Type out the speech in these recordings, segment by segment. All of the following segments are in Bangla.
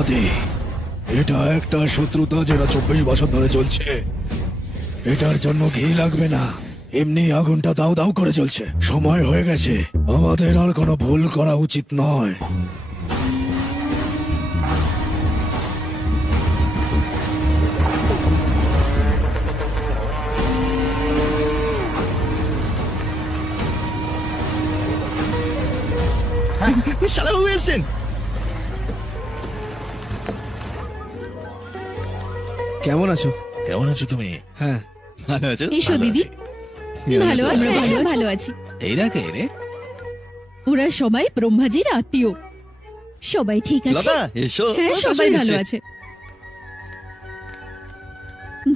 আদি, এটা একটা শত্রুতা যেটা 24 বছর ধরে চলছে। এটার জন্য ঘি লাগবে না, এমনি আগুনটা দাউ দাউ করে চলছে। সময় হয়ে গেছে, আমাদের আর কোনো ভুল করা উচিত নয়। শালাবাবু এসেছেন। কেমন আছো? কেমন আছো তুমি? হ্যাঁ, ভালো আছো? এসো ভালো দিদি। আছি। ভালো আছি, আমরা ভালো আছি। ভালো আছি। এইরা কে রে? ওরা সবাই ব্রহ্মাজির আত্মীয়। সবাই ঠিক আছে? লতা এসো। হ্যাঁ, ও, সবাই শাশুড়ি ভালো এসেছে। আছে।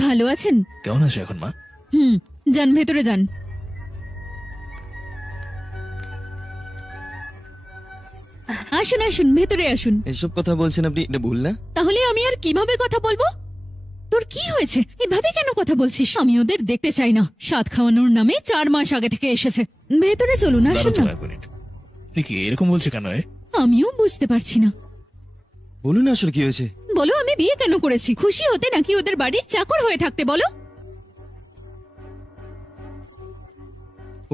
ভালো আছেন? কেমন আছো এখন মা? যান ভেতরে যান। আসুন আসুন, ভেতরে আসুন। এসব কথা বলছেন আপনি, এটা ভুল না? তাহলে আমি আর কিভাবে কথা বলবো? তোর কি হয়েছে? এভাবে কেন কথা বলছিস? আমি ওদের দেখতে চাই না। সাত খাওয়ানোর নামে 4 মাস আগে থেকে এসেছে। ভেতরে চলুন, আসুন দাঁড়াও তো না। এক মিনিট। এ কি এরকম বলছে কেন? আমিও বুঝতে পারছি না। বলুন আসলে কি হয়েছে? বলো, আমি বিয়ে কেন করেছি? খুশি হতে নাকি ওদের বাড়ির চাকর হয়ে থাকতে? বলো।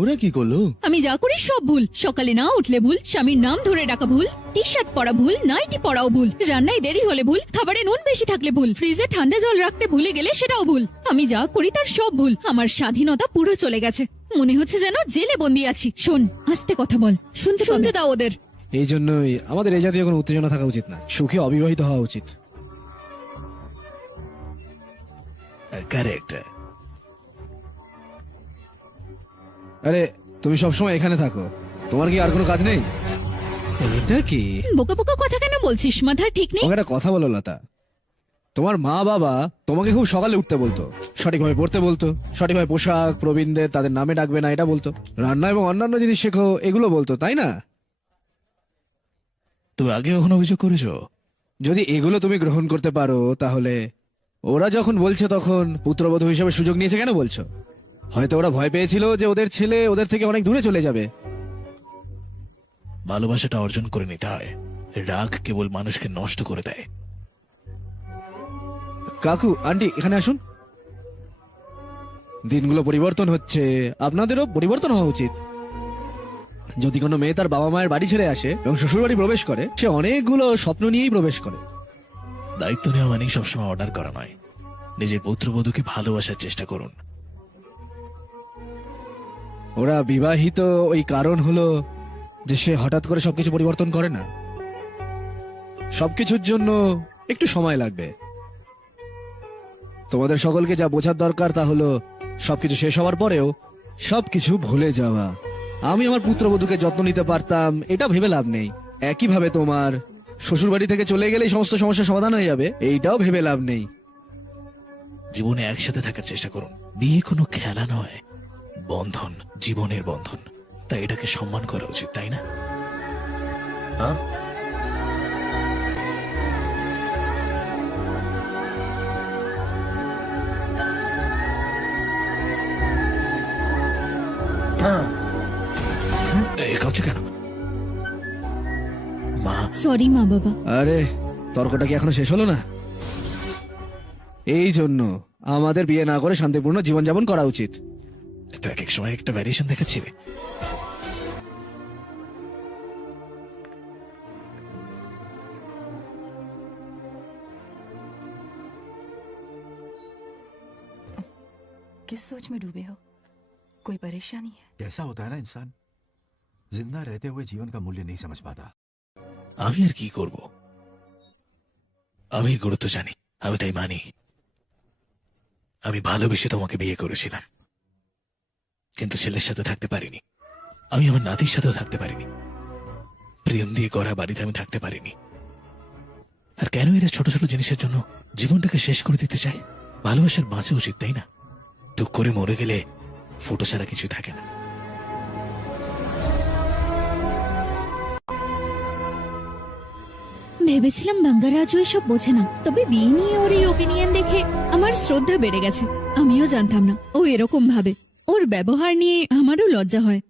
ওরা কি করলো? আমি যা করি সব ভুল। সকালে না উঠলে ভুল, স্বামীর নাম ধরে ডাকা ভুল, টি শার্ট পরা ভুল, নাইটি পরাও ভুল, রান্নায় দেরি হলে ভুল, খাবারে নুন বেশি থাকলে ভুল, ফ্রিজে ঠান্ডা জল রাখতে ভুলে গেলে সেটাও ভুল। আমি যা করি তার সব ভুল। আমার স্বাধীনতা পুরো চলে গেছে। মনে হচ্ছে যেন জেলে বন্দি আছি। শোন, আস্তে কথা বল, শুনতে শুনতে দাও ওদের। এই জন্যই আমাদের এই জাতীয় কোনো উত্তেজনা থাকা উচিত না। সুখে অবিবাহিত হওয়া উচিত। কারেক্ট। আরে, তুমি সবসময় এখানে থাকো, তোমার কি আর কোনো কাজ নেই? এটা কি? বোকা বোকা কথা কেন বলছিস? মাথা ঠিক নেই? তোমাকে একটা কথা বলো লতা, তোমার মা বাবা তোমাকে খুব সকালে উঠতে বলতো, সঠিকভাবে পড়তে বলতো, সঠিকভাবে পোশাক প্রবীণদের তাদের নামে ডাকবে না এটা বলতো, রান্না এবং অন্যান্য জিনিস শেখো এগুলো বলতো, তাই না? তুমি আগে কখনো অভিযোগ করেছো? যদি এগুলো তুমি গ্রহণ করতে পারো, তাহলে ওরা যখন বলছে তখন পুত্রবধূ হিসেবে সুযোগ নিয়েছে কেন বলছো? হয়তো ওরা ভয় পেয়েছিল যে ওদের ছেলে ওদের থেকে অনেক দূরে চলে যাবে। ভালোবাসাটা অর্জন করে নিতে হয়, রাগ কেবল মানুষকে নষ্ট করে দেয়। কাকু, আন্টি, এখানে আসুন। দিনগুলো পরিবর্তন হচ্ছে, আপনাদেরও পরিবর্তন হওয়া উচিত। যদি কোনো মেয়ে তার বাবা মায়ের বাড়ি ছেড়ে আসে এবং শ্বশুর বাড়ি প্রবেশ করে, সে অনেকগুলো স্বপ্ন নিয়েই প্রবেশ করে। দায়িত্ব নেওয়া মানে সবসময় অর্ডার করা নয়। নিজের পুত্রবধূকে ভালোবাসার চেষ্টা করুন। ওরা বিবাহিত ওই কারণ হলো যে সে হঠাৎ করে সবকিছু পরিবর্তন করে না। সবকিছুর জন্য একটু সময় লাগবে। তোমাদের সকলকে যা বোঝার দরকার তা হলো সবকিছু শেষ হওয়ার পরেও সবকিছু ভুলে যাওয়া। আমি আমার পুত্রবধূকে যত্ন নিতে পারতাম এটা ভেবে লাভ নেই। একইভাবে তোমার শ্বশুর বাড়ি থেকে চলে গেলেই সমস্ত সমস্যার সমাধান হয়ে যাবে এইটাও ভেবে লাভ নেই। জীবনে একসাথে থাকার চেষ্টা করুন। বিয়ে কোনো খেলা নয়, বন্ধন, জীবনের বন্ধন। তাই এটাকে সম্মান করা উচিত, তাই না? হ্যাঁ, কাঁদছো কেন মা? সরি মা বাবা। আরে, তর্কটা কি এখনো শেষ হলো না? এই জন্য আমাদের বিয়ে না করে শান্তিপূর্ণ জীবনযাপন করা উচিত। তো এক এক সময় একটা ভ্যারিয়েশন দেখাচ্ছি। किस सोच में डूबे हो? कोई परेशानी है? कैसा होता है ना इंसान जिंदा रहते हुए जीवन का मूल्य नहीं समझ पाता। আমি আর কি করব? আমি গুরুত্ব জানি, আমি তাই মানি। আমি ভালোবেসে তোমাকে বিয়ে করেছিলাম, কিন্তু ছেলের সাথে থাকতে পারিনি। আমি আমার নাতির সাথেও থাকতে পারিনি। প্রেম দিয়ে করা বাড়িতে আমি থাকতে পারিনি। আর কেন এরা ছোট ছোট জিনিসের জন্য জীবনটাকে শেষ করে দিতে চায়? ভালোবাসার বাঁচা উচিত, তাই না? টুক করে মরে গেলে ফুটো ছাড়া কিছু থাকে না। ভেবেছিলাম বাঙ্গারাজু এসব বোঝে না, তবে বিয়ে নিয়ে ওর এই ওপিনিয়ন দেখে আমার শ্রদ্ধা বেড়ে গেছে। আমিও জানতাম না ও এরকম ভাবে। ওর ব্যবহার নিয়ে আমারও লজ্জা হয়,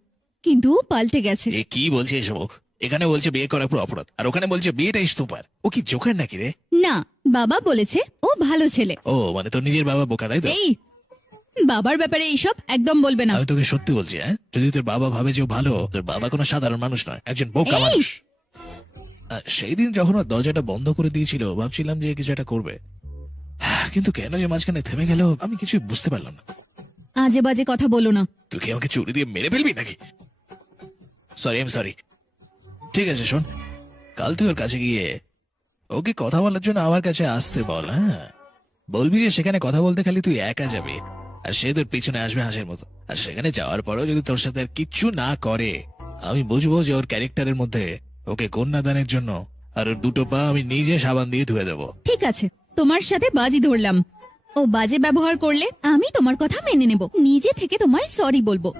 কিন্তু ও পাল্টে গেছে। এ কি বলছে এসব? এখানে বলছে বিয়ে করা পুরো অপরাধ, আর ওখানে বলছে বিয়েটা ইস্তফার। ও কি জোকার নাকি রে? না, বাবা বলেছে ও ভালো ছেলে। ও মানে তোর নিজের বাবা বোকা, তাই তো? এই বাবার ব্যাপারে এইসব একদম বলবে না। আমি তোকে সত্যি বলছি, হ্যাঁ, যদি তোর বাবা ভাবে যে ও ভালো, তোর বাবা কোনো সাধারণ মানুষ নয়, একজন বোকা এই! মানুষ। সেই দিন যখন ওর দরজাটা বন্ধ করে দিয়েছিল, ভাবছিলাম যে কিছু একটা করবে, কিন্তু কেন যে মাঝখানে থেমে গেল আমি কিছুই বুঝতে পারলাম না। আজে বাজে কথা বলো না। তুই কি আমাকে চুরি দিয়ে মেরে ফেলবি নাকি? Sorry, I am sorry. ঠিক আছে শোন, কাল তুই ওর কাছে গিয়ে ওকে কথা বলার জন্য আমার কাছে আসতে বল। হ্যাঁ, বলবি যে সেখানে কথা বলতে খালি তুই একা যাবি, আর সে তোর পিছনে আসবে হাঁসের মতো। আর সেখানে যাওয়ার পরেও যদি তোর সাথে আর কিচ্ছু না করে, আমি বুঝবো যে ওর ক্যারেক্টারের মধ্যে ওকে কন্যাদানের জন্য আর ওর দুটো পা আমি নিজে সাবান দিয়ে ধুয়ে দেবো। ঠিক আছে, তোমার সাথে বাজি ধরলাম। ও বাজে ব্যবহার করলে আমি তোমার কথা মেনে নেব, নিজে থেকে তোমায় সরি বলবো।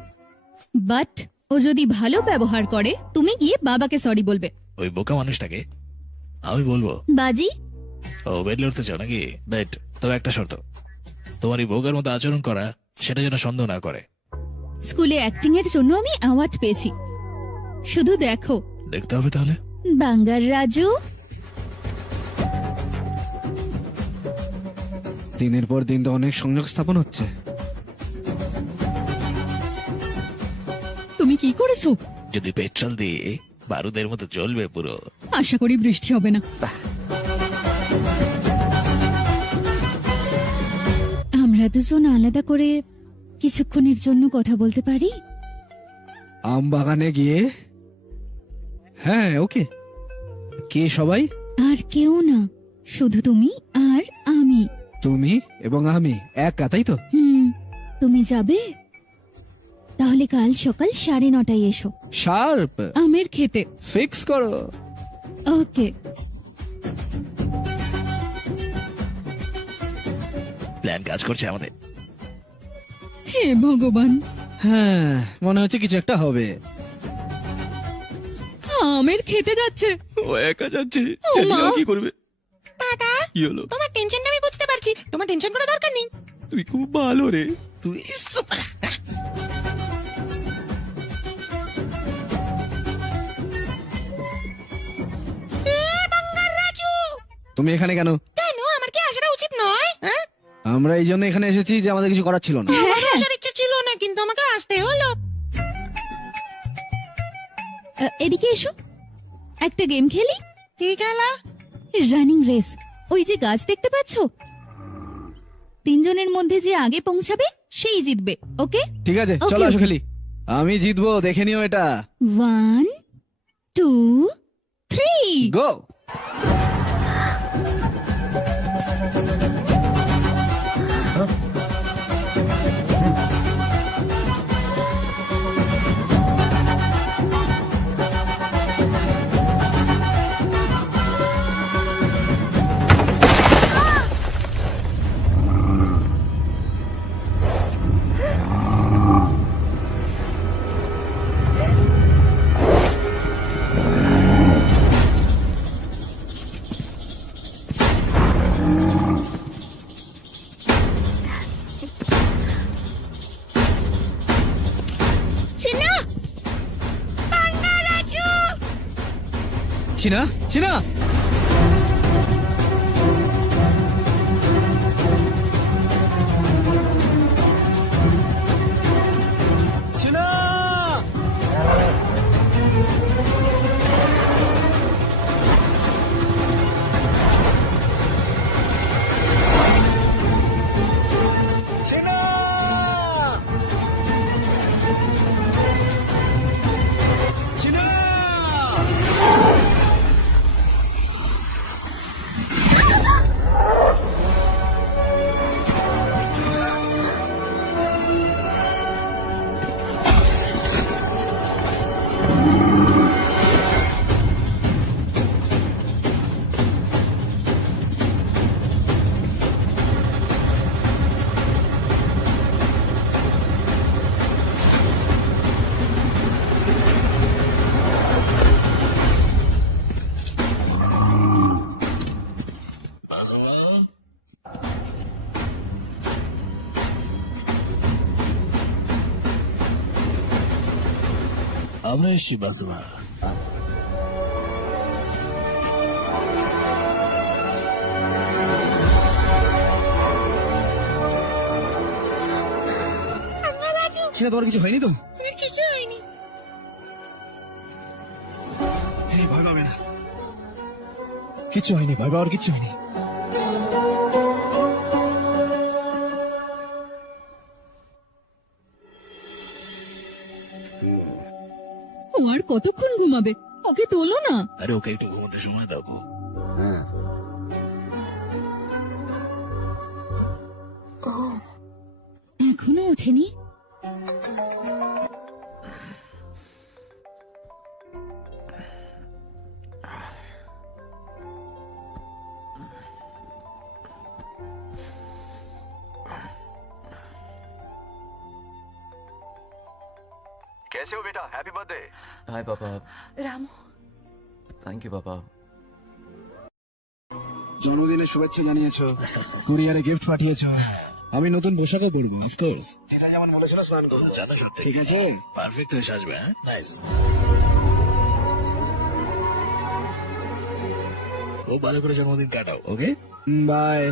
বাট ও যদি ভালো ব্যবহার করে, তুমি গিয়ে বাবাকে সরি বলবে। ওই বোকা মানুষটাকে আমি বলবো। বাজি? ও বেড লড়তে চাও নাকি? বেড। তবে একটা শর্ত, তোমার এই বোকার মতো আচরণ করা সেটা যেন সন্দেহ না করে। স্কুলে অ্যাক্টিং এর জন্য আমি অ্যাওয়ার্ড পেয়েছি, শুধু দেখো। দেখতে হবে তাহলে। বাঙ্গার রাজু। দিনের পর দিন তো অনেক সংযোগ স্থাপন হচ্ছে। তুমি কি করেছো? যদি পেট্রোল দিয়ে বারুদের মতো জ্বলবে পুরো। আশা করি বৃষ্টি হবে না। আমরা দুজন আলাদা করে কিছুক্ষণের জন্য কথা বলতে পারি? আম বাগানে গিয়ে? হ্যাঁ, ওকে। কে সবাই? আর কেউ না, শুধু তুমি আর আমি। তুমি এবং আমি একা, তাই তো? তুমি যাবে? তাহলে কাল সকাল 9:30 এসো শার্প। আমের খেতে। ফিক্স করো। ওকে। প্ল্যান কাজ করছে আমাদের। হে ভগবান, হ্যাঁ, মনে হচ্ছে কিছু একটা হবে। আমের খেতে যাচ্ছে। ও একা যাচ্ছে, ও মা! কি করবে? কি হলো? তোমার টেনশনটা আমি বুঝতে পারছি, তোমার টেনশন করার দরকার নেই। তুই খুব ভালো রে, তুই সুপার। তুমি এখানে কেন? কেন, আমার কি আসাটা উচিত নয়? হ্যাঁ, আমরা এই জন্য এখানে এসেছি যে আমাদের কিছু করার ছিল না। আমারও আসার ইচ্ছে ছিল না, কিন্তু আমাকে আসতে হলো। এদিকে এসো, একটা গেম খেলি। কি খেলা? Running race. ওই যে গাছ দেখতে পাচ্ছ, 3 জনের মধ্যে যে আগে পৌঁছাবে সেই জিতবে। ওকে? ঠিক আছে, Okay, চলো আসো okay. খেলি। আমি জিতবো, দেখে নিও এটা। 1 2 3। গো। চিনা, চিনা, চিনা। চিনা। চিনা। চিনা। আমরা এসছি বাসুমা। সেটা তোমার কিছু হয়নি তো? কিছু হয়নি। এই ভয় পাবে না, কিচ্ছু হয়নি, ভয় পাওয়ার কিচ্ছু হয়নি। ও আর কতক্ষণ ঘুমাবে? ওকে তোলো না। আরে ওকে একটু ঘুমোতে সময় দাও গো। এখনো ওঠেনি? कैसे हो बेटा? Happy birthday. हाय पापा। रामू थैंक यू पापा। জন্মদিনের শুভেচ্ছা জানিয়েছো, কুরিয়ারে গিফট পাঠিয়েছো, আমি নতুন পোশাকও পরবো। অফকোর্স, যেটা যেমন বলেছিল স্নান করবো। জানো সত্যি ঠিক আছে? পারফেক্ট হয়ে সাজবে। হ্যাঁ, নাইস। খুব ভালো করে জন্মদিন কাটাও, ওকে? বাই।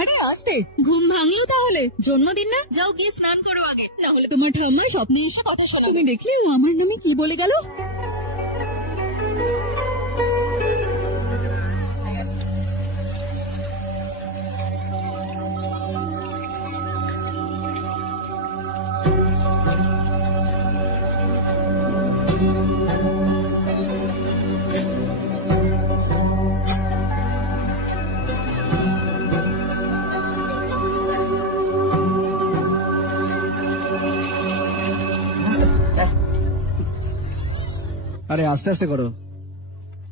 আরে আস্তে, ঘুম ভাঙলো তাহলে? জন্মদিন না, যাও গিয়ে স্নান করো আগে, না হলে তোমার ঠাম্মা স্বপ্নে এসে কথা শোনা। তুমি দেখলে ও আমার নামে কি বলে গেল? আরে আস্তে আস্তে করো।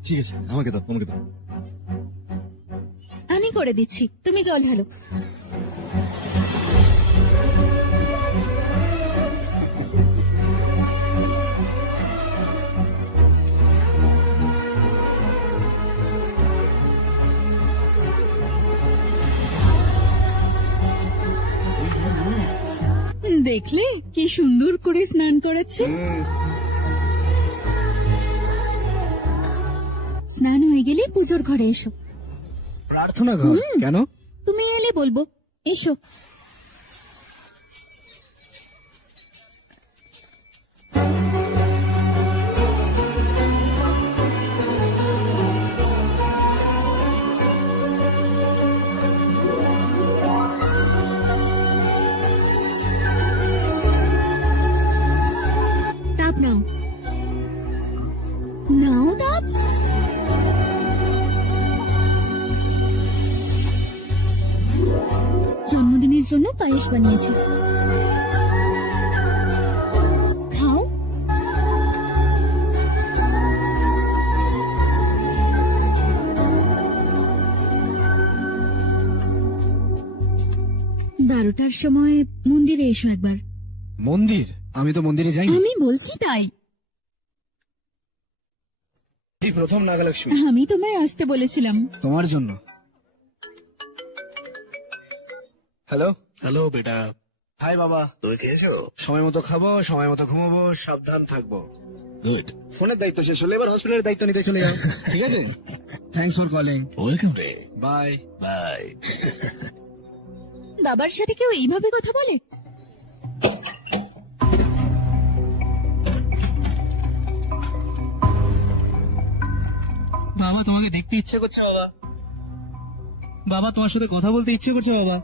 ঠিক আছে, আমাকে দাও, আমাকে দাও। আমি করে দিচ্ছি, তুমি জল ঢালো। দেখলে কি সুন্দর করে স্নান করাচ্ছে। স্নান হয়ে গেলে পুজোর ঘরে এসো। প্রার্থনা ঘর? কেন? তুমি এলে বলবো, এসো। তাপ নাও, নাও তাপ। জন্মদিনের জন্য পায়েস বানিয়েছি, খাও। বারোটার সময় মন্দিরে এসো একবার। মন্দির? আমি তো মন্দিরে যাইনি। আমি বলছি তাই। এই প্রথম নাগালক্ষ্মী, আমি তোমায় আসতে বলেছিলাম। তোমার জন্য। হ্যালো। হ্যালো বেটা, হাই বাবা। তুমি খেয়েছো? সময় মতো খাবো, সময় মতো ঘুমাবো, সাবধান থাকবো। গুড। ফোনের দায়িত্ব শেষ হলে এবার হসপিটালের দায়িত্ব নিতে চলে যাও। ঠিক আছে? Thanks for calling. ওয়েলকাম রে। বাই। বাই। বাবার সাথে কেউ এইভাবে কথা বলে? বাবা, তোমাকে দেখতে ইচ্ছে করছে বাবা। বাবা, তোমার সাথে কথা বলতে ইচ্ছে করছে বাবা।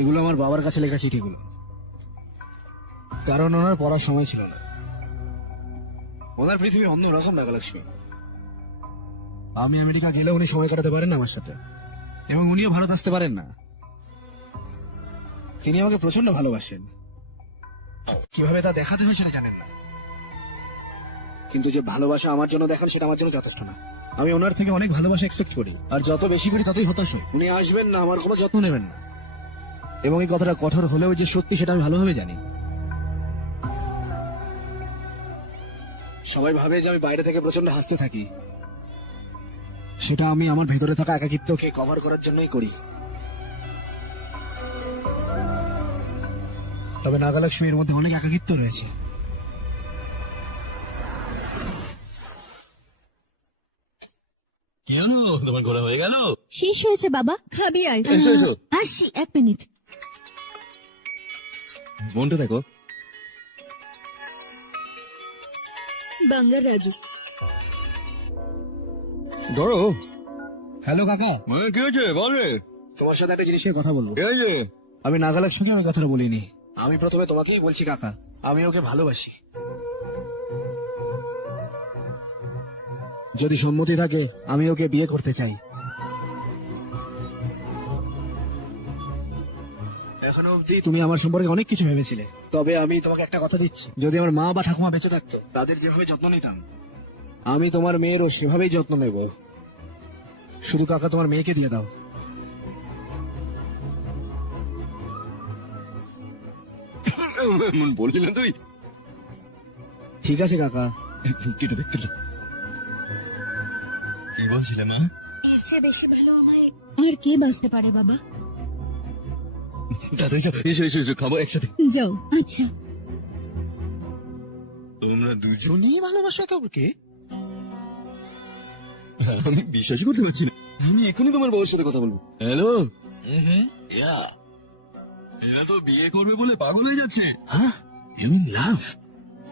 এগুলো আমার বাবার কাছে লেখা চিঠিগুলো, কারণ ওনার পড়ার সময় ছিল না। ওনার পৃথিবী অন্যরকম নাগালক্ষ্মী। আমি আমেরিকা গেলে উনি সময় কাটাতে পারেন না আমার সাথে, এবং উনিও ভারত আসতে পারেন না। তিনি আমাকে প্রচন্ড ভালোবাসেন। কিভাবে তা দেখাতে হয় সেটা জানেন না, কিন্তু যে ভালোবাসা আমার জন্য দেখান সেটা আমার জন্য যথেষ্ট না। আমি ওনার থেকে অনেক ভালোবাসা এক্সপেক্ট করি, আর যত বেশি করি ততই হতাশ হই। উনি আসবেন না, আমার কোনো যত্ন নেবেন না, এবং এই কথাটা কঠোর হলেও যে সত্যি সেটা আমি ভালোভাবে জানি। সবাই ভাবে যে আমি বাইরে থেকে প্রচন্ড হাসতে থাকি, সেটা আমি আমার ভেতরে থাকা একাকিত্বকে কভার করার জন্যই করি। তবে নাগালক্ষ্মী এর মধ্যে অনেক একাকিত্ব রয়েছে। কি হলো, তোমার ঘোরা হয়ে গেল? শেষ হয়েছে বাবা, খাবি আয়। এসো, এসো। আসছি, 1 মিনিট। মনটা দেখো। বাঙ্গার রাজু। ধরো। হ্যালো কাকা, কি হয়েছে বলে? তোমার সাথে একটা জিনিস নিয়ে কথা বলবো। কি হয়েছে? আমি নাগালক্ষ্মীকে ওই কথাটা বলিনি। আমি প্রথমে তোমাকেই বলছি কাকা, আমি ওকে ভালোবাসি। যদি সম্মতি থাকে আমি ওকে বিয়ে করতে চাই। এখনো অবধি তুমি আমার সম্পর্কে অনেক কিছু ভেবেছিলে, তবে আমি তোমাকে একটা কথা দিচ্ছি, যদি আমার মা বা ঠাকুমা বেঁচে থাকতো তাদের যেভাবে যত্ন নিতাম আমি তোমার মেয়েরও সেভাবেই যত্ন নেব। শুধু কাকা তোমার মেয়েকে দিয়ে দাও। বললি না তুই? ঠিক আছে কাকা। কেটে দে, কেটে দে। কি বলছিলে মা? এর চেয়ে বেশি ভালো আমায় আর কে বাঁচতে পারে বাবা? দাদা এসো, এসো, এসো, এসো, খাবো একসাথে। যাও। আচ্ছা। তোমরা দুজনেই ভালোবাসো একে অপরকে? আমি বিশ্বাসই করতে পারছি না। আমি এখনই তোমার বাবার সাথে কথা বলবো। হ্যালো। এরা তো বিয়ে করবে বলে পাগল হয়ে যাচ্ছে। হ্যাঁ, ইউ মিন লাভ?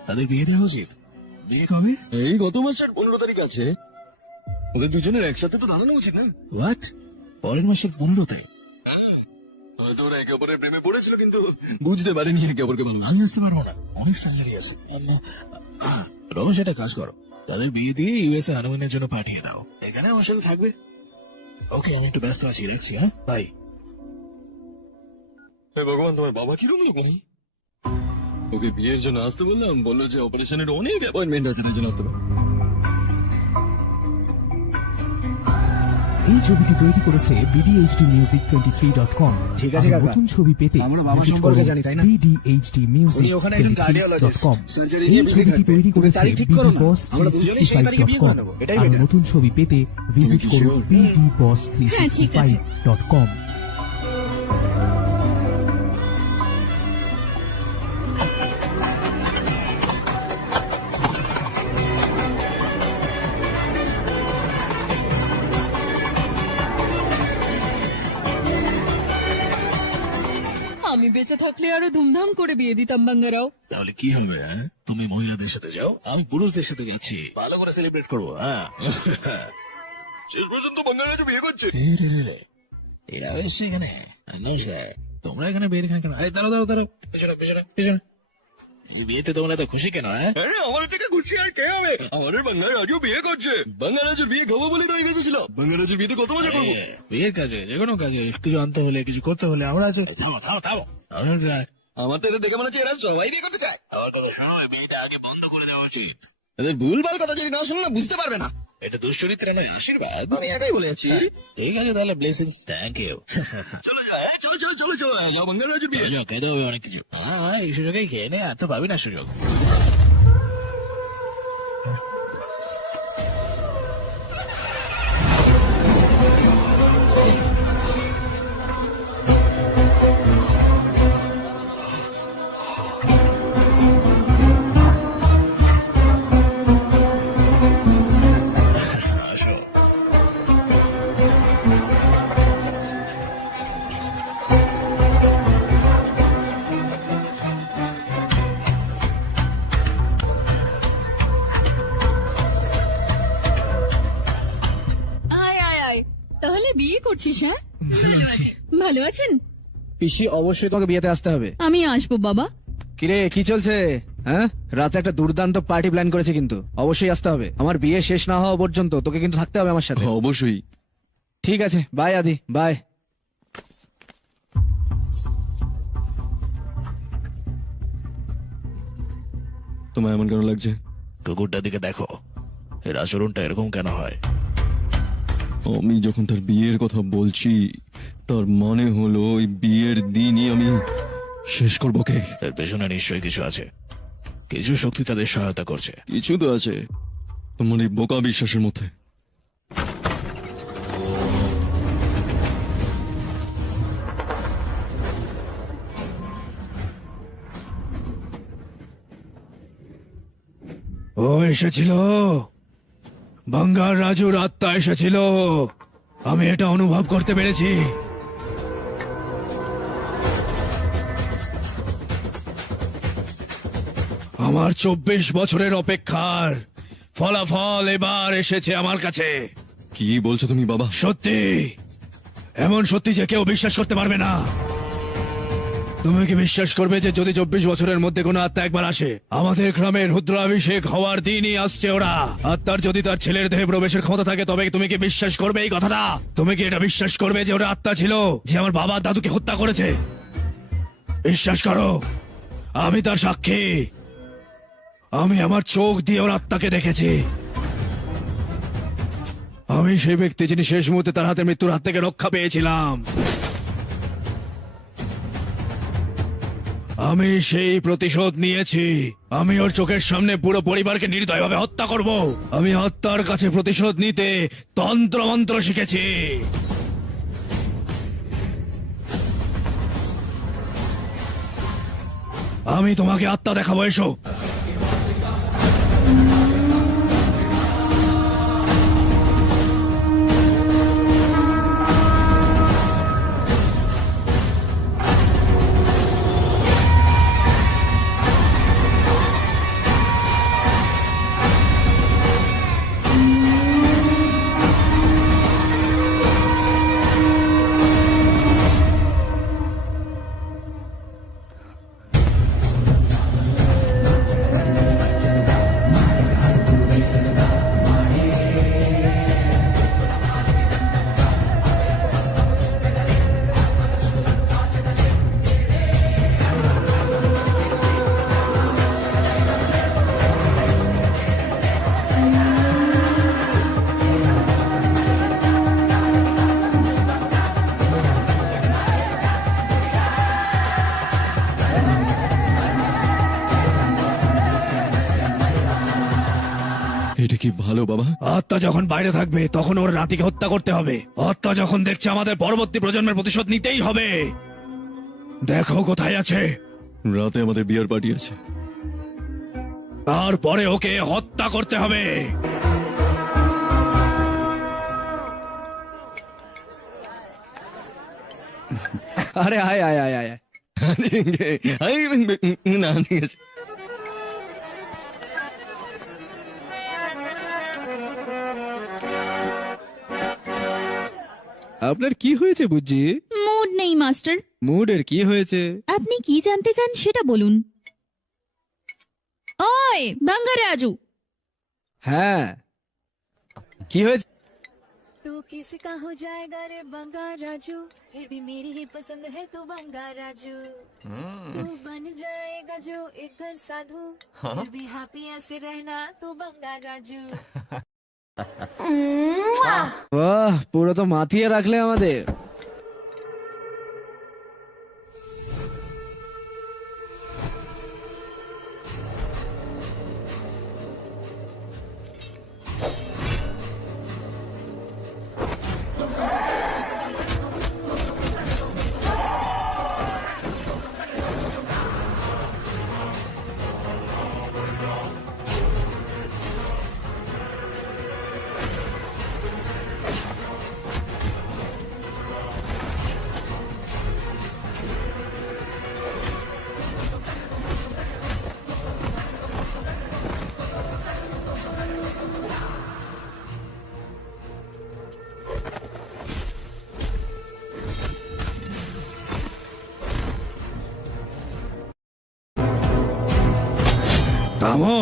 তাদের বিয়ে দেওয়া উচিত। বিয়ে কবে? এই গত মাসের 15 তারিখ আছে। ওদের দুজনের একসাথে তো দাঁড়ানো উচিত না? হোয়াট? পরের মাসের 15তে? হয়তো ওরা একে অপরের প্রেমে পড়েছিল, কিন্তু বুঝতে পারেনি একে অপরকে ভালো। আমি আসতে পারবো না, অনেক সার্জারি আছে। রমেশ, একটা কাজ করো, তাদের বিয়ে দিয়ে ইউএসএ হানিমুনের জন্য পাঠিয়ে দাও। এখানে আমার সাথে থাকবে। ওকে, আমি একটু ব্যস্ত আছি, রাখছি। হ্যাঁ, বাই। হে ভগবান, তোমার বাবা কিরকম লোক? ওকে বিয়ের জন্য আসতে বললাম, বললো যে অপারেশনের অনেক অ্যাপয়েন্টমেন্ট আছে, তাই জন্য আসতে পারবো। এই ছবিটি তৈরি করেছে bdhdmusic23.com। ঠিক আছে আর কাকা। নতুন ছবি পেতে আমরা বাবা visit সম্পর্কে করুন জানি, তাই না? উনি ওখানে একজন cardiologist। bdhdmusic23.com। Surgery এই নিয়ে busy ছবিটি থাকবে। তৈরি তুমি করেছে তারিখ ঠিক করো না। আমরা দুজনেই সেই তারিখে বিয়ে করে bdboss365.com। নেবো। এটাই আর better। নতুন ছবি পেতে ভিজিট কি করুন sure? bdboss365.com। আমি বেঁচে থাকলে আরো ধুমধাম করে বিয়ে দিতাম বাঙ্গারাও। তাহলে কি হবে? হ্যাঁ, তুমি মহিলাদের সাথে যাও, আমি পুরুষদের সাথে যাচ্ছি। ভালো করে সেলিব্রেট করবো। হ্যাঁ। শেষ পর্যন্ত বাঙালিরা বিয়ে করছে। এরা এসছে এখানে। নমস্কার, তোমরা এখানে বিয়ে এখানে কেন? এই দাঁড়াও, দাঁড়াও, দাঁড়াও, পেছনে, পেছনে, পেছনে। এই বিয়েতে তোমরা এত খুশি কেন? হ্যাঁ, আরে আমার থেকে খুশি আর কে হবে? আমাদের বাংলার রাজু বিয়ে করছে। বাংলা রাজুর বিয়ে খাবো বলে তো আমি বেঁচেছিল। বাংলা রাজুর বিয়েতে কত মজা করবো। বিয়ের কাজে, যে কোনো কাজে কিছু আনতে হলে, কিছু করতে হলে আমরা আছি। থামো, থামো, থামো। আমার তো এদের দেখে মনে হচ্ছে এরা সবাই বিয়ে করতে চায়। আমার কথা শোনো, বিয়েটা আগে বন্ধ করে দেওয়া উচিত। এদের ভুলভাল কথা যদি না শোনো না, বুঝতে পারবে না। এটা দুশ্চরিত্র নয়, আশীর্বাদ। আমি একাই বলে যাচ্ছি। ঠিক আছে, তাহলে ব্লেসিংস। Thank you. চলো যাও, চলো চলো চলো চলো, যাও বাংলা রাজুর বিয়ে। খেতে হবে অনেক কিছু। হ্যাঁ, এই সুযোগেই খেয়ে নে, আর তো পাবি না সুযোগ। আসো। আয় আয় আয়, তাহলে বিয়ে করছিস? হ্যাঁ, ভালো আছেন? পিসি, অবশ্যই তোমাকে বিয়েতে আসতে হবে। আমি আসবো বাবা। কিরে, কি চলছে? হ্যাঁ, রাতে একটা দুর্দান্ত পার্টি প্ল্যান করেছে, কিন্তু অবশ্যই আসতে হবে। আমার বিয়ে শেষ না হওয়া পর্যন্ত তোকে কিন্তু থাকতে হবে আমার সাথে। অবশ্যই। ঠিক আছে, বাই আদি, বাই। তোমায় এমন কেন লাগছে? কুকুরটার দিকে দেখো, এর আচরণটা এরকম কেন হয়? আমি যখন তার বিয়ের কথা বলছি, তার মানে হলো ওই বিয়ের দিনই আমি শেষ করবো কে। এর পেছনে নিশ্চয়ই কিছু আছে, কিছু শক্তি তাদের সহায়তা করছে। কিছু তো আছে তোমার এই বোকা বিশ্বাসের মধ্যে। ও এসেছিল, বাঙ্গার রাজুর আত্মা এসেছিল, আমি এটা অনুভব করতে পেরেছি। আমার 24 বছরের অপেক্ষার ফলাফল এবার এসেছে আমার কাছে। কি বলছো তুমি বাবা? সত্যি, এমন সত্যি যে কেউ বিশ্বাস করতে পারবে না। তুমি কি বিশ্বাস করবে যে যদি 24 বছরের মধ্যে কোনো আত্মা একবার আসে, আমাদের গ্রামের রুদ্রাভিষেক হওয়ার দিনই আসছে ওরা। আত্মার যদি তার ছেলের দেহে প্রবেশের ক্ষমতা থাকে, তবে তুমি কি বিশ্বাস করবে এই কথাটা? তুমি কি এটা বিশ্বাস করবে যে ওরা আত্মা ছিল যে আমার বাবা দাদুকে হত্যা করেছে? বিশ্বাস করো, আমি তার সাক্ষী। আমি আমার চোখ দিয়ে ওর আত্মাকে দেখেছি। আমি সেই ব্যক্তি যিনি শেষ মুহূর্তে তার হাতে মৃত্যুর হাত থেকে রক্ষা পেয়েছিলাম। আমি সেই প্রতিশোধ নিয়েছি। আমি ওর চোখের সামনে পুরো পরিবারকে নির্দয়ভাবে হত্যা করব। আমি আত্মার কাছে প্রতিশোধ নিতে তন্ত্র মন্ত্র শিখেছি। আমি তোমাকে আত্মা দেখাবো, এসো। এটা কি ভালো বাবা? আত্মা যখন বাইরে থাকবে তখন ওর নাতিকে হত্যা করতে হবে। আত্মা যখন দেখছে আমাদের পরবর্তী প্রজন্মের প্রতিশোধ নিতেই হবে, দেখো কোথায় আছে। রাতে আমাদের বিয়ার পার্টি আছে। তারপরে ওকে হত্যা করতে হবে। আরে আয় আয় আয় আয়। না ঠিক আছে। আপনার কি হয়েছে বুঝি? মুড নেই মাস্টার। মুডের কি হয়েছে? আপনি কি জানতে চান সেটা বলুন। ওই বাঙ্গা রাজু, হ্যাঁ, কি হয়েছে? तू किसी का हो जाएगा रे बंगा राजू, फिर भी मेरी ही पसंद है तू बंगा राजू। तू बन जाएगा जो एक घर साधु, फिर भी हैप्पी ऐसे रहना तू बंगा राजू। বাহ, পুরো তো মাতিয়ে রাখলে আমাদের। থামো।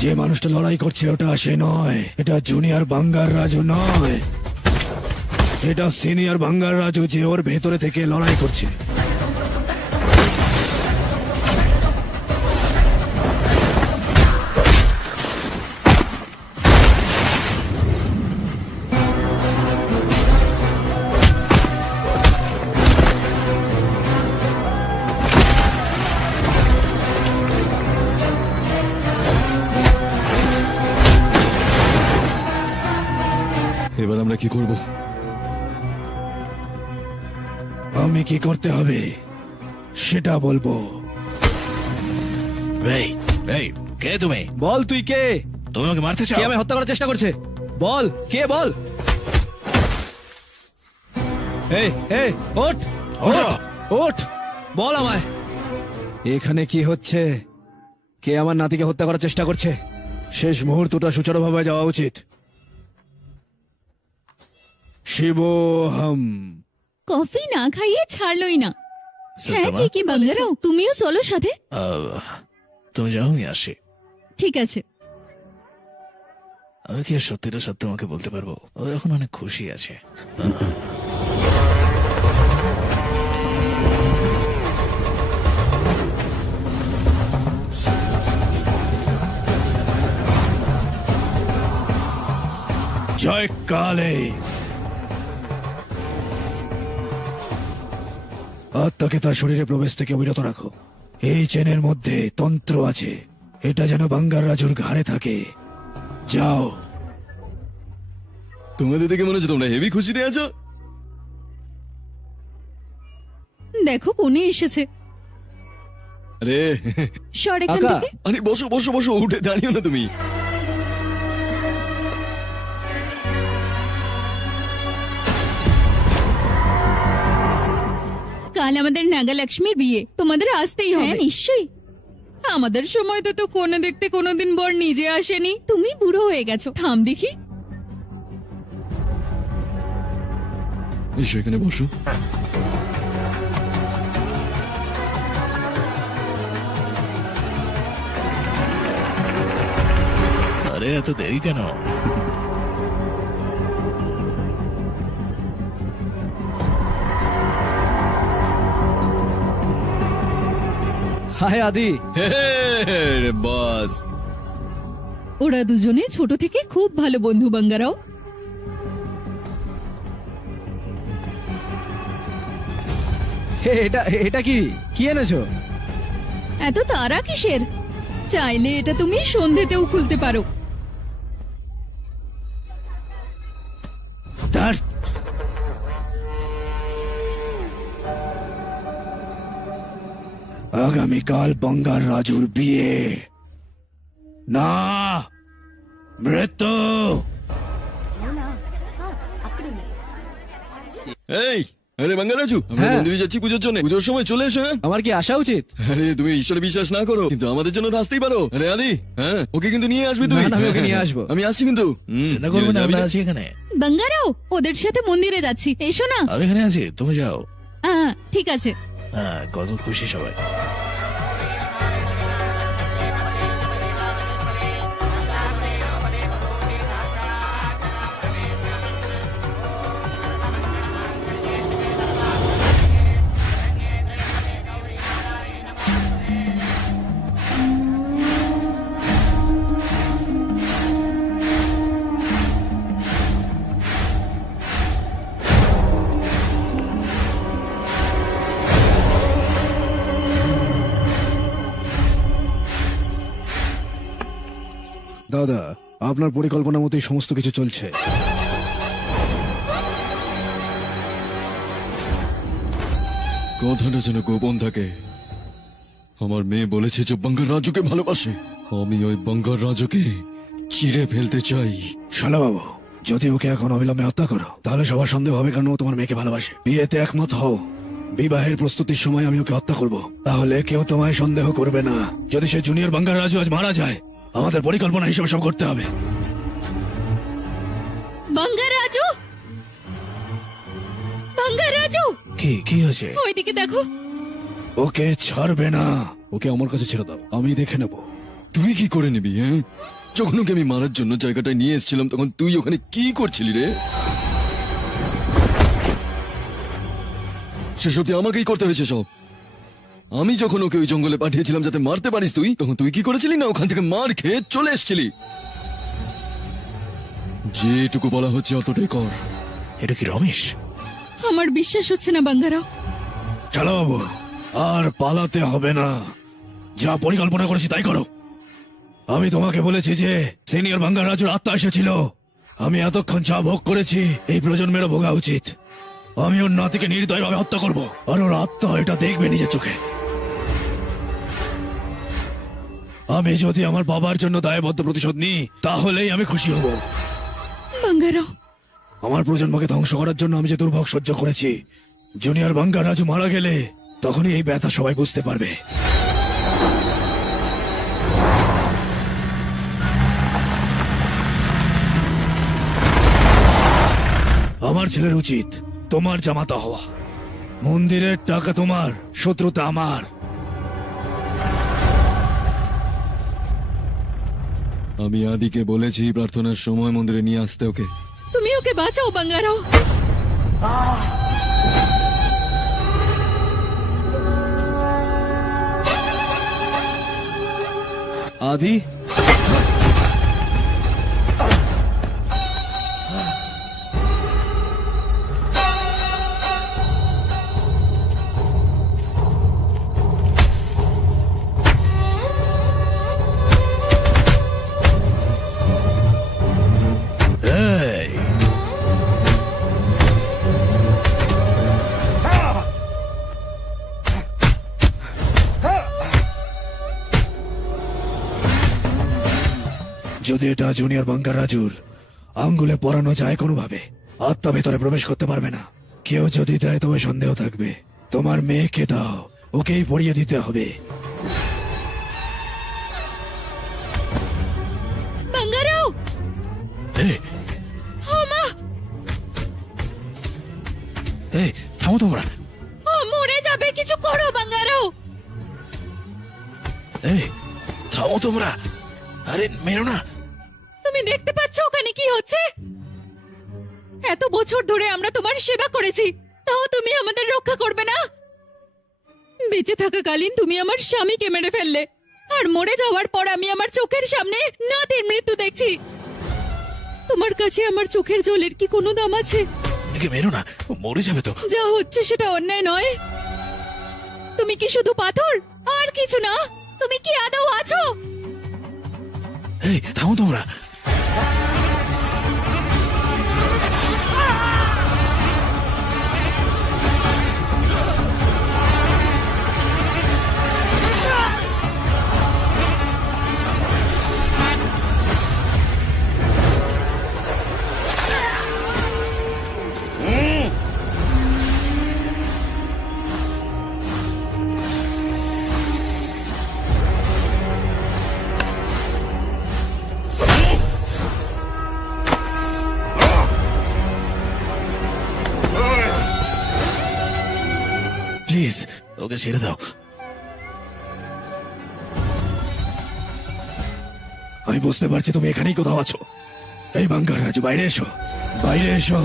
যে মানুষটা লড়াই করছে ওটা সে নয়, এটা জুনিয়র বাঙ্গার রাজু নয়। এটা সিনিয়র বাঙ্গার রাজু যে ওর ভেতরে থেকে লড়াই করছে। এবার আমরা কি করব? আমি কি করতে হবে সেটা বলবো। এই এই কে তুমি? বল তুই কে? তুমি আমাকে মারতে কে চাও? আমায় হত্যা করার চেষ্টা করছে? বল কে, বল। এই এই ওঠ ওঠো। ওঠ, বল আমায় এখানে কি হচ্ছে? কে আমার নাতিকে হত্যা করার চেষ্টা করছে? শেষ মুহূর্তটা সুচারুভাবে যাওয়া উচিত। শিবোহম। কফি না খাইয়ে ছাড়লোই না। হ্যাঁ সত্যমা? ঠিকই বাঙ্গারাও, তুমিও চলো সাথে। তুমি যাও, আমি আসি। ঠিক আছে। আমি কি আর সত্যিটা সত্য তোমাকে বলতে পারবো? ও এখন অনেক খুশি আছে। জয় কালে। আত্মাকে তার শরীরে প্রবেশ থেকে বিরত রাখো। এই চেনের মধ্যে তন্ত্র আছে, এটা যেন বাঙ্গার রাজুর ঘাড়ে থাকে। যাও। তোমাদের দেখে মনে হচ্ছে তোমরা হেভি খুশিতে আছো। দেখো কোনে এসেছে। আরে সর এখান কাকা। থেকে। আরে বসো বসো বসো, উঠে দাঁড়িও না তুমি। কাল আমাদের নাগালক্ষ্মীর বিয়ে, তোমাদের আসতেই হবে। নিশ্চয়ই। আমাদের সময় তো কোনে দেখতে কোনোদিন বর নিজে আসেনি। তুমি বুড়ো হয়ে গেছো। থাম দেখি। এসো এখানে বসো। আরে এত দেরি কেন? হায় আদি। বাস ওরা দুজনে ছোট থেকে খুব ভালো বন্ধু বাঙ্গারাও। এটা এটা কি কি এনেছো? এত তারা কিসের? চাইলে এটা তুমি সন্ধেতেও খুলতে পারো। ধ্যাৎ। আগামীকাল বাঙ্গার রাজুর বিয়ে। না, মৃত্যু। এই আরে বাঙ্গারাজু, আমরা হ্যাঁ। মন্দিরে যাচ্ছি পুজোর জন্য। পুজোর সময় চলে এসো। হ্যাঁ? আমার কি আসা উচিত? আরে তুমি ঈশ্বরে বিশ্বাস না করো, কিন্তু আমাদের জন্য তো আসতেই পারো। আরে আদি, হ্যাঁ ওকে কিন্তু নিয়ে আসবি তুই। না, না, আমি ওকে নিয়ে আসবো। আমি আসছি কিন্তু। চিন্তা করবে না, যাবি আমরা না? আছি এখানে। বাঙ্গারাও, ওদের সাথে মন্দিরে যাচ্ছি, এসো না। আমি এখানে আছি, তুমি যাও। ঠিক আছে। হ্যাঁ, কত খুশি সবাই। দাদা, আপনার পরিকল্পনা মতোই সমস্ত কিছু চলছে। কথাটা যেন গোপন থাকে। আমার মেয়ে বলেছে যে বাঙ্গার রাজুকে ভালোবাসে। আমি ওই বাঙ্গার রাজুকে চিরে ফেলতে চাই। শালা বাবু, যদি ওকে এখন অবিলম্বে হত্যা করো তাহলে সবার সন্দেহ হবে, কারণ ও তোমার মেয়েকে ভালোবাসে। বিয়েতে একমত হও। বিবাহের প্রস্তুতির সময় আমি ওকে হত্যা করব, তাহলে কেউ তোমায় সন্দেহ করবে না। যদি সে জুনিয়র বাঙ্গার রাজু আজ মারা যায়, আমাদের পরিকল্পনা হিসেবে সব করতে হবে। বাঙ্গারাজু, বাঙ্গারাজু, কি হয়েছে? ওইদিকে দেখো। ওকে ছাড়বে না। ওকে আমার কাছে ছেড়ে দাও, আমি দেখে নেব। তুই কি করে নিবি? হ্যাঁ, যখন ওকে আমি মারার জন্য জায়গাটায় নিয়ে এসেছিলাম তখন তুই ওখানে কি করছিলি রে? সেসব দিয়ে আমাকেই করতে হয়েছে সব। আমি যখন ওকে ওই জঙ্গলে পাঠিয়েছিলাম যাতে মারতে পারিস তুই, তখন তুই কি করেছিলি না ওখান থেকে মার খেয়ে চলে এসেছিলি। যেটুকু বলা হচ্ছে অতটাই কর। এটা কি রমেশ? আমার বিশ্বাস হচ্ছে না বাঙ্গারাও। চলো বাবু, আর পালাতে হবে না, যা পরিকল্পনা করেছি তাই করো। আমি তোমাকে বলেছি যে সিনিয়র বাঙ্গার রাজুর আত্মা এসেছিল, আমি এতক্ষণ যা ভোগ করেছি এই প্রজন্মেরও ভোগা উচিত। আমি ওর নাতিকে নির্দয়ভাবে হত্যা করব, আর ওর আত্মা এটা দেখবে নিজের চোখে। আমি যদি আমার বাবার জন্য দায়বদ্ধ প্রতিশোধ নিই তাহলেই আমি খুশি হব। বাঙ্গারাও, আমার প্রজন্মকে ধ্বংস করার জন্য আমি যে দুর্ভোগ সহ্য করেছি, জুনিয়র বাঙ্গার রাজু মারা গেলে তখনই এই ব্যথা সবাই বুঝতে পারবে। আমার ছেলের উচিত তোমার জামাতা হওয়া। মন্দিরের টাকা তোমার, শত্রুতা আমার। আমি আদিকে বলেছি প্রার্থনার সময় মন্দিরে নিয়ে আসতে ওকে। তুমি ওকে বাঁচাও বাঙ্গারাও। আদি, এই, যদি এটা জুনিয়র বাঙ্গার রাজুর আঙ্গুলে পরানো যায় কোনোভাবে, আত্মা ভেতরে প্রবেশ করতে পারবে না। কেউ যদি দেয় তবে সন্দেহ থাকবে। তোমার মেয়েকে দাও, ওকেই পড়িয়ে দিতে হবে। বাঙ্গারাও, এই, এই, থামো তোমরা। ও মরে যাবে, কিছু করো বাঙ্গারাও। এই, থামো তোমরা। আরে মেরো না। তুমি দেখতে পাচ্ছ ওখানে কি হচ্ছে? এত বছর ধরে আমরা তোমার সেবা করেছি, তাও তুমি আমাদের রক্ষা করবে না? বেঁচে থাকাকালীন তুমি আমার স্বামীকে মেরে ফেললে, আর মরে যাওয়ার পর আমি আমার চোখের সামনে নাতির মৃত্যু দেখছি। তোমার কাছে আমার চোখের জলের কি কোনো দাম আছে? একে মেরো না, ও মরে যাবে তো। যা হচ্ছে সেটা অন্যায় নয়। তুমি কি শুধু পাথর আর কিছু না? তুমি কি আদৌ আছো? এই, থামো তোমরা। প্লিজ ওকে ছেড়ে দাও। আমি বুঝতে পারছি তুমি এখানেই কোথাও আছো। এই বাঙ্গার রাজু, বাইরে এসো, বাইরে এসো,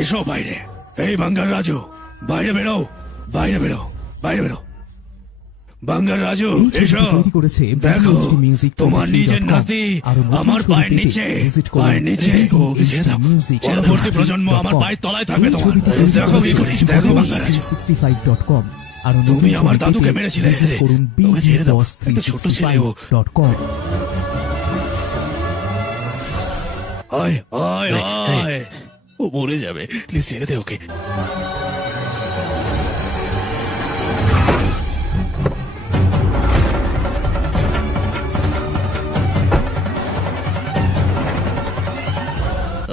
এসো বাইরে। এই বাঙ্গার রাজু, বাইরে বেরো, বাইরে বেরো, বাইরে বেরো। বাঙ্গার রাজু, এই এসো। ছবিটি তৈরি করেছে দেখো, BDHD Music তোমার 23.com নিজের নাতি আরো নতুন আমার ছবি পায়ের পেতে নিচে, visit করুন পায়ের নিচে। BDHD Music পরবর্তী প্রজন্ম আমার পায়ের তলায় থাকবে এই তোমার। ছবিটি দেখো কি করি, দেখো বাঙ্গার রাজু। 365.com আরো নতুন তুমি আমার ছবি দাদুকে পেতে মেরেছিলে। visit করুন ওকে ছেড়ে দাও, একটা ছোট ছেলে ও। BDHD365.com। আয় আয় এই, আয়। ও মরে যাবে, প্লিজ ছেড়ে দে ওকে।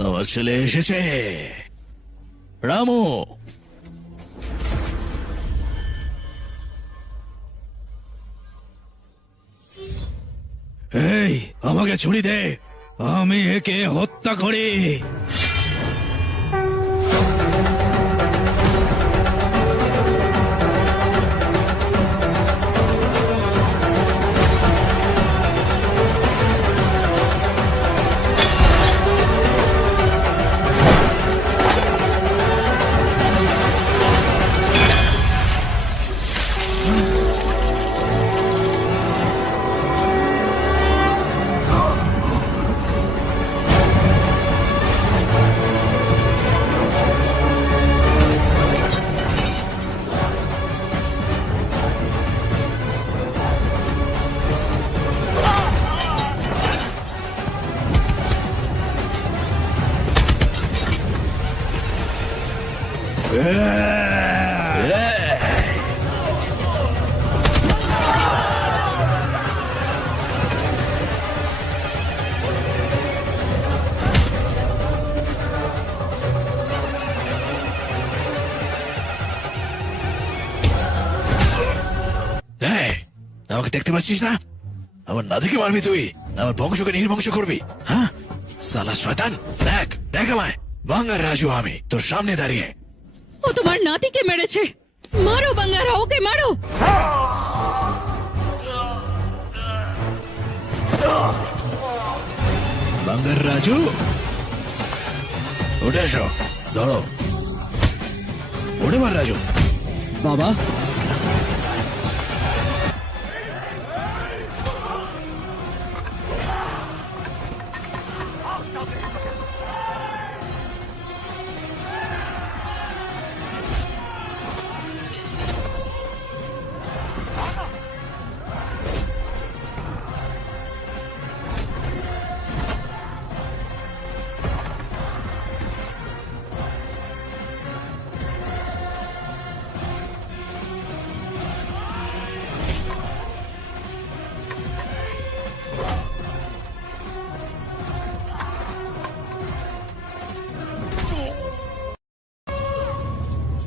আমার ছেলে এসেছে, রামু। এই, আমাকে ছুরি দে, আমি একে হত্যা করি। এই, আমাকে দেখতে পাচ্ছিস না? আমার নাতিকে মারবি তুই? আমার বংশকে নির্বংশ করবি? হ্যাঁ সালা শয়তান, দেখ দেখ আমায়, বাঙ্গার রাজু আমি তোর সামনে দাঁড়িয়ে। ও তোমার নাতিকে মেরেছে। মারো বাঙ্গারা, ওকে মারো। বাঙ্গার রাজু, উঠে এসো, ধরো, উঠে মার রাজু। বাবা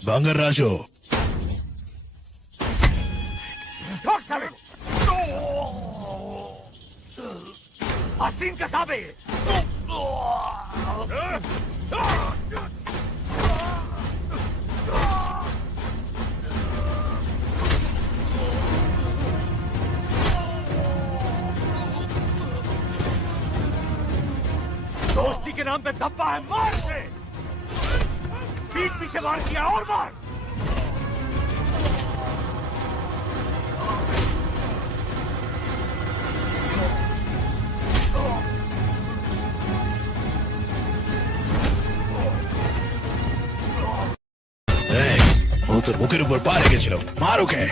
বাঙ্গার রাজু, दोस्ती के नाम पे धब्बा है, मार से पीठ पीछे वार किया और मार। এই, ও তোর বুকের উপর পা রেখেছিল, মার ওকে।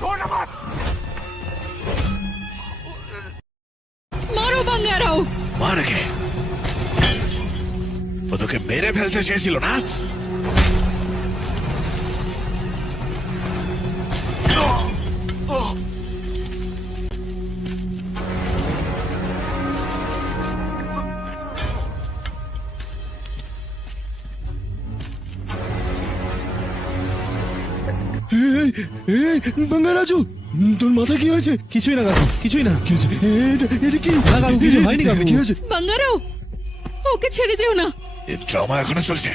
छोड़ना मत। মারো বাঙ্গারাও। মার ওকে। ও তোকে মেরে ফেলতে চেয়েছিল না? বাঙ্গা রাজু, তোর মাথা কি হয়েছে? কিছুই না কাকু, কিছুই না। কি হয়েছে? এটা কি? না কাকু, কিছু হয়নি কাকু। কি হয়েছে? বাঙ্গারাও, ওকে ছেড়ে যেও না। এর ট্রমা এখনো চলছে।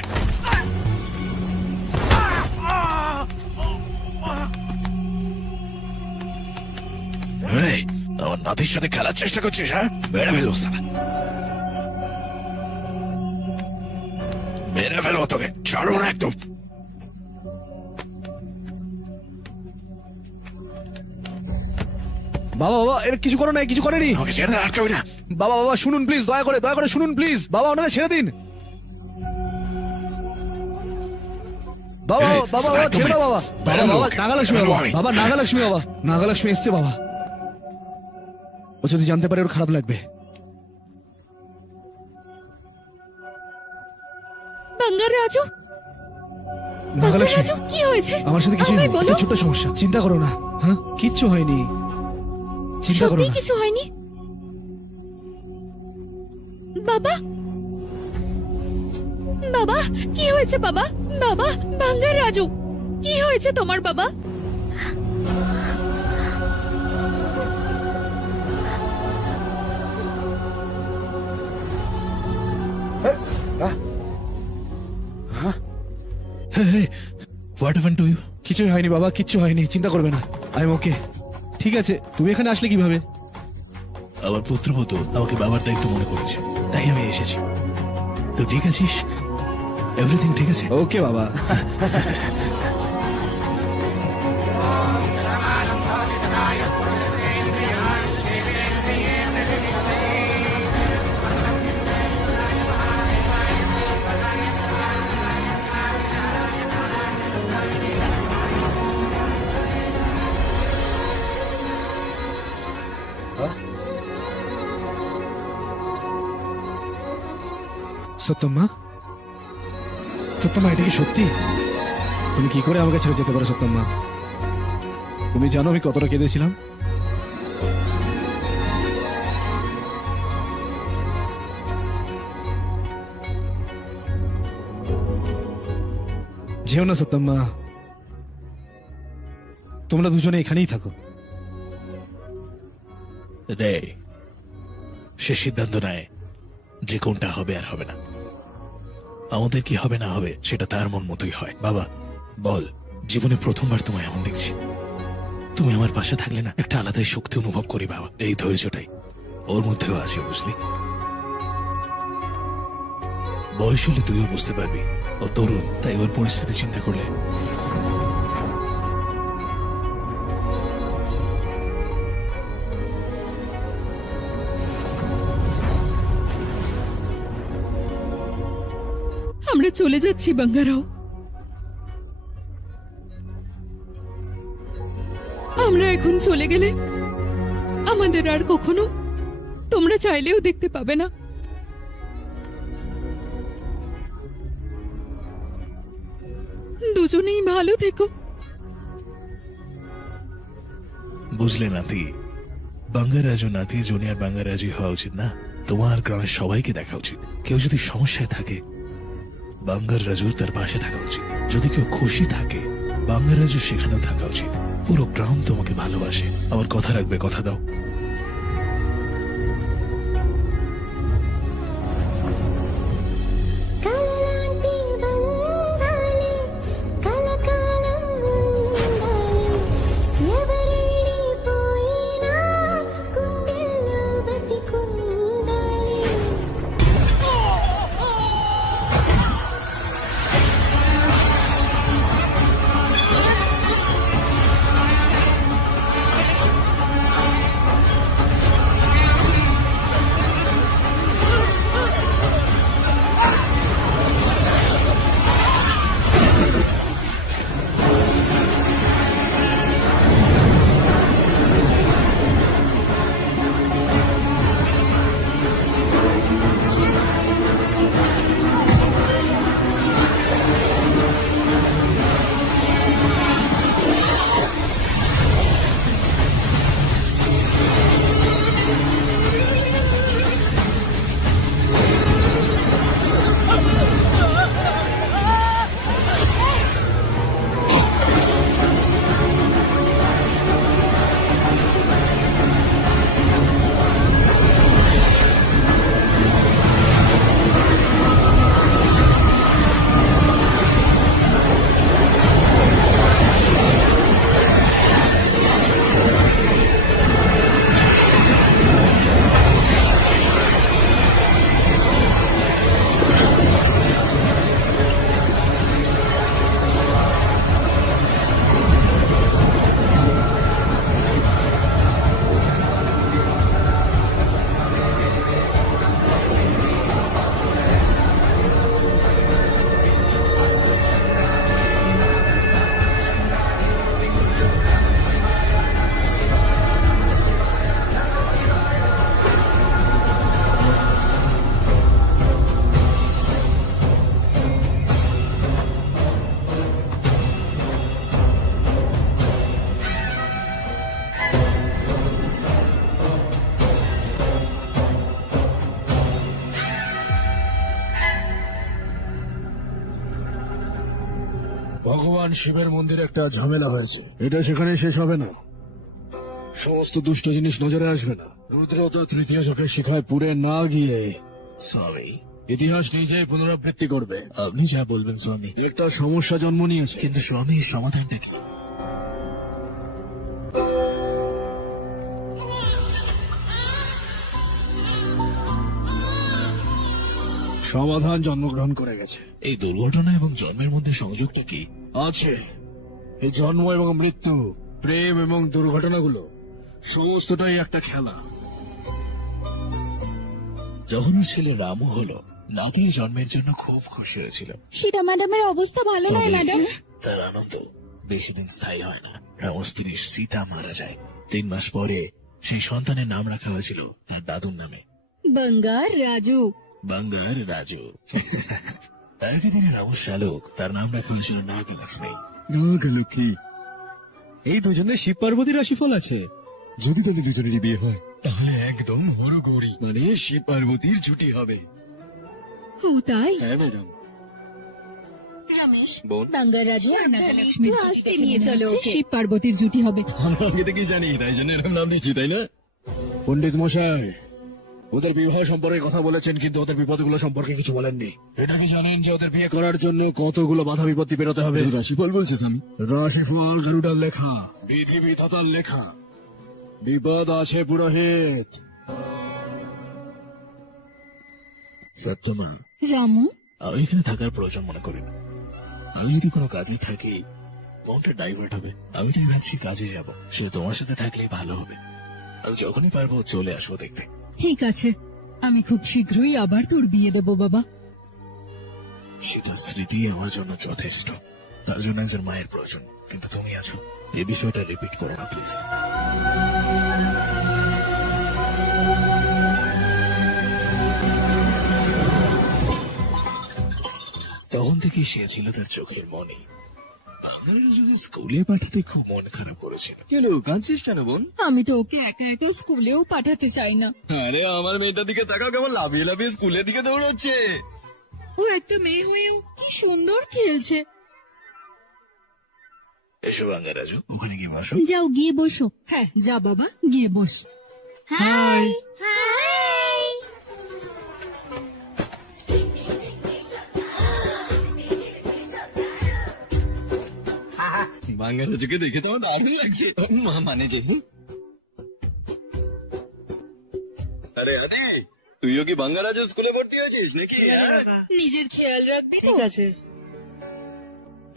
এই, আমার নাতির সাথে খেলার চেষ্টা করছিস? হ্যাঁ, মেরে ফেলবো শালা, মেরে ফেলবো তোকে, ছাড়বো না একদম। বাবা বাবা, এটা কিছু করো না, কিছু করেনি। আমাকে ছেড়ে দে, আটকাবি না। বাবা বাবা শুনুন প্লিজ, দয়া করে শুনুন প্লিজ। বাবা ওনাকে ছেড়ে দিন। বাবা এই, বাবা বাবা একদম ছেড়ে দাও বাবা। বাবা বেরোনো বাবা ওকে, নাগালক্ষ্মী বেরোনো বাবা, আমি। বাবা নাগালক্ষ্মী বাবা, নাগালক্ষ্মী এসছে বাবা। ও যদি জানতে পারে ওর খারাপ লাগবে। বাঙ্গার রাজু, বাঙ্গার নাগালক্ষ্মী, রাজু, কি হয়েছে? আমার সাথে কিছু আমায় বলো। একটা ছোট্ট সমস্যা, চিন্তা করো না। হ্যাঁ, কিচ্ছু হয়নি, চিন্তা করো সত্যি না। কিছু হয়নি? বাবা, বাবা কি হয়েছে বাবা? বাবা, বাঙ্গার রাজু, কি হয়েছে তোমার বাবা? What happened to you? কিছুই হয়নি বাবা, কিচ্ছু হয়নি, চিন্তা করবে না। I am okay. ঠিক আছে, তুমি এখানে আসলে কিভাবে? আমার পুত্রবধূ আমাকে বাবার দায়িত্ব মনে করেছে, তাই আমি এসেছি। তো ঠিক আছিস? এভরিথিং ঠিক আছে? ওকে বাবা। সত্যম্মা, সত্যম্মা, এটা কি সত্যি? তুমি কি করে আমাকে ছেড়ে যেতে পারো সত্যম্মা? তুমি জানো আমি কতটা কেঁদেছিলাম। যেও না সত্যম্মা, তোমরা দুজনে এখানেই থাকো। রে, সে সিদ্ধান্ত নেয় যে কোনটা হবে আর হবে না। আমাদের কি হবে না হবে সেটা তার মন মতোই হয়। বাবা বল, জীবনে প্রথমবার তোমায় এমন দেখছি। তুমি আমার পাশে থাকলে না একটা আলাদাই শক্তি অনুভব করি বাবা। এই ধৈর্যটাই ওর মধ্যেও আছে, বুঝলি? বয়স হলে তুইও বুঝতে পারবি ও তরুণ, তাই ওর পরিস্থিতি চিন্তা করলে আমরা চলে যাচ্ছি বাঙ্গারাও। আমরা এখন চলে গেলে আমাদের আর কখনো তোমরা চাইলেও দেখতে পাবে না। দুজনেই ভালো থেকো। বুঝলে নাতি, বাঙ্গারাজু নাতি জুনিয়র বাঙ্গারাজি হওয়া উচিত না। তোমার গ্রামের সবাইকে দেখা উচিত। কেউ যদি সমস্যায় থাকে বাঙ্গার রাজুর তার পাশে থাকা উচিত। যদি কেউ খুশি থাকে বাঙ্গার রাজু সেখানেও থাকা উচিত। পুরো গ্রাম তোমাকে ভালোবাসে। আমার কথা রাখবে, কথা দাও। ভগবান শিবের মন্দিরে একটা ঝামেলা হয়েছে। এটা সেখানে শেষ হবে না। সমস্ত দুষ্ট জিনিস নজরে আসবে না। রুদ্রতা তৃতীয় চোখের শিখায় পুড়ে না গিয়ে স্বামী, ইতিহাস নিজেই পুনরাবৃত্তি করবে। আপনি যা বলবেন স্বামী। একটা সমস্যা জন্ম নিয়েছে, কিন্তু স্বামী, সমাধানটা কি? সমাধান জন্মগ্রহণ করে গেছে। এই দুর্ঘটনা এবং জন্মের মধ্যে সংযোগটা কি? আছে। এই জন্ম এবং মৃত্যু, প্রেম এবং দুর্ঘটনাগুলো সমস্তটাই একটা খেলা। যখন ওর ছেলে রামু হলো, নাতি জন্মের জন্য খুব খুশি হয়েছিল। সীতা ম্যাডামের অবস্থা ভালো নয় তবে ম্যাডাম। তার আনন্দ বেশি দিন স্থায়ী হয় না। রামুর স্ত্রী সীতা মারা যায়। 3 মাস পরে সেই সন্তানের নাম রাখা হয়েছিল তার দাদুর নামে। বাঙ্গার রাজু। বাঙ্গার রাজু। একদিনের অবশ্যালোক, তার নাম রাখা হয়েছিল নাগলক্ষ্মী। নাগলক্ষ্মী। এই দুজনের শিব পার্বতী রাশিফল আছে। যদি তাদের দুজনেরই বিয়ে হয় তাহলে একদম হরগৌরী, মানে শিব পার্বতীর জুটি হবে। ও তাই? হ্যাঁ ম্যাডাম। রমেশ, বোন, বাঙ্গার রাজু আর নাগলক্ষ্মীর আসতে নিয়ে চলো, শিব পার্বতীর জুটি হবে। আমরা আগে থেকেই জানি, তাই জন্য এরকম নাম দিচ্ছি, তাই না? পণ্ডিত মশাই, ওদের বিবাহ সম্পর্কে কথা বলেছেন, কিন্তু ওদের বিপদগুলো সম্পর্কে কিছু বলেননি। এটা কি জানেন যে ওদের বিয়ে করার জন্য কতগুলো বাধা বিপত্তি পেরোতে হবে? এটা তো রাশিফল বলছে স্বামী। রাশিফল গরুডার লেখা, বিধি বিধাতার লেখা। বিপদ আছে পুরোহিত। সত্যমা, রামু, আমি এখানে থাকার প্রয়োজন মনে করি না। আমি যদি কোনো কাজে থাকি, মনটা ডাইভার্ট হবে। আমি তাই ভাবছি কাজে যাব, সে তোমার সাথে থাকলেই ভালো হবে। আমি যখনই পারবো চলে আসবো দেখতে। ঠিক আছে, আমি খুব শীঘ্রই আবার তোর বিয়ে দেব বাবা। সেটা স্মৃতি আমার জন্য যথেষ্ট। তার জন্য একজন মায়ের প্রয়োজন, কিন্তু তুমি আছো। এই বিষয়টা রিপিট করো না প্লিজ। তখন থেকে সে ছিল তার চোখের মনে। বাঙালিরা যদি স্কুলে পাঠাতে খুব মন খারাপ করেছিল। কেন কাঁদছিস কেন বোন? আমি তো ওকে একা একা স্কুলেও পাঠাতে চাই না। আরে আমার মেয়েটার দিকে তাকাও, কেমন লাভিয়ে লাভিয়ে স্কুলের দিকে দৌড়চ্ছে। ও একটা মেয়ে হয়েও কি সুন্দর খেলছে। এসো বাঙ্গা রাজু, ওখানে গিয়ে বসো। যাও গিয়ে বসো। হ্যাঁ যা বাবা, গিয়ে বস। হাই। বাঙালিকে দেখে তো আমার দারুণ লাগছে। মা মানে যে, আরে আদি, তুইও কি বাঙ্গারাজ স্কুলে ভর্তি হয়েছিস নাকি? নিজের খেয়াল রাখবি তো।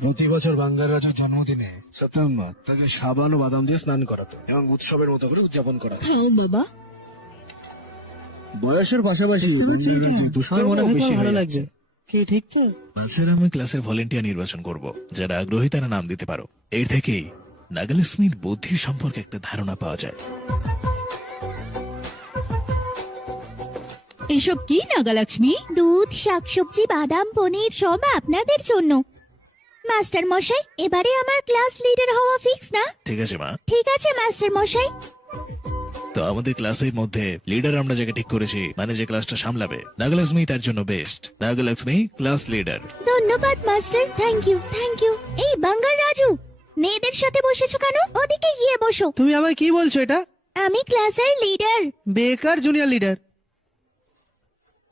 প্রতি বছর বাঙ্গার রাজুর জন্মদিনে সত্যম্মা তাকে সাবান ও বাদাম দিয়ে স্নান করাতো এবং উৎসবের মতো করে উদযাপন করাতো। হ্যাঁ বাবা, বয়সের পাশাপাশি বাঙ্গার রাজুর দুষ্কর্মও বেশি হয়ে যাচ্ছে। বাচ্চারা আমি ক্লাসের ভলেন্টিয়ার নির্বাচন করব। যারা আগ্রহী তারা নাম দিতে পারো। এর থেকেই নাগালক্ষ্মীর বুদ্ধির সম্পর্কে একটা ধারণা পাওয়া যায়। এসব কি নাগালক্ষ্মী? দুধ, শাকসবজি, বাদাম, পনির সব আপনাদের জন্য। মাস্টার মশাই, এবারে আমার ক্লাস লিডার হওয়া ফিক্স না? ঠিক আছে মা। ঠিক আছে মাস্টার মশাই। তো আমাদের ক্লাসের মধ্যে লিডার আমরা যাকে ঠিক করেছি, মানে যে ক্লাসটা সামলাবে, নাগালক্ষ্মী তার জন্য বেস্ট। Nagalakshmi class leader. ধন্যবাদ master, thank you thank you. এই বাঙ্গার রাজু, মেয়েদের সাথে বসেছো কেন? ওদিকে গিয়ে বসো। তুমি আমায় কি বলছো এটা? আমি ক্লাসের লিডার। বেকার জুনিয়র লিডার।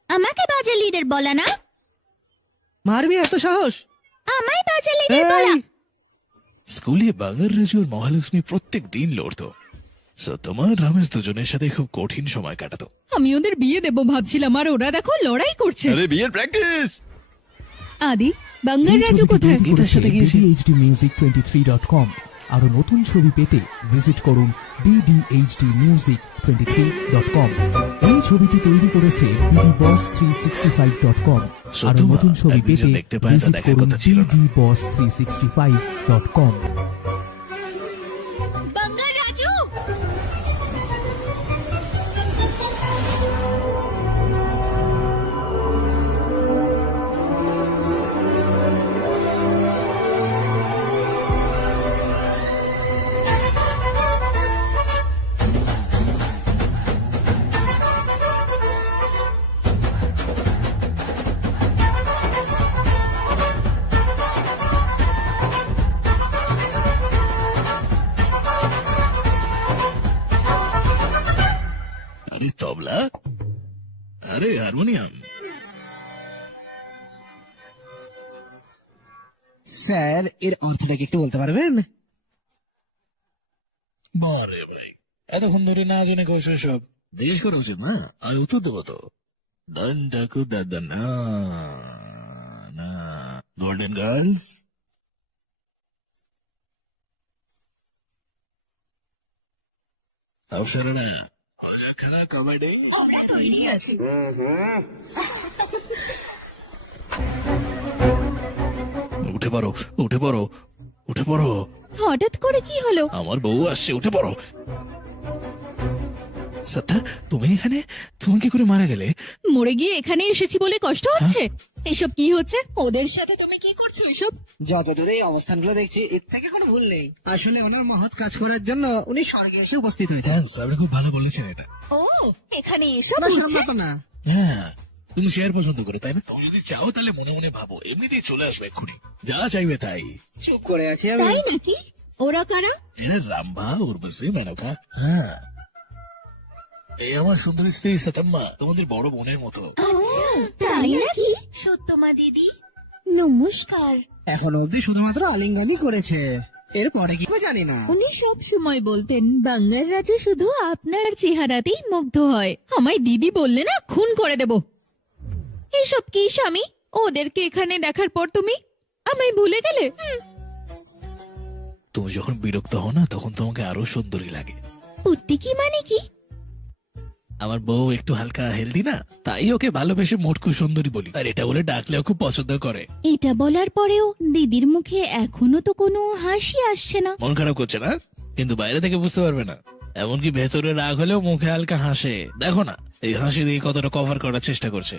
আমাকে বাজে লিডার বলা না। মারবি এত সাহস? আমায় বাজে লিডার বলা। স্কুলে বাঙার রাজু আর মহালক্ষ্মী প্রত্যেক দিন লড়তো। So, তোমার রমেশ দুজনের সাথে খুব কঠিন সময় কাটাতো। আমি ওদের বিয়ে দেব ভাবছিলাম, আর ওরা দেখো লড়াই করছে। আরে বিয়ের প্র্যাকটিস। আদি, বাঙ্গার এই রাজু ছবিটি কোথায়? তৈরি করেছে BDHDmusic23.com। আরো নতুন ছবি পেতে ভিজিট করুন BDHDmusic23.com। এই ছবিটি তৈরি করেছে BDBoss365.com। আরো নতুন ছবি পেতে ভিজিট করুন BDBoss365.com। বাঙ্গার রাজু, আরে তবলা, আরে হারমোনিয়াম। স্যার, এর অর্থটা কি একটু বলতে পারবেন? বারে ভাই, এতক্ষণ ধরে না জেনে করছো সব। জিজ্ঞেস করা উচিত না, আমি উত্তর দেবো তো। ডাকু দাদা না না, গোল্ডেন গার্লস। অবসররা খেলা কমেডি তৈরি আছে। উঠে পড়ো, উঠে পড়ো, উঠে পড়ো। হঠাৎ করে কি হলো? আমার বউ আসছে, উঠে পড়ো। সত্যা তুমি এখানে, তুমি কি করে মারা গেলে? মরে গিয়ে এখানে এসেছি বলে কষ্ট হচ্ছে? এসব কি হচ্ছে? ওদের সাথে তুমি কি করছো এসব? যতদূর এই অবস্থানগুলো দেখছি এর থেকে কোনো ভুল নেই। আসলে ওনার মহৎ কাজ করার জন্য উনি স্বর্গে এসে উপস্থিত হয়েছেন। থ্যাঙ্কস, আপনি খুব ভালো বলেছেন এটা। ও এখানে এসব না, হচ্ছে? সেরকম না। হ্যাঁ, তুমি শেয়ার পছন্দ করে তাই না? তুমি যদি চাও তাহলে মনে মনে ভাবো, এমনিতেই চলে আসবে এক্ষুনি, যা চাইবে তাই। চুপ করে আছি আমি। তাই নাকি? ওরা কারা? এরা রামভা, উর্বশী, মেনকা। হ্যাঁ, এই আমার সুন্দরী স্ত্রী সতম্মা, তোমাদের বড় বোনের মতো। আচ্ছা তাই নাকি? সত্যমা দিদি নমস্কার। এখন অবধি শুধুমাত্র আলিঙ্গনই করেছে, এরপরে কি হবে জানি না। উনি সব সময় বলতেন বাংলার রাজু শুধু আপনার চেহারাতেই মুগ্ধ হয়। আমায় দিদি বললে না খুন করে দেব। এসব কি স্বামী? ওদেরকে এখানে দেখার পর তুমি আমায় ভুলে গেলে? তুমি যখন বিরক্ত হও না তখন তোমাকে আরো সুন্দরী লাগে। পুট্টি কি মানে কি? আমার বউ একটু হালকা হেলদি না, তাই ওকে ভালোবেসে মোটকু সুন্দরী বলি, আর এটা বলে ডাকলেও খুব পছন্দ করে। এটা বলার পরেও দিদির মুখে এখনো তো কোনো হাসি আসছে না। মন খারাপ করছে না, কিন্তু বাইরে থেকে বুঝতে পারবে না। এমনকি ভেতরে রাগ হলেও মুখে হালকা হাসে, দেখো না এই হাসি দিয়ে কতটা কভার করার চেষ্টা করছে।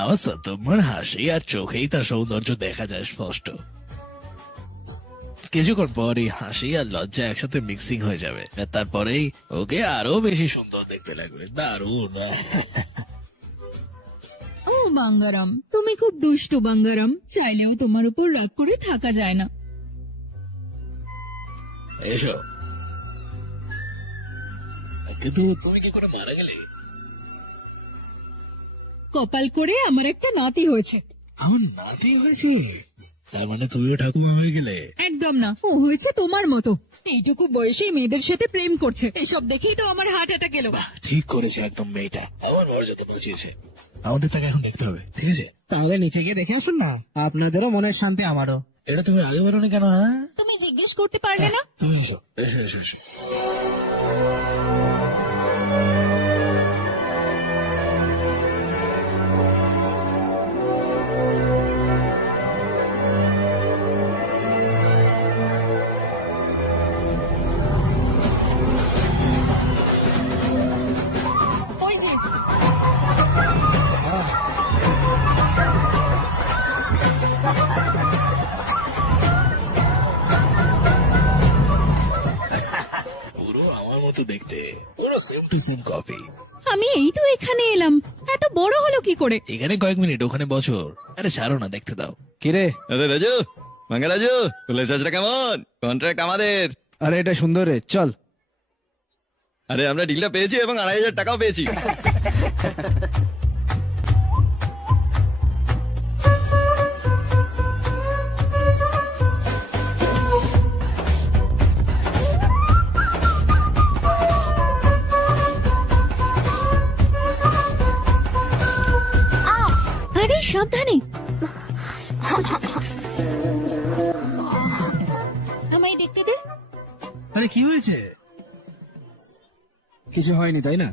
আমার সত্যমার হাসি আর চোখেই তার সৌন্দর্য দেখা যায় স্পষ্ট। কিছুক্ষণ পর এই হাসি আর লজ্জা একসাথে মিক্সিং হয়ে যাবে, আর তারপরেই ওকে আরো বেশি সুন্দর দেখতে লাগবে। দারুণ। ও বাঙ্গারাম, তুমি খুব দুষ্টু বাঙ্গারাম। চাইলেও তোমার উপর রাগ করে থাকা যায় না। এসো। কিন্তু তুমি কি করে মারা গেলে? কপাল করে আমার একটা নাতি হয়েছে। আমার নাতি হয়েছে? তার মানে তুমিও ঠাকুমা হয়ে গেলে? একদম না, ও হয়েছে তোমার মতো। এইটুকু বয়সে মেয়েদের সাথে প্রেম করছে। এসব দেখেই তো আমার হার্ট অ্যাটাক এলো। ঠিক করেছে একদম মেয়েটা, আমার মর্যাদা বুঝিয়েছে। আমাদের তাকে এখন দেখতে হবে, ঠিক আছে? তাহলে নিচে গিয়ে দেখে আসুন না, আপনাদেরও মনের শান্তি আমারও। এটা তুমি আগে বলোনি কেন? হ্যাঁ, তুমি জিজ্ঞেস করতে পারলে না? তুমি এসো এসো এসো এসো। ওই যে পুরো আমার মতো দেখতে, পুরো সেম টু সেম কপি। আমি এই তো এখানে এলাম, এত বড় হলো কি করে? এখানে কয়েক মিনিট, ওখানে বছর। আরে ছাড়ো না, দেখতে দাও। কিরে? আরে রাজু, ভাঙ্গা রাজু, ফুলের চাচরা কেমন? কন্ট্রাক্ট আমাদের। আরে এটা সুন্দর রে, চল। আরে আমরা ডিলটা পেয়েছি এবং 2,500 টাকাও পেয়েছি। আরে সাবধানে। আমায় দেখতে দে। আরে কি হয়েছে? কিছু হয়নি তাই না?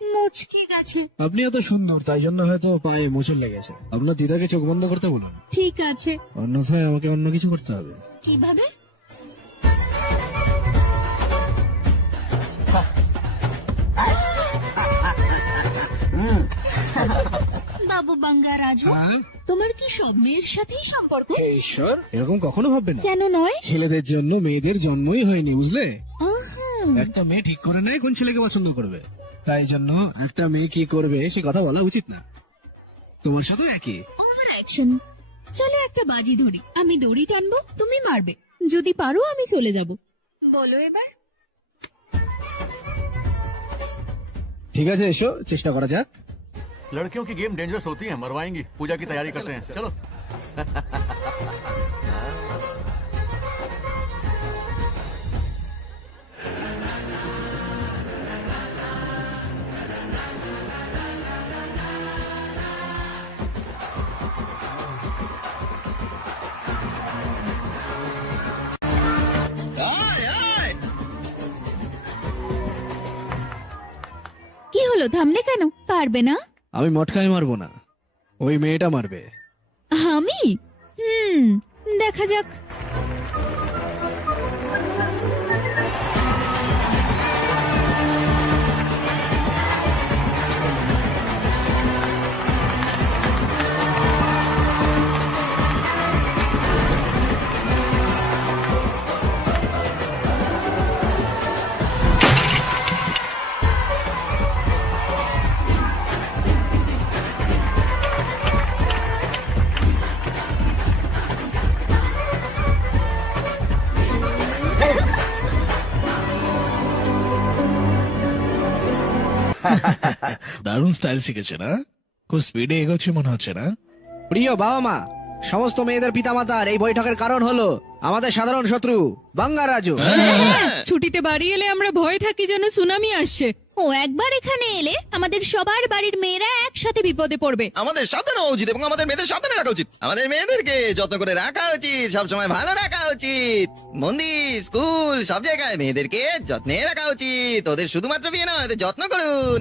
মুচকি গেছে। আপনি এত সুন্দর, তাই জন্য হয়তো পায়ে মোচড় লেগেছে। আপনার দিদাকে চোখ বন্ধ করতে বলুন, ঠিক আছে। অন্যথায় আমাকে অন্য কিছু করতে হবে। কিভাবে? বাবু বাঙ্গা রাজু, তোমার কি সব মেয়ের সাথেই সম্পর্ক? হে ঈশ্বর, এরকম কখনো ভাববে না। কেন নয়? ছেলেদের জন্য মেয়েদের জন্মই হয়নি, বুঝলে? আহা, একটা মেয়ে ঠিক করে নেয় কোন ছেলেকে পছন্দ করবে, তাই জন্য একটা মেয়ে কি করবে সে কথা বলা উচিত না। তোমার সাথে একই। Over action. চলো একটা বাজি ধরি, আমি দড়ি টানবো, তুমি মারবে। যদি পারো আমি চলে যাব। বলো এবার। ঠিক আছে, এসো চেষ্টা করা যাক। लड़कियों की गेम डेंजरस होती है, मरवाएंगी। पूजा की तैयारी करते हैं, चलो। কি হলো, থামলে কেন? পারবে না? আমি মটকায় মারবো না, ওই মেয়েটা মারবে। আমি? দেখা যাক। দারুণ স্টাইল শিখেছে না? খুব স্পিডে এগোচ্ছে মনে হচ্ছে না? প্রিয় বাবা মা, সমস্ত মেয়েদের পিতামাতার এই বৈঠকের কারণ হলো আমাদের সাধারণ শত্রু বাঙ্গারাজু। ছুটিতে বাড়ি এলে আমরা ভয় থাকি যেন সুনামি আসছে। ও একবার এখানে এলে আমাদের সবার বাড়ির মেয়েরা একসাথে বিপদে পড়বে। আমাদের সাবধান হওয়া উচিত এবং আমাদের মেয়েদের সাবধানে রাখা উচিত। আমাদের মেয়েদেরকে যত্ন করে রাখা উচিত, সবসময় ভালো রাখা উচিত। মন্দির, স্কুল, সব জায়গায় মেয়েদেরকে যত্নে রাখা উচিত। ওদের শুধুমাত্র বিয়ে নয়, ওদের যত্ন করুন।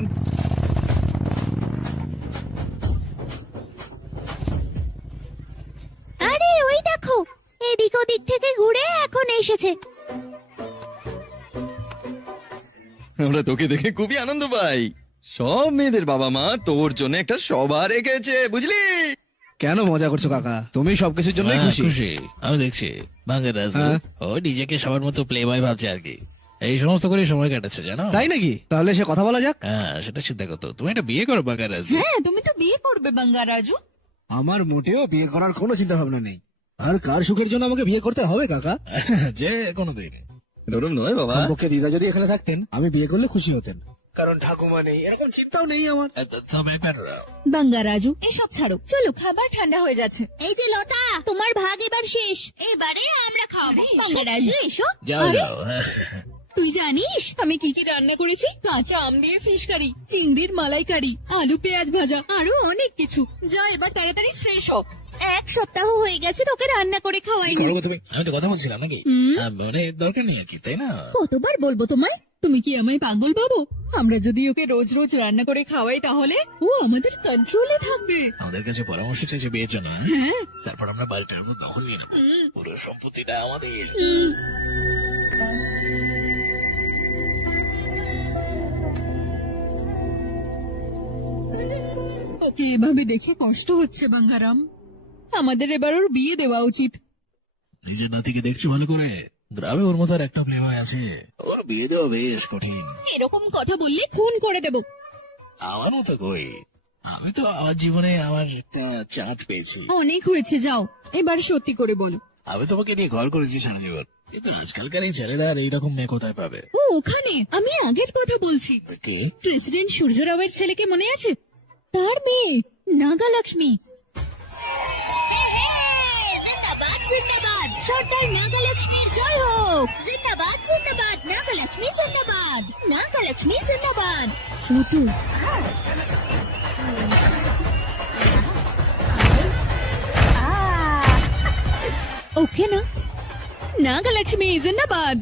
আরে ওই দেখো, এদিক ওদিক থেকে ঘুরে এখন এসেছে। আমরা তোকে দেখে খুবই আনন্দ পাই। সব মেয়েদের বাবা মা তোর জন্য একটা সভা রেখেছে, বুঝলি? কেন মজা করছো কাকা? তুমি সবকিছুর জন্যই হ্যাঁ, খুশি। খুশি আমি দেখছি। বাঙ্গারাজু হ্যাঁ। ও নিজেকে সবার মতো প্লে বয় ভাবছে আর কি। এই সমস্ত করে সময় কাটাচ্ছে জানো? তাই নাকি? তাহলে সে কথা বলা যাক। হ্যাঁ, সেটা চিন্তা করতো। তুমি একটা বিয়ে করো বাঙ্গারাজু। হ্যাঁ, তুমি তো বিয়ে করবে বাঙ্গারাজু। আমার মোটেও বিয়ে করার কোনো চিন্তা ভাবনা নেই। আর কার সুখের জন্য আমাকে বিয়ে করতে হবে কাকা? যে কোনোদিন। এরকম নয় বাবা। কমপক্ষে দিদা যদি এখানে থাকতেন আমি বিয়ে করলে খুশি হতেন, কারণ ঠাকুমা নেই, এরকম চিন্তাও নেই আমার। তবে এবার বাঙ্গারাজু এসব ছাড়ো, চলো খাবার ঠান্ডা হয়ে যাচ্ছে। এই যে লতা, তোমার ভাগ এবার শেষ, এবারে আমরা খাবো। বাঙ্গারাজু এসো। যাও আরে, যাও। তুই জানিস আমি কি কি রান্না করেছি? কাঁচা আম দিয়ে ফিশ কারি, চিংড়ির মালাইকারি, আলু পেঁয়াজ ভাজা, আরো অনেক কিছু। যা এবার তাড়াতাড়ি ফ্রেশ হোক। এক সপ্তাহ হয়ে গেছে তোকে রান্না করে কি খাওয়াইনি। করবো তুমি? আমি তো কথা বলছিলাম নাকি? মানে দরকার নেই আর কি, তাই না? কতবার বলবো তোমায়? তুমি কি আমায় পাগল ভাবো? আমরা যদি ওকে রোজ রোজ রান্না করে খাওয়াই তাহলে ও আমাদের কন্ট্রোলে থাকবে। আমাদের কাছে পরামর্শ চাইছে বিয়ের জন্য। হ্যাঁ, তারপর আমরা বাড়িটার উপর দখল নিয়ে নেবো। পুরো সম্পত্তিটা আমাদের। ওকে এভাবে দেখে কষ্ট হচ্ছে বাঙ্গারাম। আমাদের এবার ওর বিয়ে দেওয়া উচিত। নিজের নাতিকে দেখছি ভালো করে। গ্রামে ওর মতো আর একটা প্লে বয় আছে, ওর বিয়ে দেওয়া বেশ কঠিন। এরকম কথা বললে খুন করে দেব। আমার মতো কই, আমি তো আমার জীবনে আমার একটা চাঁদ পেয়েছি। অনেক হয়েছে, যাও এবার সত্যি করে বলো। আমি তোমাকে নিয়ে ঘর করেছি সারা জীবন, কিন্তু আজকালকার এই ছেলেরা আর এইরকম মেয়ে কোথায় পাবে? ও ওখানে, আমি আগের কথা বলছি। কে? প্রেসিডেন্ট সূর্যরাওয়ের ছেলেকে মনে আছে? তার মেয়ে নাগালক্ষ্মী। জিন্দাবাদ জিন্দাবাদ, সর্দার নাগালক্ষ্মীর জয় হোক। জিন্দাবাদ জিন্দাবাদ, নাগালক্ষ্মী জিন্দাবাদ, নাগালক্ষ্মী জিন্দাবাদ। ফটো ওকে না? নাগালক্ষ্মী জিন্দাবাদ,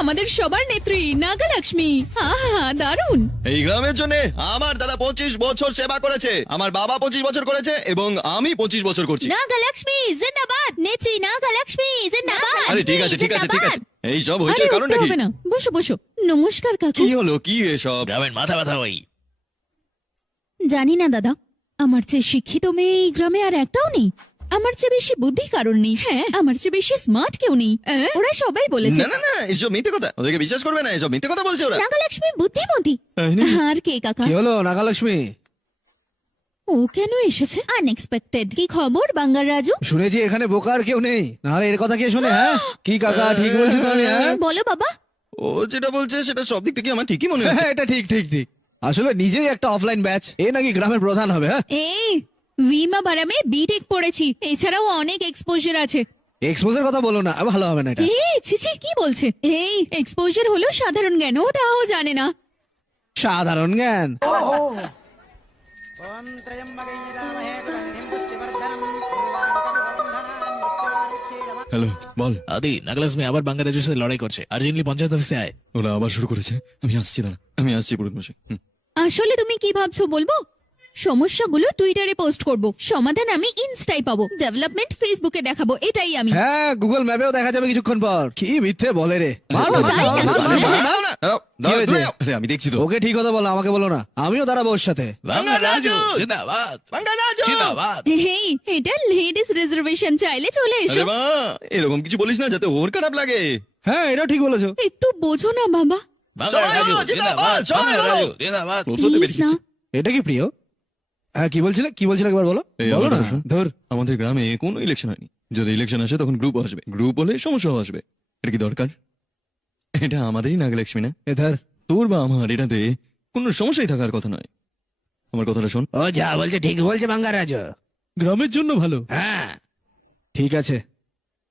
আমাদের সবার নেত্রী নাগালক্ষ্মী। আহা দারুণ। এই গ্রামের জন্য আমার দাদা 25 বছর সেবা করেছে, আমার বাবা 25 বছর করেছে এবং আমি 25 বছর করছি। নাগালক্ষ্মী জিন্দাবাদ, নেত্রী নাগালক্ষ্মী জিন্দাবাদ। আরে ঠিক আছে ঠিক আছে ঠিক আছে, এই সব আরে হয়েছে কারণটা উঠতে কি? হবে না, বসো বসো। নমস্কার কাকু। কি হলো কি এসব? গ্রামের মাথা ব্যথা ওই। জানি না দাদা, আমার চেয়ে শিক্ষিত মেয়ে এই গ্রামে আর একটাও নেই। আমার চেয়ে বেশি বুদ্ধি কারণ নেই। হ্যাঁ, আমার চেয়ে বেশি স্মার্ট কেউ নেই। ওরা সবাই বলেছে। না না না, এসব মিথ্যে কথা, ওদেরকে বিশ্বাস করবে না, এসব মিথ্যে কথা বলছে ওরা। নাগালক্ষ্মী বুদ্ধিমতী। তাই না? আর কে কাকা? কি হলো নাগালক্ষ্মী? ও কেন এসেছে? আনএক্সপেক্টেড। কি খবর বাঙ্গারাজু? শুনেছি এখানে বোকার কেউ নেই, নাহলে এর কথা কে শোনে? হ্যাঁ কি কাকা, ঠিক বলছি তো আমি? হ্যাঁ বলো বাবা। ও যেটা বলছে সেটা সব দিক থেকে আমার ঠিকই মনে হচ্ছে। হ্যাঁ, এটা ঠিক ঠিক ঠিক। আসলে নিজেই একটা অফলাইন ব্যাচ, এ নাকি গ্রামের প্রধান হবে। হ্যাঁ, এই ভিমা বারামে বিটেক পড়েছি, এছাড়াও অনেক এক্সপোজার আছে। এক্সপোজের কথা বলো না, ভালো হবে না এটা। এই ছিছি, কি বলছে? এই এক্সপোজার হলো সাধারণ জ্ঞান, ও তাও জানে না। সাধারণ জ্ঞান? হ্যালো বল। আদি, নাগালক্ষ্মী আবার বাঙ্গারাজুর সাথে লড়াই করছে। আর্জেন্টলি পঞ্চায়েত অফিসে আয়। ওরা আবার শুরু করেছে, আমি আসছি, দাঁড়া আমি আসছি পুরোহিত মশাই। আসলে তুমি কি ভাবছো বলবো? সমস্যাগুলো টুইটারে পোস্ট করব, সমাধান আমি ইনস্টায় পাবো, ডেভেলপমেন্ট ফেসবুকে দেখাবো, এটাই আমি। হ্যাঁ, গুগল ম্যাপেও দেখা যাবে কিছুক্ষণ পর। কি মিথ্যে বলে রে। মার, মার, মার, মার, মার, মার, মার। দাঁড়াও না, দাঁড়াও, কি হয়েছে? দূরে যাও। আরে আমি দেখছি তো। ওকে ঠিক কথা বলো, আমাকে বলো না। আমিও দাঁড়াবো ওর সাথে। বাঙ্গারাজু জিন্দাবাদ, বাঙ্গারাজু জিন্দাবাদ। হেই, এটা লেডিস রিজার্ভেশন, চাইলে চলে এসো। আরে মা, এরকম কিছু বলিস না যাতে ওর খারাপ লাগে। হ্যাঁ, এটা ঠিক বলেছো। একটু বোঝো না বাবা। বাঙ্গারাজু জয় হোক, জিন্দাবাদ, জয় হোক। বাঙ্গারাজু জিন্দাবাদ। প্রথমতে Please বেরিয়ে গেছে। এটা কি প্রিয়? হ্যাঁ, কি বলছিলে কি বলছিলে একবার বলো। এই বলো আমার না, কথা শোন। ধর। আমাদের গ্রামে কোনো ইলেকশন হয়নি, যদি ইলেকশন আসে তখন গ্রুপ আসবে, গ্রুপ হলে সমস্যা আসবে। এটা কি দরকার? এটা আমাদেরই নাগালক্ষ্মী না? এ ধর। তোর বা আমার এটাতে কোনো সমস্যাই থাকার কথা নয়। আমার কথাটা শোন। ও যা বলছে ঠিক বলছে বাঙ্গারাজু। গ্রামের জন্য ভালো। হ্যাঁ, ঠিক আছে,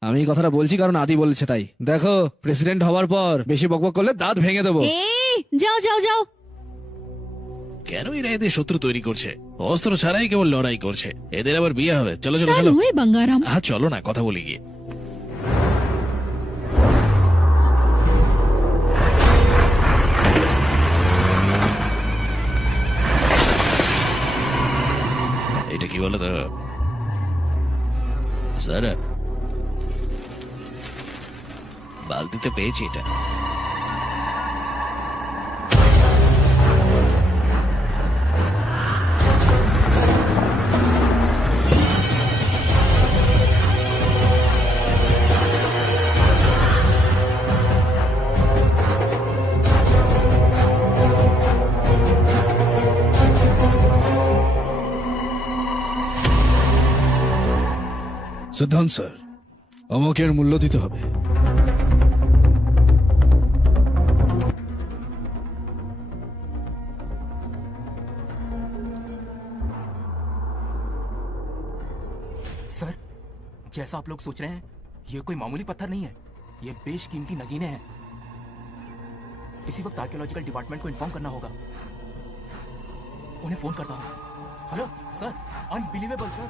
আমি এই কথাটা বলছি কারণ আদি বলেছে তাই। দেখো, প্রেসিডেন্ট হওয়ার পর বেশি বকবক করলে দাঁত ভেঙে দেবো। যাও যাও যাও। কেন এরা এদের শত্রু তৈরি করছে? অস্ত্র ছাড়াই কেবল লড়াই করছে। এদের আবার বিয়ে হবে। চলো চলো তা চলো। নয় বাঙ্গারাম, হ্যাঁ চলো না, কথা বলি গিয়ে। এটা কি বলো তো স্যার? বালতিতে পেয়েছি এটা। সিদ্ধান্ত স্যার, আমাকে এর মূল্য দিতে হবে। सर, जैसा आप लोग सोच रहे हैं, ये कोई मामूली पत्थर नहीं है। ये बेशकीमती नगीने हैं। इसी वक्त आर्कियोलॉजिकल डिपार्टमेंट को इन्फॉर्म करना होगा। उन्हें फोन करता हूँ। Hello sir, unbelievable sir.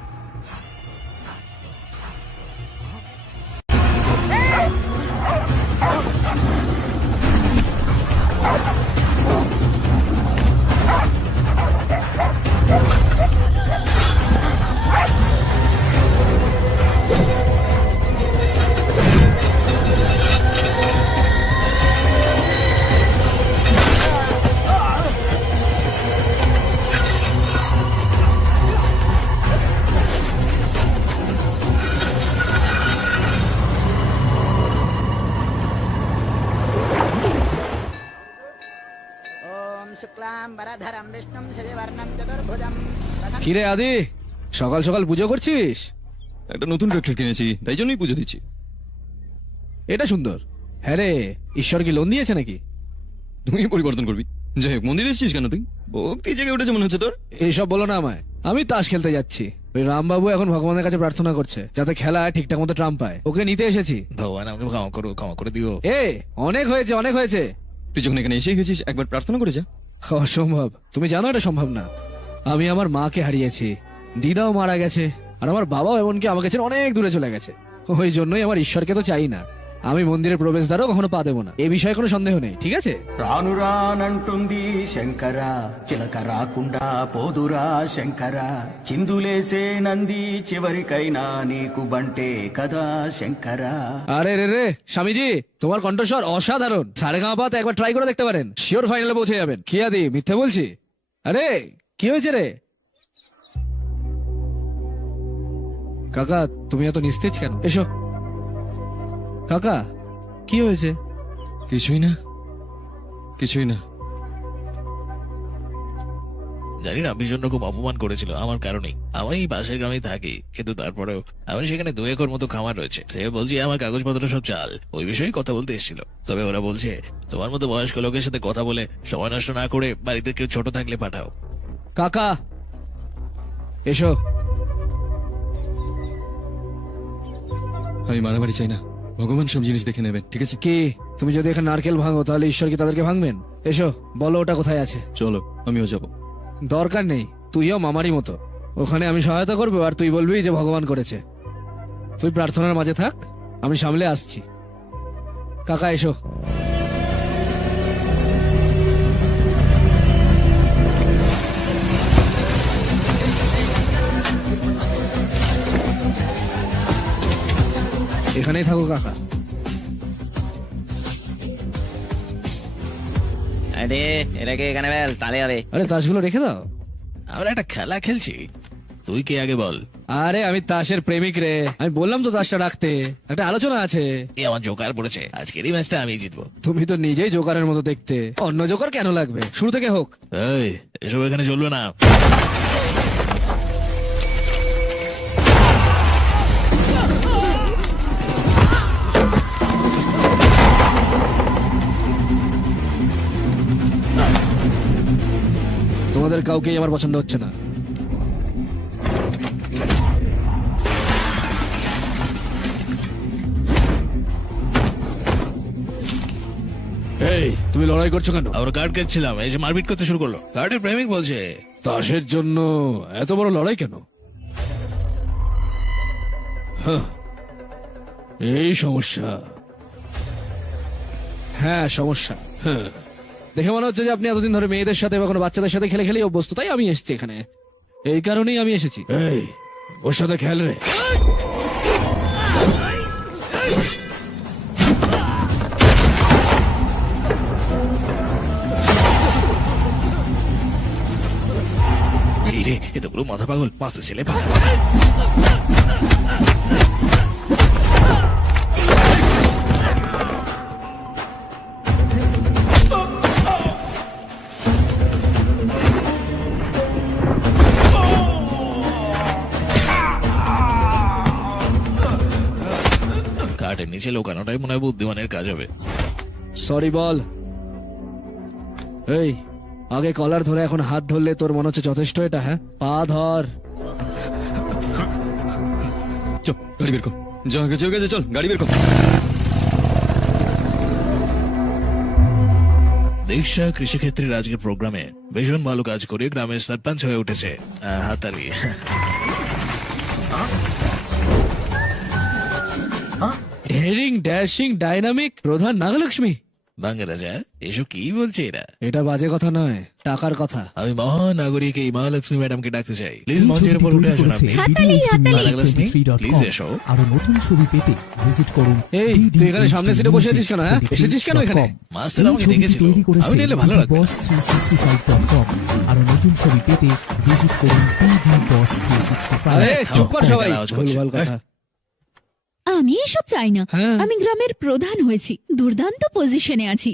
কিরে আদি, সকাল সকাল পুজো করছিস? একটা নতুন ট্রাক্টর কিনেছি, তাই জন্যই পুজো দিচ্ছি। এটা সুন্দর। হ্যাঁ রে, ঈশ্বর কি লোন দিয়েছে নাকি? তুই পরিবর্তন করবি। যাই হোক, মন্দিরে এসেছিস কেন তুই? ভক্তি জেগে উঠেছে মনে হচ্ছে তোর। এইসব বলো না আমায়, আমি তাস খেলতে যাচ্ছি। ওই রামবাবু এখন ভগবানের কাছে প্রার্থনা করছে যাতে খেলা ঠিকঠাক মতো ট্রাম্প পায়। ওকে নিতে এসেছি। ভগবান আমাকে ক্ষমা করে দিও। এ অনেক হয়েছে, অনেক হয়েছে। তুই যখন এখানে এসে গেছিস, একবার প্রার্থনা করে যা। অসম্ভব, তুমি জানো এটা সম্ভব না। আমি আমার মাকে হারিয়েছি, দিদাও মারা গেছে, আর আমার বাবাও এমনকি আমাকে ছেড়ে অনেক দূরে চলে গেছে। ওই জন্যই আমার ঈশ্বরকে তো চাই না। আমি মন্দিরের প্রবেশদ্বারও কখনো পা দেবো না, এ বিষয়ে কোনো সন্দেহ নেই, ঠিক আছে? రానురానంటుంది శంకర చిలక రాకుండా పోదురా శంకర చిందులేసే నంది చివరికైనా నీకు బంటే కదా శంకర আরে রে রে স্বামীজি, তোমার কণ্ঠস্বর অসাধারণ। সারেগামাপাতে একবার ট্রাই করে দেখতে পারেন, শিওর ফাইনালে পৌঁছে যাবেন। কি আদি, মিথ্যে বলছি? আরে কি হয়েছে রে কাকা, তুমি এত নিস্তেজ কেন? এসো কাকা, কি হয়েছে? কিছুই না, কিছুই না। জানি না, ভীষণ রকম অপমান করেছিল আমার কারণেই। আমি এই পাশের গ্রামে থাকি, কিন্তু তারপরেও আমার সেখানে 2 একর মতো খামার রয়েছে। সে বলছে আমার কাগজপত্র সব চাল, ওই বিষয়ে কথা বলতে এসেছিল। তবে ওরা বলছে তোমার মতো বয়স্ক লোকের সাথে কথা বলে সময় নষ্ট না করে বাড়িতে কেউ ছোট থাকলে পাঠাও। কাকা এসো। আমি মারামারি চাই না, ভগবান সব জিনিস দেখে নেবেন, ঠিক আছে? কি তুমি যদি এখানে নারকেল ভাঙো তাহলে ঈশ্বর কি তাদেরকে ভাঙবেন? এসো, বলো ওটা কোথায় আছে। চলো, আমিও যাব। দরকার নেই, তুইও মামারই মতো। ওখানে আমি সহায়তা করবো আর তুই বলবি যে ভগবান করেছে। তুই প্রার্থনার মাঝে থাক, আমি সামলে আসছি। কাকা এসো। এখানেই থাকো কাকা। আরে এটাকে এখানে বেল, তালে হবে। আরে তাসগুলো রেখে দাও। আমরা একটা খেলা খেলছি, তুই কে আগে বল। আরে আমি তাসের প্রেমিক রে, আমি বললাম তো তাসটা রাখতে, একটা আলোচনা আছে। এই আমার জোকার পড়েছে, আজকের এই ম্যাচটা আমি জিতবো। তুমি তো নিজেই জোকারের মতো দেখতে, অন্য জোকার কেন লাগবে? শুরু থেকে হোক। এই এসব এখানে চলবে না। তোমাদের কাউকেই আমার পছন্দ হচ্ছে না। এই তুমি লড়াই করছো কেন? আর কার্ড খেলছিলাম, এসে মারপিট করতে শুরু করলো। কার্ডের প্রেমিক বলছে। তাসের জন্য এত বড় লড়াই কেন? হাহ, এই সমস্যা। হ্যাঁ সমস্যা। হ্যাঁ, দেখে মনে হচ্ছে যে আপনি এতদিন ধরে মেয়েদের সাথে বা কোনো বাচ্চাদের সাথে খেলে খেলেই অভ্যস্ত, তাই আমি এসেছি এখানে। এই কারণেই আমি এসেছি। এই ওর সাথে খেল রে। এই রে, এ তো পুরো মাথা পাগল, মাস্টার ছেলে পাগল। কার্ডের নিচে লোকানোটাই মনে হয় বুদ্ধিমানের কাজ হবে। সরি বল। এই আগে কলার ধরে এখন হাত ধরলে তোর মনে হচ্ছে যথেষ্ট এটা? হ্যাঁ, পা ধর। চল গাড়ি বের কর। যা গেছে চল গাড়ি বের কর। দীক্ষা কৃষিক্ষেত্রের আজকের প্রোগ্রামে ভীষণ ভালো কাজ করে গ্রামের সরপঞ্চ হয়ে উঠেছে। হাতারি ডেয়ারিং, ড্যাশিং, ডাইনামিক প্রধান নাগলক্ষ্মী। বাংলা রাজা, এসব কি বলছে এরা? এটা বাজে কথা নয়, টাকার কথা। আমি মহানাগরিক এই মহালক্ষ্মী ম্যাডামকে ডাকতে চাই। প্লিজ মঞ্চের উপর উঠে আসুন আপনি। মহালক্ষ্মী, প্লিজ এসো। আরো নতুন ছবি পেতে ভিজিট করুন। এই তুই এখানে সামনে সিটে বসে আছিস কেন? হ্যাঁ, এসেছিস কেন এখানে? মাস্টার আমাকে ডেকেছিল, আমি নিলে ভালো লাগবে। boss365.com আরো নতুন ছবি পেতে ভিজিট করুন আরে pdboss365. চুপ কর সবাই, আওয়াজ করছে। ভুলভাল কথা। আমি এসব চাই না। হ্যাঁ। আমি গ্রামের প্রধান হয়েছি, দুর্দান্ত পজিশনে আছি,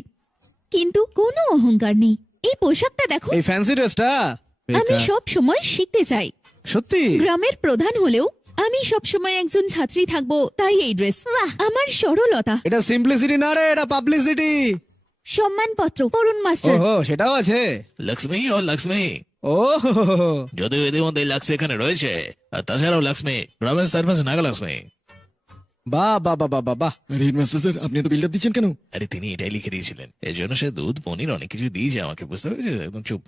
কিন্তু কোনো অহংকার নেই। এই পোশাকটা দেখো। এই ফ্যান্সি ড্রেসটা আমি সব সময় শিখতে চাই। সত্যি? গ্রামের প্রধান হলেও আমি সব সময় একজন ছাত্রী থাকবো, তাই এই ড্রেস। আমার সরলতা। এটা সিম্পলিসিটি না রে, এটা পাবলিসিটি। সম্মানপত্র পড়ুন মাস্টার। ওহো, সেটাও আছে। লক্ষ্মী ও লক্ষ্মী, ও যদিও এদের মধ্যে লক্ষ্মী এখানে রয়েছে, আর তাছাড়াও লক্ষ্মী গ্রামের সরপঞ্চ নাগলক্ষ্মী। বাহ বাহ বাহ বাহ বাহ। মাস্টার স্যার আপনি এত বিল্ডআপ দিচ্ছেন কেন? আরে তিনি এটাই লিখে দিয়েছিলেন, এর জন্য সে দুধ পনির অনেক কিছু দিয়েছে আমাকে, বুঝতে পেরেছে? একদম চুপ।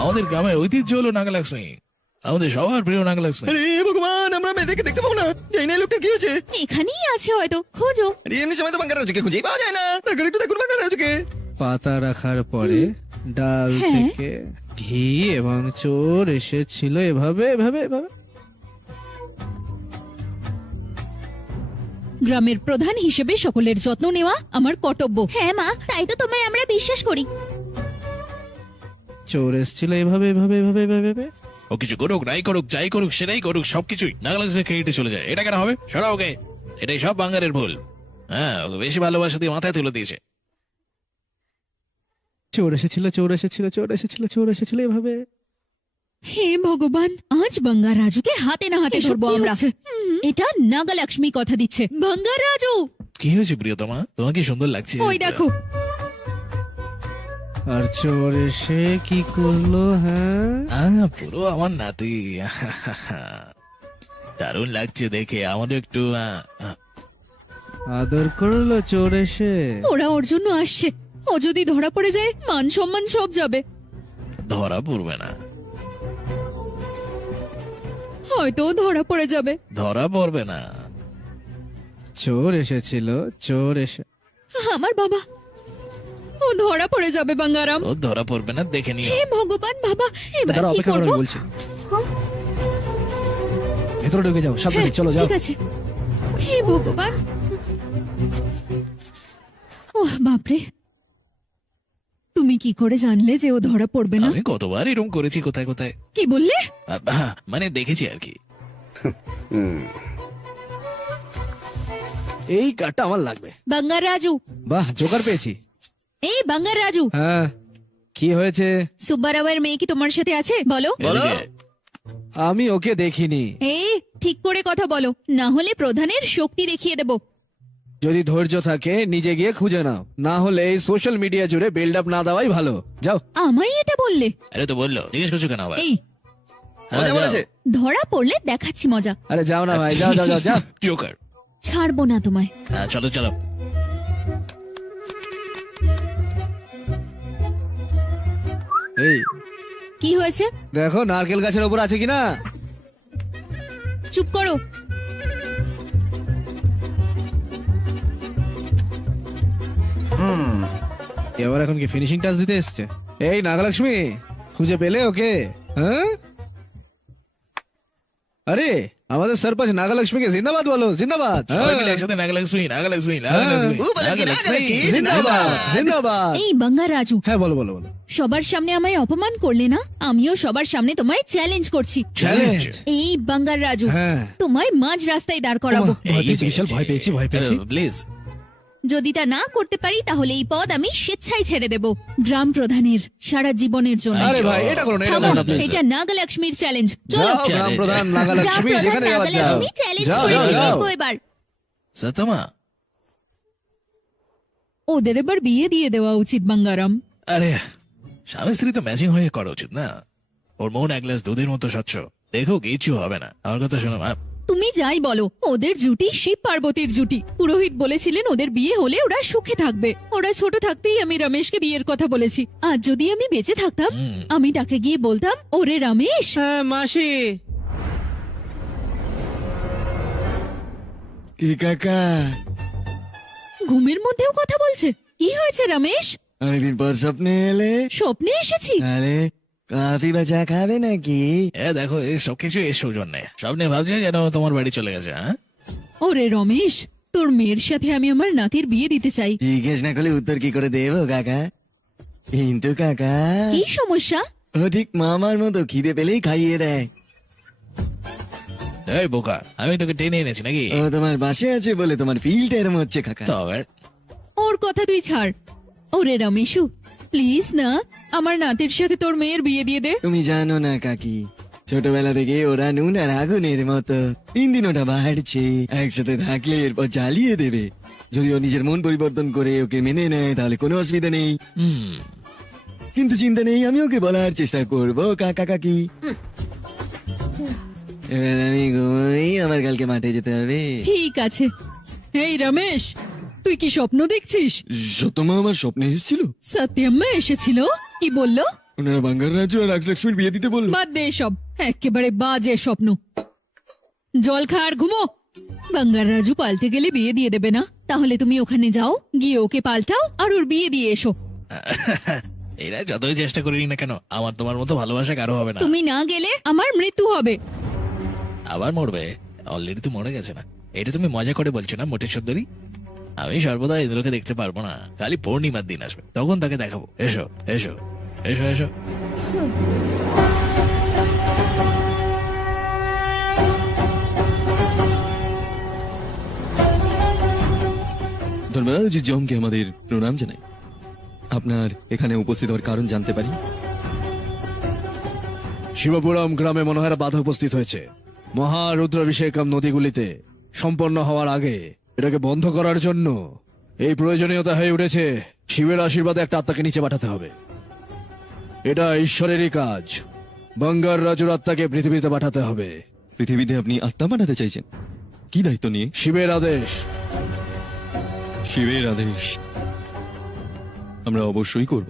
আমাদের গ্রামের ঐতিহ্য হলো নাগলক্ষ্মী, আমাদের সবার প্রিয় নাগলক্ষ্মী। আরে ভগবান, আমরা মেয়েদেরকে দেখতে পাবো না। জানি না লোকটা কি হয়েছে। এখানেই আছে হয়তো, খোঁজো। আরে এমনি সময় তো বাঙ্গার রাজুকে খুঁজেই পাওয়া যায় না। তাকে একটু দেখুন বাঙ্গার রাজুকে। পাতা রাখার পরে ডাল হ্যাঁ। থেকে ঘি এবং চোর এসেছিল এভাবে এভাবে এভাবে। গ্রামের প্রধান হিসেবে সকলের যত্ন নেওয়া আমার কর্তব্য। হ্যাঁ মা, তাই তো তোমায় আমরা বিশ্বাস করি। চোর এসেছিল এভাবে এভাবে এভাবে এভাবে এভাবে। ও কিছু করুক নাই করুক, যাই করুক সেটাই করুক, সবকিছুই নাগলক্ষ্মী খেয়ে চলে যায়। এটা কেন হবে? সরা ওকে, এটাই সব বাঙ্গারের ভুল। হ্যাঁ, ওকে বেশি ভালোবাসা দিয়ে মাথায় তুলে দিয়েছে। চোর এসেছিল চোর এসেছিল চোর এসেছিল চোর এসেছিল এভাবে। হে ভগবান, আজ বাঙ্গা রাজুকে হাতে না হাতে এসব ধরবো কি আমরা। হচ্ছে? এটা নাগালক্ষ্মী কথা দিচ্ছে। বাঙ্গা রাজু, কি হয়েছে প্রিয়তমা? তোমাকে সুন্দর লাগছে। ওই দেখো। আর চোর এসে কি করলো? হ্যাঁ, পুরো আমার নাতি। দারুণ লাগছে দেখে, আমাদের একটু আদর করলো চোর এসে। ওরা ওর জন্য আসছে, ও যদি ধরা পড়ে যায় মান সম্মান সব যাবে। ধরা পড়বে না, হয়তো ও ধরা পড়ে যাবে। ধরা পড়বে না। চোর এসেছিল চোর এসে। আমার বাবা, ও ধরা পড়ে যাবে বাঙ্গারাম। ও ধরা পড়বে না, দেখে নিও। হে ভগবান বাবা, এবার দাঁড়া, কি অপেক্ষা করো, করবো? আমি বলছি। ভেতরে ঢুকে যাও, সাবধানে হ্যাঁ, চলো যাও। ঠিক আছে। হে ভগবান, ওহ বাপরে, তুমি কি করে জানলে যে ও ধরা পড়বে না? আমি কতবার এরকম করেছি কোথায় কোথায়। কি বললে? মানে দেখেছি আর কি। এই কার্ডটা আমার লাগবে। বাঙ্গার রাজু, বাহ, জোকার পেয়েছি। এই বাঙ্গার রাজু, হ্যাঁ, কি হয়েছে? সুব্বারাওয়ের মেয়ে কি তোমার সাথে আছে? বলো। বলো। এদিকে। আমি ওকে দেখিনি। এই ঠিক করে কথা বলো, না হলে প্রধানের শক্তি দেখিয়ে দেব। যদি ধৈর্য থাকে নিজে গিয়ে খুঁজে নাও, না হলে এই সোশ্যাল মিডিয়া জুড়ে বিল্ড আপ না দেওয়াই ভালো। যাও। আমায় এটা বললে? আরে তো বললো, জিজ্ঞেস করছো কেন আবার? এই হ্যাঁ, মজা যাও। বলেছে। ধরা পড়লে দেখাচ্ছি মজা। আরে যাও না ভাই, যাও যাও যাও যাও। জোকার। ছাড়বো না তোমায়। হ্যাঁ, চলো চলো। এই কি হয়েছে? দেখো নারকেল গাছের উপর আছে কিনা। চুপ করো। এবার এখন কি ফিনিশিং টাচ দিতে এসছে? এই নাগলক্ষ্মী, খুঁজে পেলে ওকে? হ্যাঁ, আরে আমাদের সরপঞ্চ নাগলক্ষ্মীকে জিন্দাবাদ বলো, জিন্দাবাদ। সবাই মিলে একসাথে নাগালক্ষ্মী, নাগালক্ষ্মী, নাগালক্ষ্মী, ও, বলো কি, নাগালক্ষ্মী, নাগালক্ষ্মী, জিন্দাবাদ জিন্দাবাদ। এই বাঙ্গার রাজু, হ্যাঁ বলো বলো বলো। সবার সামনে আমায় অপমান করলে না, আমিও সবার সামনে তোমায় চ্যালেঞ্জ করছি। চ্যালেঞ্জ? এই বাঙ্গার রাজু, হ্যাঁ। তোমায় মাঝ রাস্তায় দাঁড় করাবো। ভয় পেয়েছি বিশাল, ভয় পেয়েছি ভয় পেয়েছি। প্লিজ। যদি তা না করতে পারি তাহলে এই পদ আমি স্বেচ্ছায় ছেড়ে দেব, গ্রাম প্রধানের সারা জীবনের জন্য। আরে ভাই এটা করো না, এটা থামো, করো না প্লিজ। এটা নাগলক্ষ্মীর চ্যালেঞ্জ। চলো। যাও গ্রাম প্রধান নাগলক্ষ্মী, গ্রাম যেখানে প্রধান যাওয়ার যাও। নাগলক্ষ্মী চ্যালেঞ্জ যাও, করেছে, যাও, যাও। দেখবো এবার। সত্যমা, ওদের এবার বিয়ে দিয়ে দেওয়া উচিত বাঙ্গারাম। আরে স্বামী স্ত্রী তো ম্যাচিং হয়ে করা উচিত না? ওর মন এক গ্লাস দুধের মতো স্বচ্ছ, দেখো কিছু হবে না। আমার কথা শোনো মা। তুমি যাই বলো, ওদের জুটি শিব পার্বতীর জুটি। পুরোহিত বলেছিলেন ওদের বিয়ে হলে ওরা সুখে থাকবে। ওরা ছোট থাকতেই আমি রমেশকে বিয়ের কথা বলেছি। আর যদি আমি বেঁচে থাকতাম, আমি তাকে গিয়ে বলতাম, ওরে রমেশ। হ্যাঁ মাসি। কি কাকা? ঘুমের মধ্যেও কথা বলছে। কি হয়েছে রমেশ? অনেকদিন পর স্বপ্নে এলে। স্বপ্নে এসেছি? আরে কফি বা চা খাবে নাকি? দেখো এই সবকিছু এর সৌজন্যে। স্বপ্নে ভাবছে যেন তোমার বাড়ি চলে গেছে। হ্যাঁ, ওরে রমেশ, তোর মেয়ের সাথে আমি আমার নাতির বিয়ে দিতে চাই। জিজ্ঞেস না করলে উত্তর কি করে দেবো কাকা? কিন্তু কাকা, কি সমস্যা? ও ঠিক মামার মতো খিদে পেলেই খাইয়ে দেয়। এই বোকা, আমি তোকে টেনে এনেছি নাকি? ও তোমার বাসে আছে বলে তোমার ফিলটা এরম হচ্ছে কাকা। তবে ওর কথা তুই ছাড়। ওরে রমেশু, প্লিজ না, আমার নাতির সাথে তোর মেয়ের বিয়ে দিয়ে দে। তুমি জানো না কাকি, ছোটবেলা থেকে ওরা নুন আর আগুনের মতো, তিন দিন ওটা বাড়ছে, একসাথে থাকলে এরপর জ্বালিয়ে দেবে। যদি ও নিজের মন পরিবর্তন করে ওকে মেনে নেয় তাহলে কোনো অসুবিধা নেই। কিন্তু চিন্তা নেই, আমি ওকে বলার চেষ্টা করবো কাকা কাকি। এবার আমি ঘুমোই, আমার কালকে মাঠে যেতে হবে। ঠিক আছে। এই রমেশ, তুই কি স্বপ্ন দেখছিস? সত্যমা আমার স্বপ্নে এসেছিল, সত্যম্মা এসেছিল। কি বললো? ওনারা বাঙ্গার রাজু আর রাজলক্ষ্মীর বিয়ে দিতে বললো। বাদ দে সব, একেবারে বাজে স্বপ্ন। জল খা আর ঘুমো। বাঙ্গার রাজু পাল্টে গেলে বিয়ে দিয়ে দেবে না। তাহলে তুমি ওখানে যাও, গিয়ে ওকে পাল্টাও আর ওর বিয়ে দিয়ে এসো। এরা যতই চেষ্টা করি না কেন, আমার তোমার মতো ভালোবাসা কারো হবে না। তুমি না গেলে আমার মৃত্যু হবে। আবার মরবে? অলরেডি তো মরে গেছে না। এটা তুমি মজা করে বলছো না মোটে সুন্দরী? আমি সর্বদা ইন্দ্রকে দেখতে পারবো না, খালি পূর্ণিমার দিন আসবে, তখন তাকে দেখাবো। এসো এসো এসো এসো। ধর্মরাজ জমকে আমাদের প্রণাম জানাই। আপনার এখানে উপস্থিত হওয়ার কারণ জানতে পারি? শিবপুরম গ্রামে মনোহর বাধা উপস্থিত হয়েছে। মহারুদ্রাভিষেকম নদীগুলিতে সম্পন্ন হওয়ার আগে এটাকে বন্ধ করার জন্য এই প্রয়োজনীয়তা হয়ে উঠেছে। শিবের আশীর্বাদে একটা আত্মাকে নিচে পাঠাতে হবে। এটা ঈশ্বরেরই কাজ। বাঙ্গার রাজুর আত্মাকে পৃথিবীতে পাঠাতে হবে। পৃথিবীতে আপনি আত্মা পাঠাতে চাইছেন? কি দায়িত্ব নিয়ে? শিবের আদেশ। শিবের আদেশ আমরা অবশ্যই করব।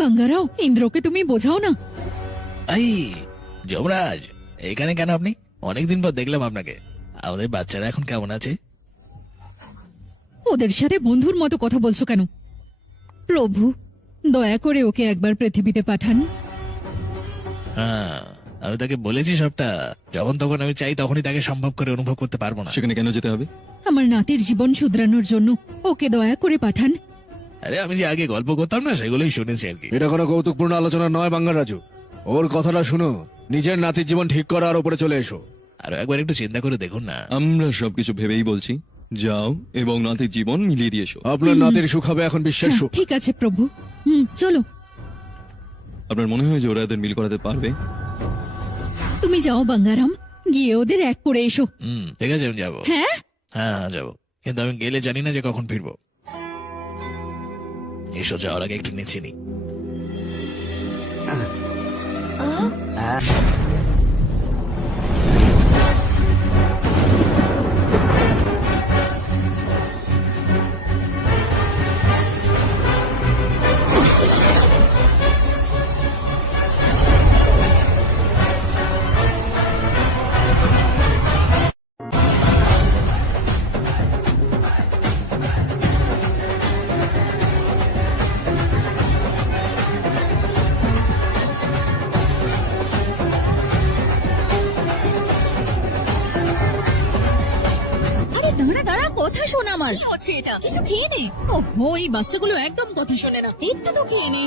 বাঙ্গারাও, ইন্দ্রকে তুমি বোঝাও না। এই যমরাজ, এখানে কেন আপনি? অনেকদিন পর দেখলাম আপনাকে। আমাদের বাচ্চারা এখন কেমন আছে? ওদের সাথে বন্ধুর মতো কথা বলছো কেন? প্রভু, দয়া করে ওকে একবার পৃথিবীতে পাঠান। হ্যাঁ, আমি তাকে বলেছি সবটা। যখন তখন আমি চাই তখনই তাকে সম্ভব করে অনুভব করতে পারবো না। সেখানে কেন যেতে হবে? আমার নাতির জীবন শুধরানোর জন্য ওকে দয়া করে পাঠান। আরে আমি যে আগে গল্প করতাম না, সেগুলোই শুনেছি আর কি। এটা কোনো কৌতুকপূর্ণ আলোচনা নয় বাঙ্গার রাজু। ওর কথাটা শুনো, নিজের নাতির জীবন ঠিক করার উপরে চলে এসো। আর একবার একটু চিন্তা করে দেখুন না। আমরা সবকিছু ভেবেই বলছি, যাও এবং নাতির জীবন মিলিয়ে দিয়ে এসো। আপনার নাতির সুখ হবে এখন বিশ্বের সুখ। ঠিক আছে প্রভু, চলো। আপনার মনে হয় যে ওরা এদের মিল করাতে পারবে? তুমি যাও বাঙ্গারাম, গিয়ে ওদের এক করে এসো। ঠিক আছে আমি যাবো। হ্যাঁ হ্যাঁ যাবো, কিন্তু আমি গেলে জানি না যে কখন ফিরবো। এসো, যাওয়ার আগে একটু নেচে নি। আরে দাঁড়া দাঁড়া, কথা শোন আমার। কি হচ্ছে এটা? কিছু খেয়ে নে। ওহো, এই বাচ্চাগুলো একদম কথা শোনে না। একটু তো খেয়ে নে।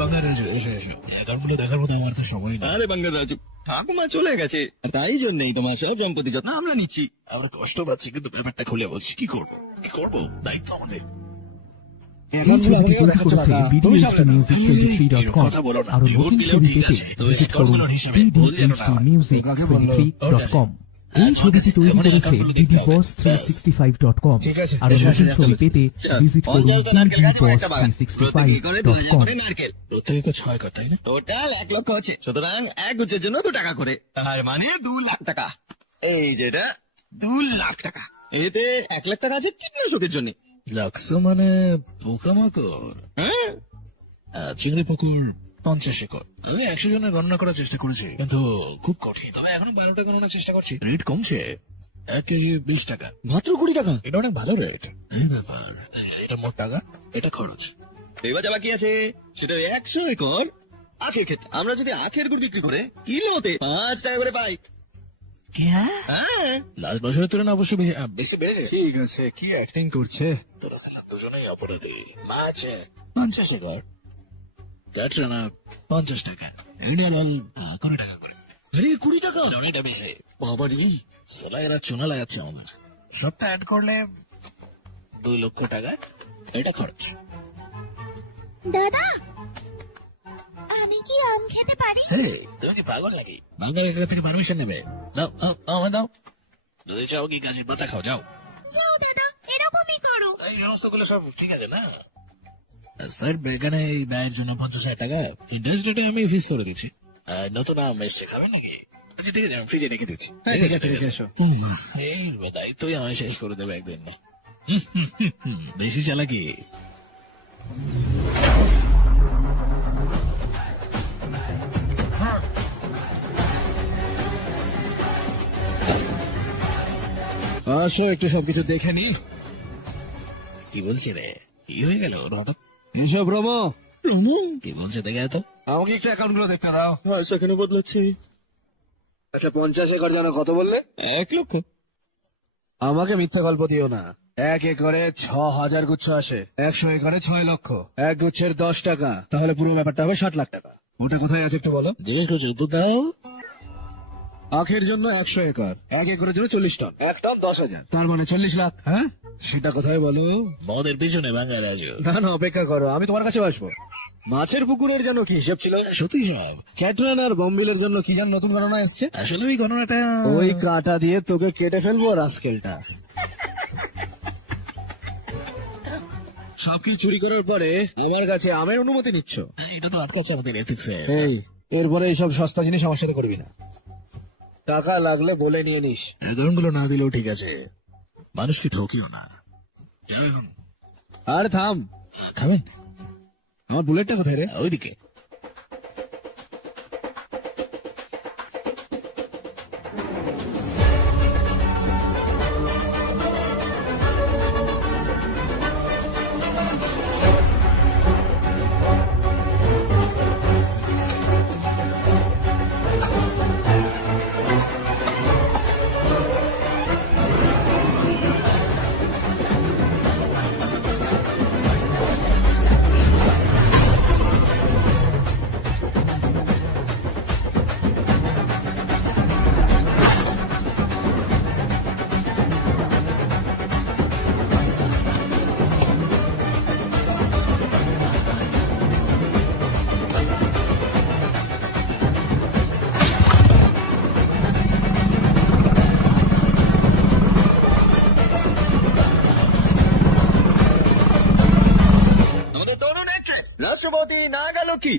বাঙ্গারাজু এসো এসো, একারগুলো দেখার মতো আমার তো সময় না। আরে বাঙ্গার রাজু, ঠাকুমা চলে গেছে, আর তাই জন্যই তোমার সব সম্পত্তি যত্ন আমরা নিচ্ছি। আমরা কষ্ট পাচ্ছি, কিন্তু ব্যাপারটা খুলে বলছি। কি করবো কি করবো, দায়িত্ব আমাদের। এই ছবিটি তৈরি করেছে BDHDmusic23.com। আরো নতুন ছবি পেতে ভিজিট করুন BDHDmusic23.com। এই ছবিটি তৈরি করেছে BDBoss365.com। আরো নতুন ছবি পেতে ভিজিট করুন BDBoss365.com। প্রত্যেকে 6 কর, তাই না? টোটাল 1 লক্ষ হচ্ছে, সুতরাং এক গুচ্ছের জন্য 2 টাকা করে, তার মানে 2 লাখ টাকা। এই যেটা 2 লাখ টাকা, এতে 1 লাখ টাকা আছে তৃতীয় শোকের জন্য। লাক্সো মানে পোকামাকড়। হ্যাঁ, চিংড়ি পুকুর 50 একর। আমি 100 জনের গণনা করার চেষ্টা করেছি, কিন্তু খুব কঠিন। তবে এখন 12টা গণনার চেষ্টা করছি। রেট কমছে, 1 কেজি 20 টাকা, মাত্র 20 টাকা। এটা অনেক ভালো রেট। এই ব্যাপার, এটা মোট টাকা, এটা খরচ। এবার যা বাকি আছে সেটা 100 একর আখের ক্ষেত। আমরা যদি আখের গুড় বিক্রি করে কিলোতে 5 টাকা করে পাই। হ্যাঁ, লাস্ট বছরের তুলনায় অবশ্যই বেশি বেড়েছে। ঠিক আছে, কি অ্যাক্টিং করছে। তোরা ছিলাম দুজনেই অপরাধী। মাছ 50 একর, ক্যাটরানা 50 টাকা, রিনাল 20 টাকা করে। আরে 20 টাকা, অনেকটা বেশি। বাবা রে। সালা এরা চুনা লাগাচ্ছে আমার। সবটা অ্যাড করলে 2 লক্ষ টাকা, এটা খরচ। দাদা, আমি কি আম খেতে পারি? তুমি কি পাগল নাকি? বাংলার কাছ থেকে পারমিশন নেবে? দাও আমার দাও। যদি চাও কি গাছের পাতা খাও, যাও যাও দাদা, এরকমই করো। এই সমস্ত গুলো সব ঠিক আছে না? স্যার, এখানে এই ব্যয়ের জন্য 50,000 টাকা ইন্টারেস্ট রেটে আমি ফিস করে দিচ্ছি। নতুন আম এসছে, খাবে নাকি? আচ্ছা ঠিক আছে, আমি ফ্রিজে রেখে দিচ্ছি। ঠিক আছে, রেখে এসো। এই দায়িত্বই আমি শেষ করে দেবো একদিন। বেশি চালাকি। আসো, একটু সবকিছু দেখে নি। কি বলছি রে? কি হয়ে গেল ওর হঠাৎ? এসব রমো। কি বলছে দেখে তো? আমাকে একটু অ্যাকাউন্ট গুলো দেখতে দাও। হ্যাঁ, সেখানে বদলাচ্ছে। আচ্ছা, 50 একর জানো কত বললে? 1 লক্ষ। আমাকে মিথ্যা গল্প দিও না। 1 একরে 6000 গুচ্ছ আসে, 100 একরে 6 লক্ষ, 1 গুচ্ছের 10 টাকা, তাহলে পুরো ব্যাপারটা হবে 60 লাখ টাকা। ওটা কোথায় আছে একটু বলো। জিজ্ঞেস করছি তো, দাও। আখের জন্য 100 একর, 1 একরের জন্য 40 টন, 1 টন 10,000, তার মানে 40 লাখ। হ্যাঁ, সেটা কোথায় বলো? মদের পিছনে ভাঙা রাজু। না না, অপেক্ষা করো, আমি তোমার কাছে আসবো। মাছের পুকুরের জন্য কি হিসেব ছিল? সত্যি সব। ক্যাটরান আর বম্বিলের জন্য কি যেন নতুন গণনা এসছে। আসলে ওই গণনাটা ওই কাঁটা দিয়ে তোকে কেটে ফেলবো রাস্কেলটা। সবকিছু চুরি করার পরে আমার কাছে আমের অনুমতি নিচ্ছ? এটা তো আটকাচ্ছে আমাদের এথিক্সে। এই, এরপরে এইসব সস্তা জিনিস আমার সাথে করবি না। টাকা লাগলে বলে নিয়ে নিস। অ্যাকাউন্টগুলো না দিলেও ঠিক আছে, মানুষকে ঠকিও না। আর থাম, খাবেন? আমার বুলেটটা কোথায় রে? ওইদিকে। নাতি নাগালক্ষ্মী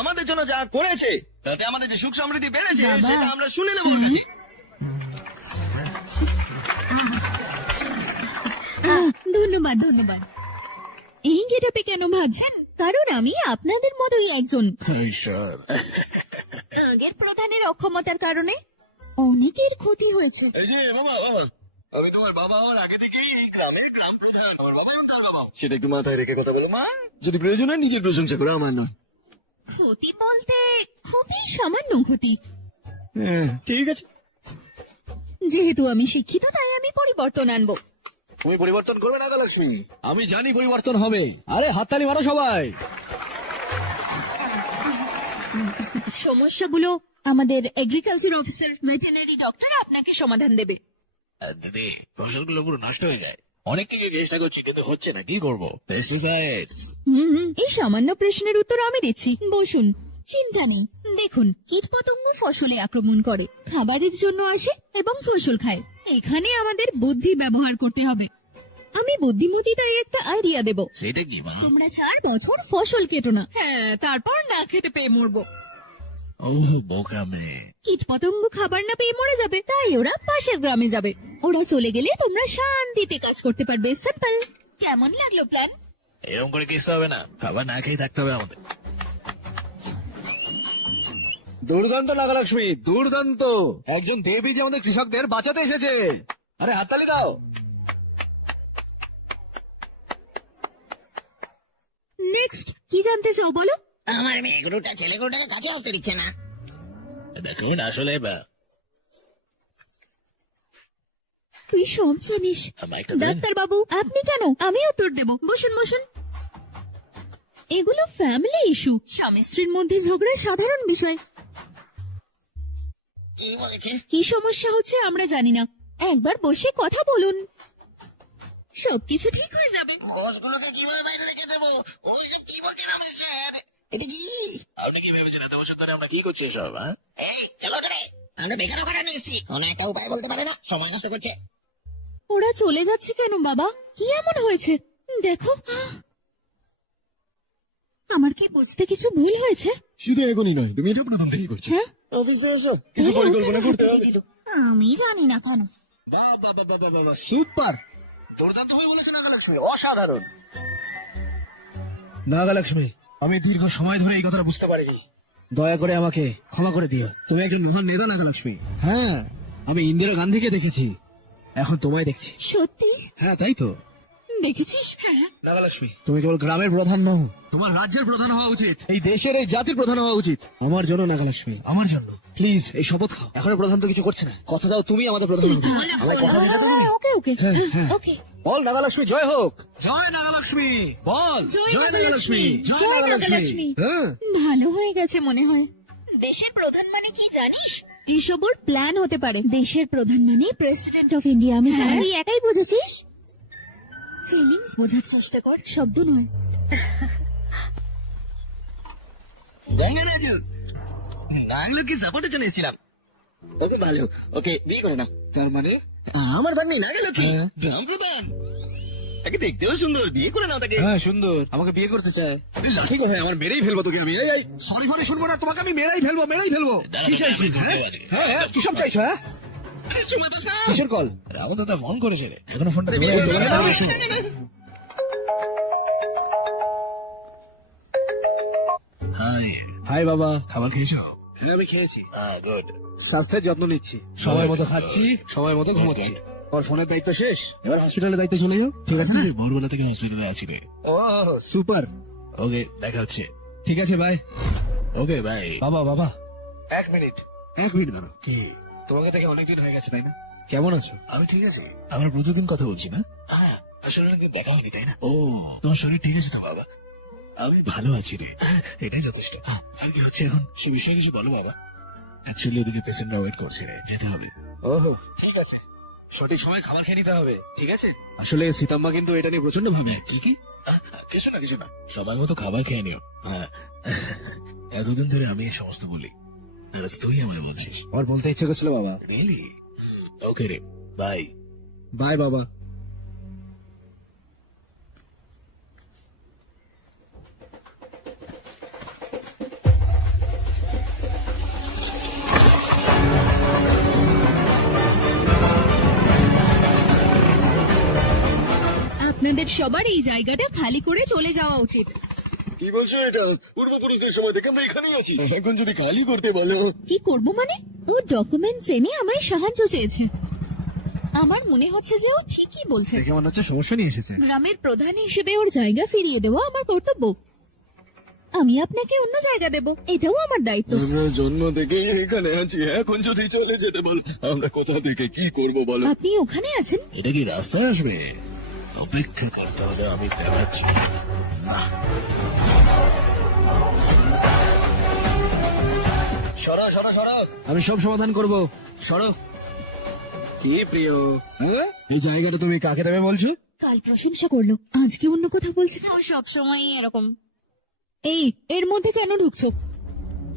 আমাদের জন্য যা করেছে তাতে আমাদের যে সুখ সমৃদ্ধি বেড়েছে সেটা আমরা শুনে নেবো ওর কাছে। ধন্যবাদ ধন্যবাদ। এই গেটাপে কেন ভাবছেন? কারণ আমি আপনাদের মতোই একজন। স্যার আগের প্রধানের অক্ষমতার কারণে অনেকের ক্ষতি হয়েছে। এই যে বাবা বাবা, আমি তোমার বাবা হওয়ার আগে থেকেই এই গ্রামের গ্রাম প্রধান। আমার বাবা তার বাবা, সেটা একটু মাথায় রেখে কথা বলো মা। যদি প্রয়োজন হয় নিজের প্রশংসা করো, আমার নয়। ক্ষতি বলতে খুবই সামান্য ক্ষতি। হ্যাঁ, ঠিক আছে। যেহেতু আমি শিক্ষিত তাই আমি পরিবর্তন আনবো। তুমি পরিবর্তন করবে নাগালক্ষ্মী, আমি জানি পরিবর্তন হবে। আরে হাততালি মারো সবাই। সমস্যাগুলো আমাদের এগ্রিকালচার অফিসার ভেটেরিনারি ডক্টর আপনাকে সমাধান দেবে। দিদি ফসলগুলো পুরো নষ্ট হয়ে যায়। অনেক কিছু চেষ্টা করছি কিন্তু হচ্ছে না, কি করবো? পেস্টিসাইড। এই সামান্য প্রশ্নের উত্তর আমি দিচ্ছি, বসুন। চিন্তা নেই। দেখুন, কীটপতঙ্গ ফসলে আক্রমণ করে, খাবারের জন্য আসে এবং ফসল খায়। এখানে আমাদের বুদ্ধি ব্যবহার করতে হবে। আমি বুদ্ধিমতী তাই একটা আইডিয়া দেব। সেটা কি মা? তোমরা 4 বছর ফসল কেটো না, হ্যাঁ, তারপর না খেতে পেয়ে মরবো। ও বোকা মেয়ে। কীটপতঙ্গ খাবার না পেয়ে মরে যাবে, তাই ওরা পাশের গ্রামে যাবে। ওরা চলে গেলে তোমরা শান্তিতে কাজ করতে পারবে। সিম্পল। কেমন লাগলো প্ল্যান? এরকম করে কিস্তে হবে না, খাবার না খেয়ে থাকতে হবে আমাদের। দুর্দান্ত নাগালক্ষ্মী, দুর্দান্ত। একজন দেবী যে আমাদের কৃষকদের বাঁচাতে এসেছে। আরে হাততালি দাও। নেক্সট কি জানতে চাও বলো? আমার মেয়ে গরুটা ছেলে গরুটাকে কাছে আসতে দিচ্ছে না। দেখুন আসলে তুই সব জানিস। মাইকটা দেন। ডাক্তার বাবু আপনি কেন? আমি উত্তর দেব। বসুন বসুন। এগুলো ফ্যামিলি ইস্যু, স্বামী স্ত্রীর মধ্যে ঝগড়া সাধারণ বিষয়। কি বলেছে? কি সমস্যা হচ্ছে আমরা জানি না, একবার বসে কথা বলুন, সবকিছু ঠিক হয়ে যাবে। বসগুলোকে কিভাবে বাইরে রেখে দেবো? ওই সব কি বলছেন আমি স্যার? এটা কি? আপনি কি ভেবেছেন এত বছর ধরে আমরা কি করছি সব? হ্যাঁ, এই চলো রে, আমরা বেকার ওখানে নিয়ে এসেছি। কোনো একটা উপায় বলতে পারে না, সময় নষ্ট করছে। ওরা চলে যাচ্ছে কেন বাবা? কি এমন হয়েছে? দেখো, আমার কি বুঝতে কিছু ভুল হয়েছে? শুধু এখনই নয়, তুমি এটা প্রথম থেকেই করছো। হ্যাঁ, অফিসে এসো, কিছু পরিকল্পনা করতে হবে। আমি জানি না কেন। সুপার, দুর্দান্ত। তুমি বলেছো নাগালক্ষ্মী, অসাধারণ। নাগালক্ষ্মী, আমি দীর্ঘ সময় ধরে এই কথাটা বুঝতে পারিনি। দয়া করে আমাকে ক্ষমা করে দিও। তুমি একজন মহান নেতা নাগালক্ষ্মী। হ্যাঁ, আমি ইন্দিরা গান্ধীকে দেখেছি, এখন তোমায় দেখছি। সত্যি? হ্যাঁ, তাই তো। দেখেছিস? হ্যাঁ। নাগালক্ষ্মী, তুমি কেবল গ্রামের প্রধান নও, তোমার রাজ্যের প্রধান হওয়া উচিত, এই দেশের, এই জাতির প্রধান হওয়া উচিত। আমার জন্য নাগালক্ষ্মী, আমার জন্য। প্লিজ এই শপথ খাও। এখনো প্রধান তো কিছু করছে না, কথা দাও তুমি আমাদের প্রধান হবে। আমায় কথা দিলে তো তুমি। ওকে ওকে হ্যাঁ, হ্যাঁ। ওকে। বল নাগালক্ষ্মী জয় হোক। জয় নাগালক্ষ্মী। বল জয় নাগালক্ষ্মী। জয় নাগালক্ষ্মী। হ্যাঁ। ভালো হয়ে গেছে মনে হয়। দেশের প্রধান মানে কি জানিস? এসবের প্ল্যান হতে পারে। দেশের প্রধান মানে প্রেসিডেন্ট অফ ইন্ডিয়া। আমি জানি। তুই একাই বুঝেছিস? ফিলিংস বোঝার চেষ্টা কর, শব্দ নয়। গঙ্গারাজু, নাগলক্ষ্মী সাপোর্টের জন্য এসেছিলাম। ওকে ভালো, ওকে বিয়ে করে নাও। তার মানে আমার ভাগ্নি নাগলক্ষ্মী গ্রাম প্রধান, তাকে দেখতেও সুন্দর, বিয়ে করে নাও তাকে। হ্যাঁ সুন্দর, আমাকে বিয়ে করতে চায়। আমি লাঠি কোথায়? আমার মেরেই ফেলবো তোকে আমি। এই সরি ফরি শুনবো না, তোমাকে আমি মেরেই ফেলবো, মেরেই ফেলবো। কি চাইছি? হ্যাঁ হ্যাঁ, কি সব চাইছো? হ্যাঁ, কিসের কল? রাবণ দাদা ফোন করেছে রে, এখনো ফোনটা হাই হাই বাবা। খাবার খেয়েছো? হ্যাঁ আমি খেয়েছি। গুড। স্বাস্থ্যের যত্ন নিচ্ছি, সময় মতো খাচ্ছি, সময় মতো ঘুমাচ্ছি। আমার ফোনের দায়িত্ব শেষ, এবার হসপিটালের দায়িত্ব চলে যাও। ঠিক আছে না? ভোরবেলা থেকে হসপিটালে আছি রে। ও সুপার। ওকে, দেখা হচ্ছে। ঠিক আছে বাই। Okay bye. বাবা বাবা, এক মিনিট দাঁড়ো। কি? তোমাকে দেখে অনেকদিন হয়ে গেছে তাই না? কেমন আছো? আমি ঠিক আছে, আমরা প্রতিদিন কথা বলছি না? হ্যাঁ, আসলে অনেকদিন দেখা হয়নি তাই না? ও, তোমার শরীর ঠিক আছে তো বাবা? আমি ভালো আছি রে, এটাই যথেষ্ট। আর কি হচ্ছে এখন, সে বিষয়ে কিছু বলো বাবা। অ্যাকচুয়ালি ওদিকে পেশেন্টরা ওয়েট করছে রে, যেতে হবে। ওহো ঠিক আছে, সঠিক সময় খাবার খেয়ে নিতে হবে। ঠিক আছে। আসলে সীতাম্মা কিন্তু এটা নিয়ে প্রচন্ড ভাবে। কি কি? কিছু না, সবার মতো খাবার খেয়ে নিও। হ্যাঁ, এতদিন ধরে আমি এই সমস্ত বলি, আর আজ তুই আমায় বলছিস। আমার বলতে ইচ্ছে করছিল বাবা। রিয়েলি? ওকে রে, বাই। বাই বাবা। আপনাদের সবার এই জায়গাটা খালি করে চলে যাওয়া উচিত। কি বলছো এটা? পূর্বপুরুষদের সময় থেকে আমরা এখানেই আছি, এখন যদি খালি করতে বলো। কি করব মানে? ও ডকুমেন্টস এনে আমায় সাহায্য চেয়েছে। আমার মনে হচ্ছে যে ও ঠিকই বলছে। দেখে মনে হচ্ছে সমস্যা নিয়ে এসেছে। গ্রামের প্রধান হিসেবে ওর জায়গা ফিরিয়ে দেওয়া আমার কর্তব্য। আমি আপনাকে অন্য জায়গা দেব, এটাও আমার দায়িত্ব। আমরা জন্ম থেকে এখানে আছি, এখন যদি চলে যেতে বল আমরা কোথা থেকে কি করব বলো? আপনি ওখানে আছেন? এটা কি রাস্তায় আসবে? অপেক্ষা করতে হবে, আমি দেখাচ্ছি। সরো সরো সরো, আমি সব সমাধান করব। সরো। কি প্রিয়, হ্যাঁ? এই জায়গাটা তুমি কাকে দেবে বলছো? কাল প্রশংসা করলো, আজকে অন্য কথা বলছে। ও সব সময় এরকম। এই এর মধ্যে কেন ঢুকছো?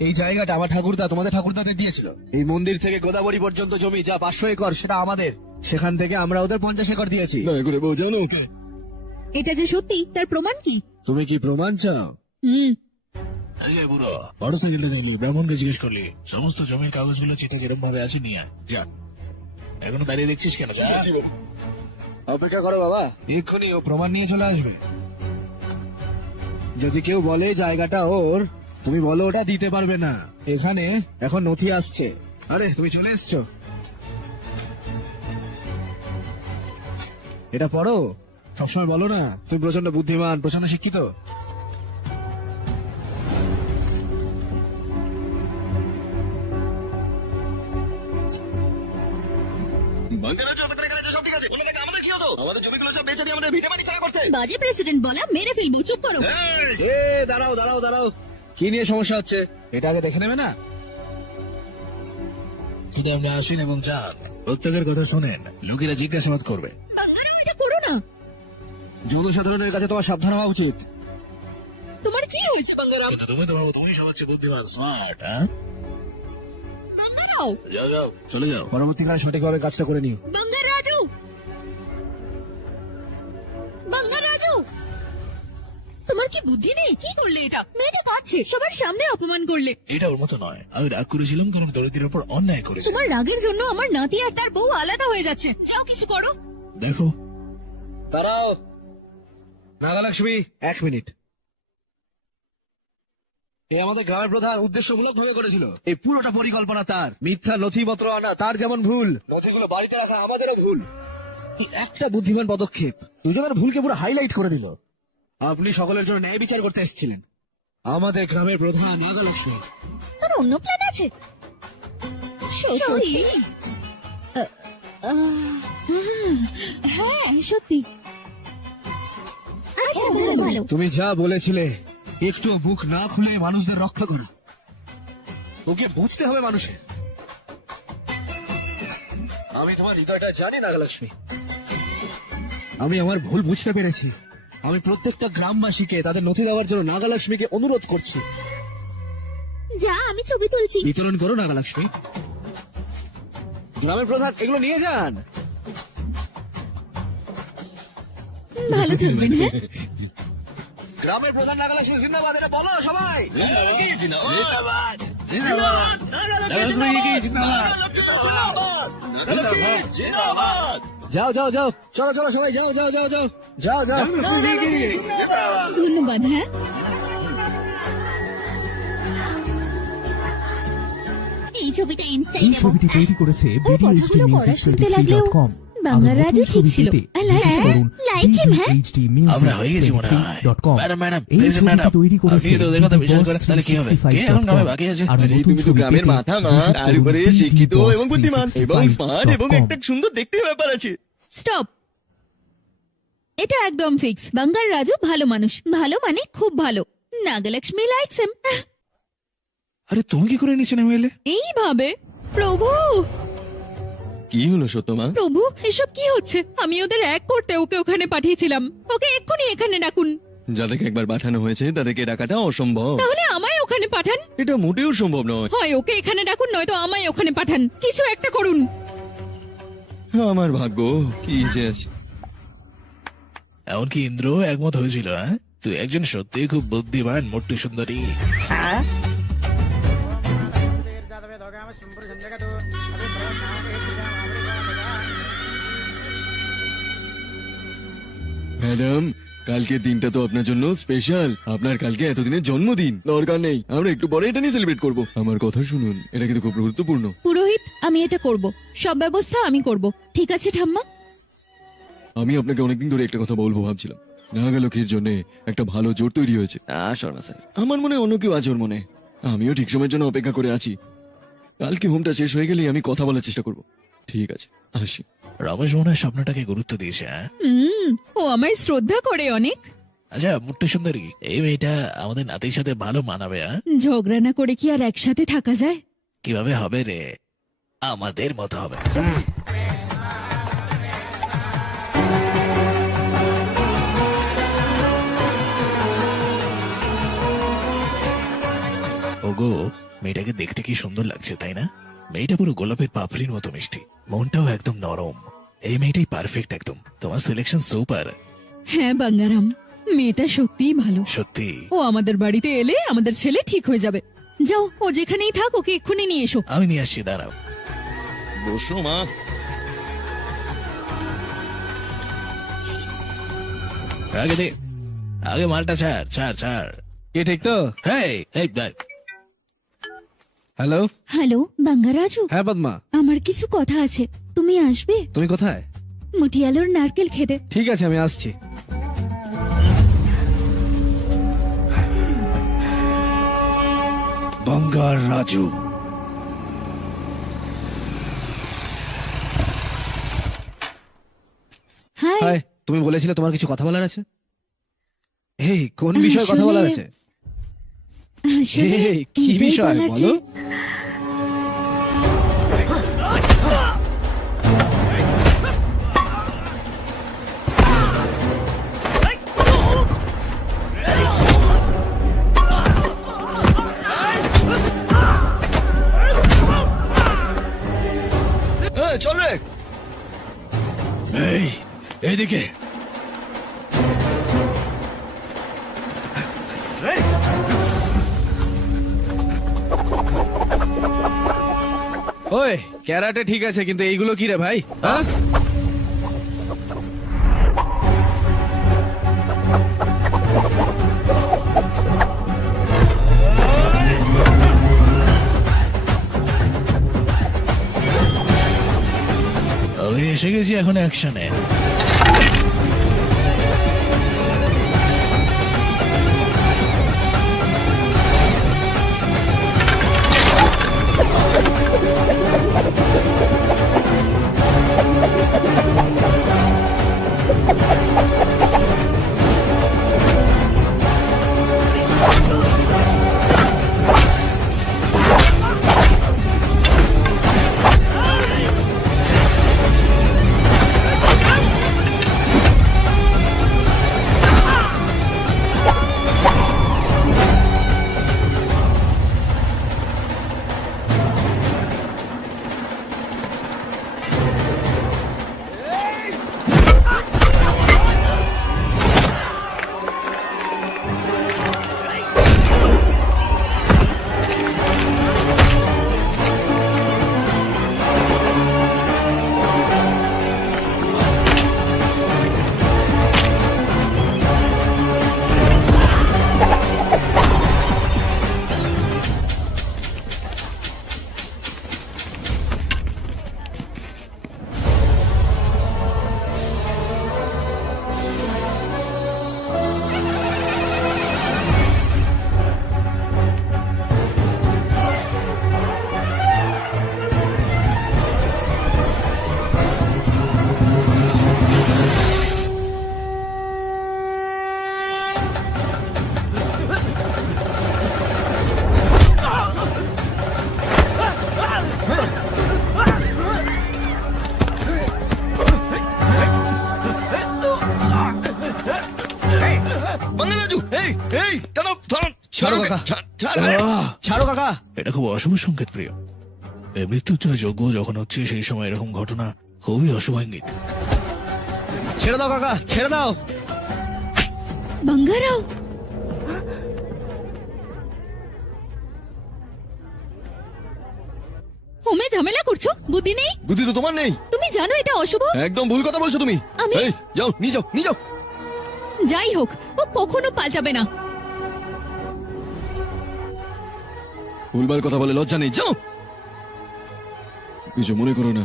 এই জায়গাটা আমার ঠাকুরদা তোমাদের ঠাকুরদাদের দিয়েছিল। এই মন্দির থেকে গোদাবরী পর্যন্ত জমি যা 500 একর সেটা আমাদের। সেখান থেকে আমরা ওদের 50 একর দিয়েছি। দয়া করে বোঝানো ওকে। এটা যে সত্যি তার প্রমাণ কি? তুমি কি প্রমাণ চাও? বুড়ো বড় সাইকেলটা দেখলি, ব্রাহ্মণকে জিজ্ঞেস করলি, সমস্ত জমির কাগজগুলো চিঠে যেরকম ভাবে আছে নিয়ে আয়। যা, এখনো দাঁড়িয়ে দেখছিস কেন? যা। অপেক্ষা করো বাবা, এক্ষুনি ও প্রমাণ নিয়ে চলে আসবে। যদি কেউ বলে জায়গাটা ওর, তুমি বলো ওটা দিতে পারবে না। এখানে এখন নথি আসছে। আরে তুমি চলে এসছো, এটা পড়ো। সবসময় বলো না তুমি প্রচন্ড বুদ্ধিমান, প্রচন্ড শিক্ষিত। বাঙ্গারাজু এতক্ষণ এখানে আছে, সব ঠিক আছে। অন্য থেকে আমাদের কি হতো? আমাদের জমিগুলো সব বেচে দিয়ে আমাদের ভিটে মাটি ছাড়া করতে। বাজে প্রেসিডেন্ট বলা, মেরে ফেলবো। চুপ করো। দাঁড়াও দাঁড়াও দাঁড়াও, কি নিয়ে সমস্যা হচ্ছে এটা আগে দেখে নেবে না? শুধু আপনি আসুন এবং যান, প্রত্যেকের কথা শোনেন, লোকেরা জিজ্ঞাসাবাদ করবে। এটা করো না। জনসাধারণের কাছে তোমার সাবধান হওয়া উচিত। তোমার কি হয়েছে বাঙ্গারাও? কিন্তু তুমি তো ভাবো তুমি সবচেয়ে বুদ্ধিমান, স্মার্ট। হ্যাঁ, বাঙ্গারাও যাও যাও, চলে যাও। পরবর্তীকালে সঠিকভাবে কাজটা করে নিও। বাঙ্গারাজু, বাঙ্গারাজু, তোমার কি বুদ্ধি নেই? কি করলে এটা? মেয়েটা কাঁদছে, সবার সামনে অপমান করলে। এটা ওর মতো নয়, আমি রাগ করেছিলাম কারণ দরিদ্রের উপর অন্যায় করেছি। তোমার রাগের জন্য আমার নাতি আর তার বউ আলাদা হয়ে যাচ্ছে। যাও কিছু করো। দেখো, দাঁড়াও নাগালক্ষ্মী, 1 মিনিট। এ আমাদের গ্রামের প্রধান উদ্দেশ্যমূলক ভাবে করেছিল। এই পুরোটা পরিকল্পনা তার। মিথ্যা নথিপত্র আনা তার যেমন ভুল, নথিগুলো বাড়িতে রাখা আমাদেরও ভুল। এই একটা বুদ্ধিমান পদক্ষেপ দুজনের ভুলকে পুরো হাইলাইট করে দিল। আপনি সকলের জন্য ন্যায় বিচার করতে এসেছিলেন। আমাদের গ্রামের প্রধান নাগালক্ষ্মী। তোর অন্য প্ল্যান আছে? সত্যি? হ্যাঁ সত্যি। আচ্ছা ভালো ভালো। তুমি যা বলেছিলে, একটু মুখ না খুলে মানুষদের রক্ষা করো। ওকে বুঝতে হবে মানুষের। আমি তোমার হৃদয়টা জানি নাগালক্ষ্মী। আমি আমার ভুল বুঝতে পেরেছি। আমি প্রত্যেকটা গ্রামবাসীকে তাদের নথি দেওয়ার জন্য নাগালক্ষ্মীকে অনুরোধ করছি। যা, আমি ছবি তুলছি। বিতরণ করো নাগালক্ষ্মী। গ্রামের প্রধান এগুলো নিয়ে যান। ভালো থাকবেন। হ্যাঁ, গ্রামের প্রধান নাগালক্ষ্মী জিন্দাবাদ, এটা বলো সবাই। যাও যাও যাও, চলো চলো সবাই, যাও যাও যাও যাও যাও যাও। ধন্যবাদ। হ্যাঁ, এই ছবিটা ইনস্টায় এই দেব। ছবিটি তৈরি করেছে BDHDmusic23.com। বাঙ্গারাজু ঠিক ছিল। Like him. হ্যাঁ, আমরা হয়ে গেছি মনে হয়। ম্যাডাম ম্যাডাম, এই প্লিজ ম্যাডাম, ছবিটি তৈরি করেছে আপনি তো ওদের কথা বিশ্বাস করেন, তাহলে কি হবে? কে এখন গ্রামে বাকি আছে? আর আরে নতুন তুমি তো ছবি গ্রামের পেতে মাথা মা, visit তার করুন উপরে শিক্ষিত এবং বুদ্ধিমান এবং স্মার্ট এবং BDBoss365.com একটা সুন্দর দেখতে ব্যাপার আছে। স্টপ। এটা একদম ফিক্স। বাঙ্গার রাজু ভালো মানুষ। ভালো মানে খুব ভালো। Nagalakshmi likes him. আরে তুমি কি করে নিচে নেমে এলে? এইভাবে। প্রভু কি হলো সত্যমা? প্রভু, এসব কি হচ্ছে? আমি ওদের এক করতে ওকে ওখানে পাঠিয়েছিলাম। ওকে এক্ষুনি এখানে ডাকুন। যাদেরকে একবার পাঠানো হয়েছে তাদেরকে ডাকাটা অসম্ভব। তাহলে আমায় ওখানে পাঠান। এটা মোটেও সম্ভব নয়। হয় ওকে এখানে ডাকুন, নয়তো আমায় ওখানে পাঠান। কিছু একটা করুন। আমার ভাগ্য কি যে আছে। এমনকি ইন্দ্র একমত হয়েছিল। হ্যাঁ, তুই একজন সত্যি খুব বুদ্ধিমান মোট্টু সুন্দরী। ম্যাডাম কালকের দিনটা তো আপনার জন্য স্পেশাল। আপনার কালকে এতদিনের জন্মদিন, দরকার নেই, আমরা একটু পরে এটা নিয়ে সেলিব্রেট করব। আমার কথা শুনুন, এটা কিন্তু খুব গুরুত্বপূর্ণ। পুরোহিত, আমি এটা করব, সব ব্যবস্থা আমি করব। ঠিক আছে ঠাম্মা? আমি আপনাকে অনেকদিন ধরে একটা কথা বলবো ভাবছিলাম। নাগালক্ষীর জন্য একটা ভালো জোর তৈরি হয়েছে। শর্মা স্যার, আমার মনে হয় অন্য কেউ আছে ওর মনে। আমিও ঠিক সময়ের জন্য অপেক্ষা করে আছি। কালকে হোমটা শেষ হয়ে গেলেই আমি কথা বলার চেষ্টা করব। ঠিক আছে, আসি। রমেশ মনে হয় স্বপ্নটাকে গুরুত্ব দিয়েছে। হ্যাঁ, ও আমায় শ্রদ্ধা করে অনেক। আচ্ছা মুট্টু সুন্দরী, এই মেয়েটা আমাদের নাতির সাথে ভালো মানাবে। হ্যাঁ, ঝগড়া না করে কি আর একসাথে থাকা যায়? কিভাবে হবে রে? আমাদের মতো হবে। ওগো, মেয়েটাকে দেখতে কি সুন্দর লাগছে, তাই না? মেয়েটা পুরো গোলাপের পাপড়ির মতো মিষ্টি, মনটাও একদম নরম। এই মেয়েটাই পারফেক্ট একদম। তোমার সিলেকশন সুপার। হ্যাঁ বাঙ্গারাম, মেয়েটা সত্যিই ভালো। সত্যি? ও আমাদের বাড়িতে এলে আমাদের ছেলে ঠিক হয়ে যাবে। যাও, ও যেখানেই থাক ওকে এক্ষুনি নিয়ে এসো। আমি নিয়ে আসছি, দাঁড়াও। বসো মা। আগে দে, আগে মালটা ছাড় ছাড় ছাড়। কে ঠিক তো? হ্যালো হ্যালো বাঙ্গারাজু, হ্যাঁ পদ্মা, আমার কিছু কথা আছে, তুমি আসবে? তুমি কোথায়? মটিয়ালোর নারকেল খেতে। ঠিক আছে, আমি আসছি। বাঙ্গার রাজু, হাই। হাই। তুমি বলেছিলে তোমার কিছু কথা বলার আছে। এই কোন বিষয়ে কথা বলার আছে? আসলে এই, কি এটাই বিষয় বলার বলো? যে- চল রে। এই এইদিকে। ওই ক্যারাটে ঠিক আছে, কিন্তু এইগুলো কি রে ভাই? হ্যাঁ, আমি এসে গেছি এখন অ্যাকশনে। বাঙ্গারাজু, এই এই দাঁড়াও, দাঁড়াও। ছাড়ো কাকা, ছাড় রে। ছাড়ো কাকা। এটা খুব অশুভ সংকেত প্রিয়। এই মৃত্যুঞ্জয় যজ্ঞ যখন হচ্ছে সেই সময় এরকম ঘটনা খুবই অশুভ ইঙ্গিত। ছেড়ে দাও কাকা, ছেড়ে দাও। বাঙ্গারাও, হোমে ঝামেলা করছো? বুদ্ধি নেই? বুদ্ধি তো তোমার নেই। তুমি জানো এটা অশুভ। একদম ভুল কথা বলছো তুমি। আমি- এই যাও, নিয়ে যাও, নিয়ে যাও। যাই হোক ও কখনো পাল্টাবে না। ভুলভাল কথা বলে লজ্জা নেই, যাও। কিছু মনে করো না,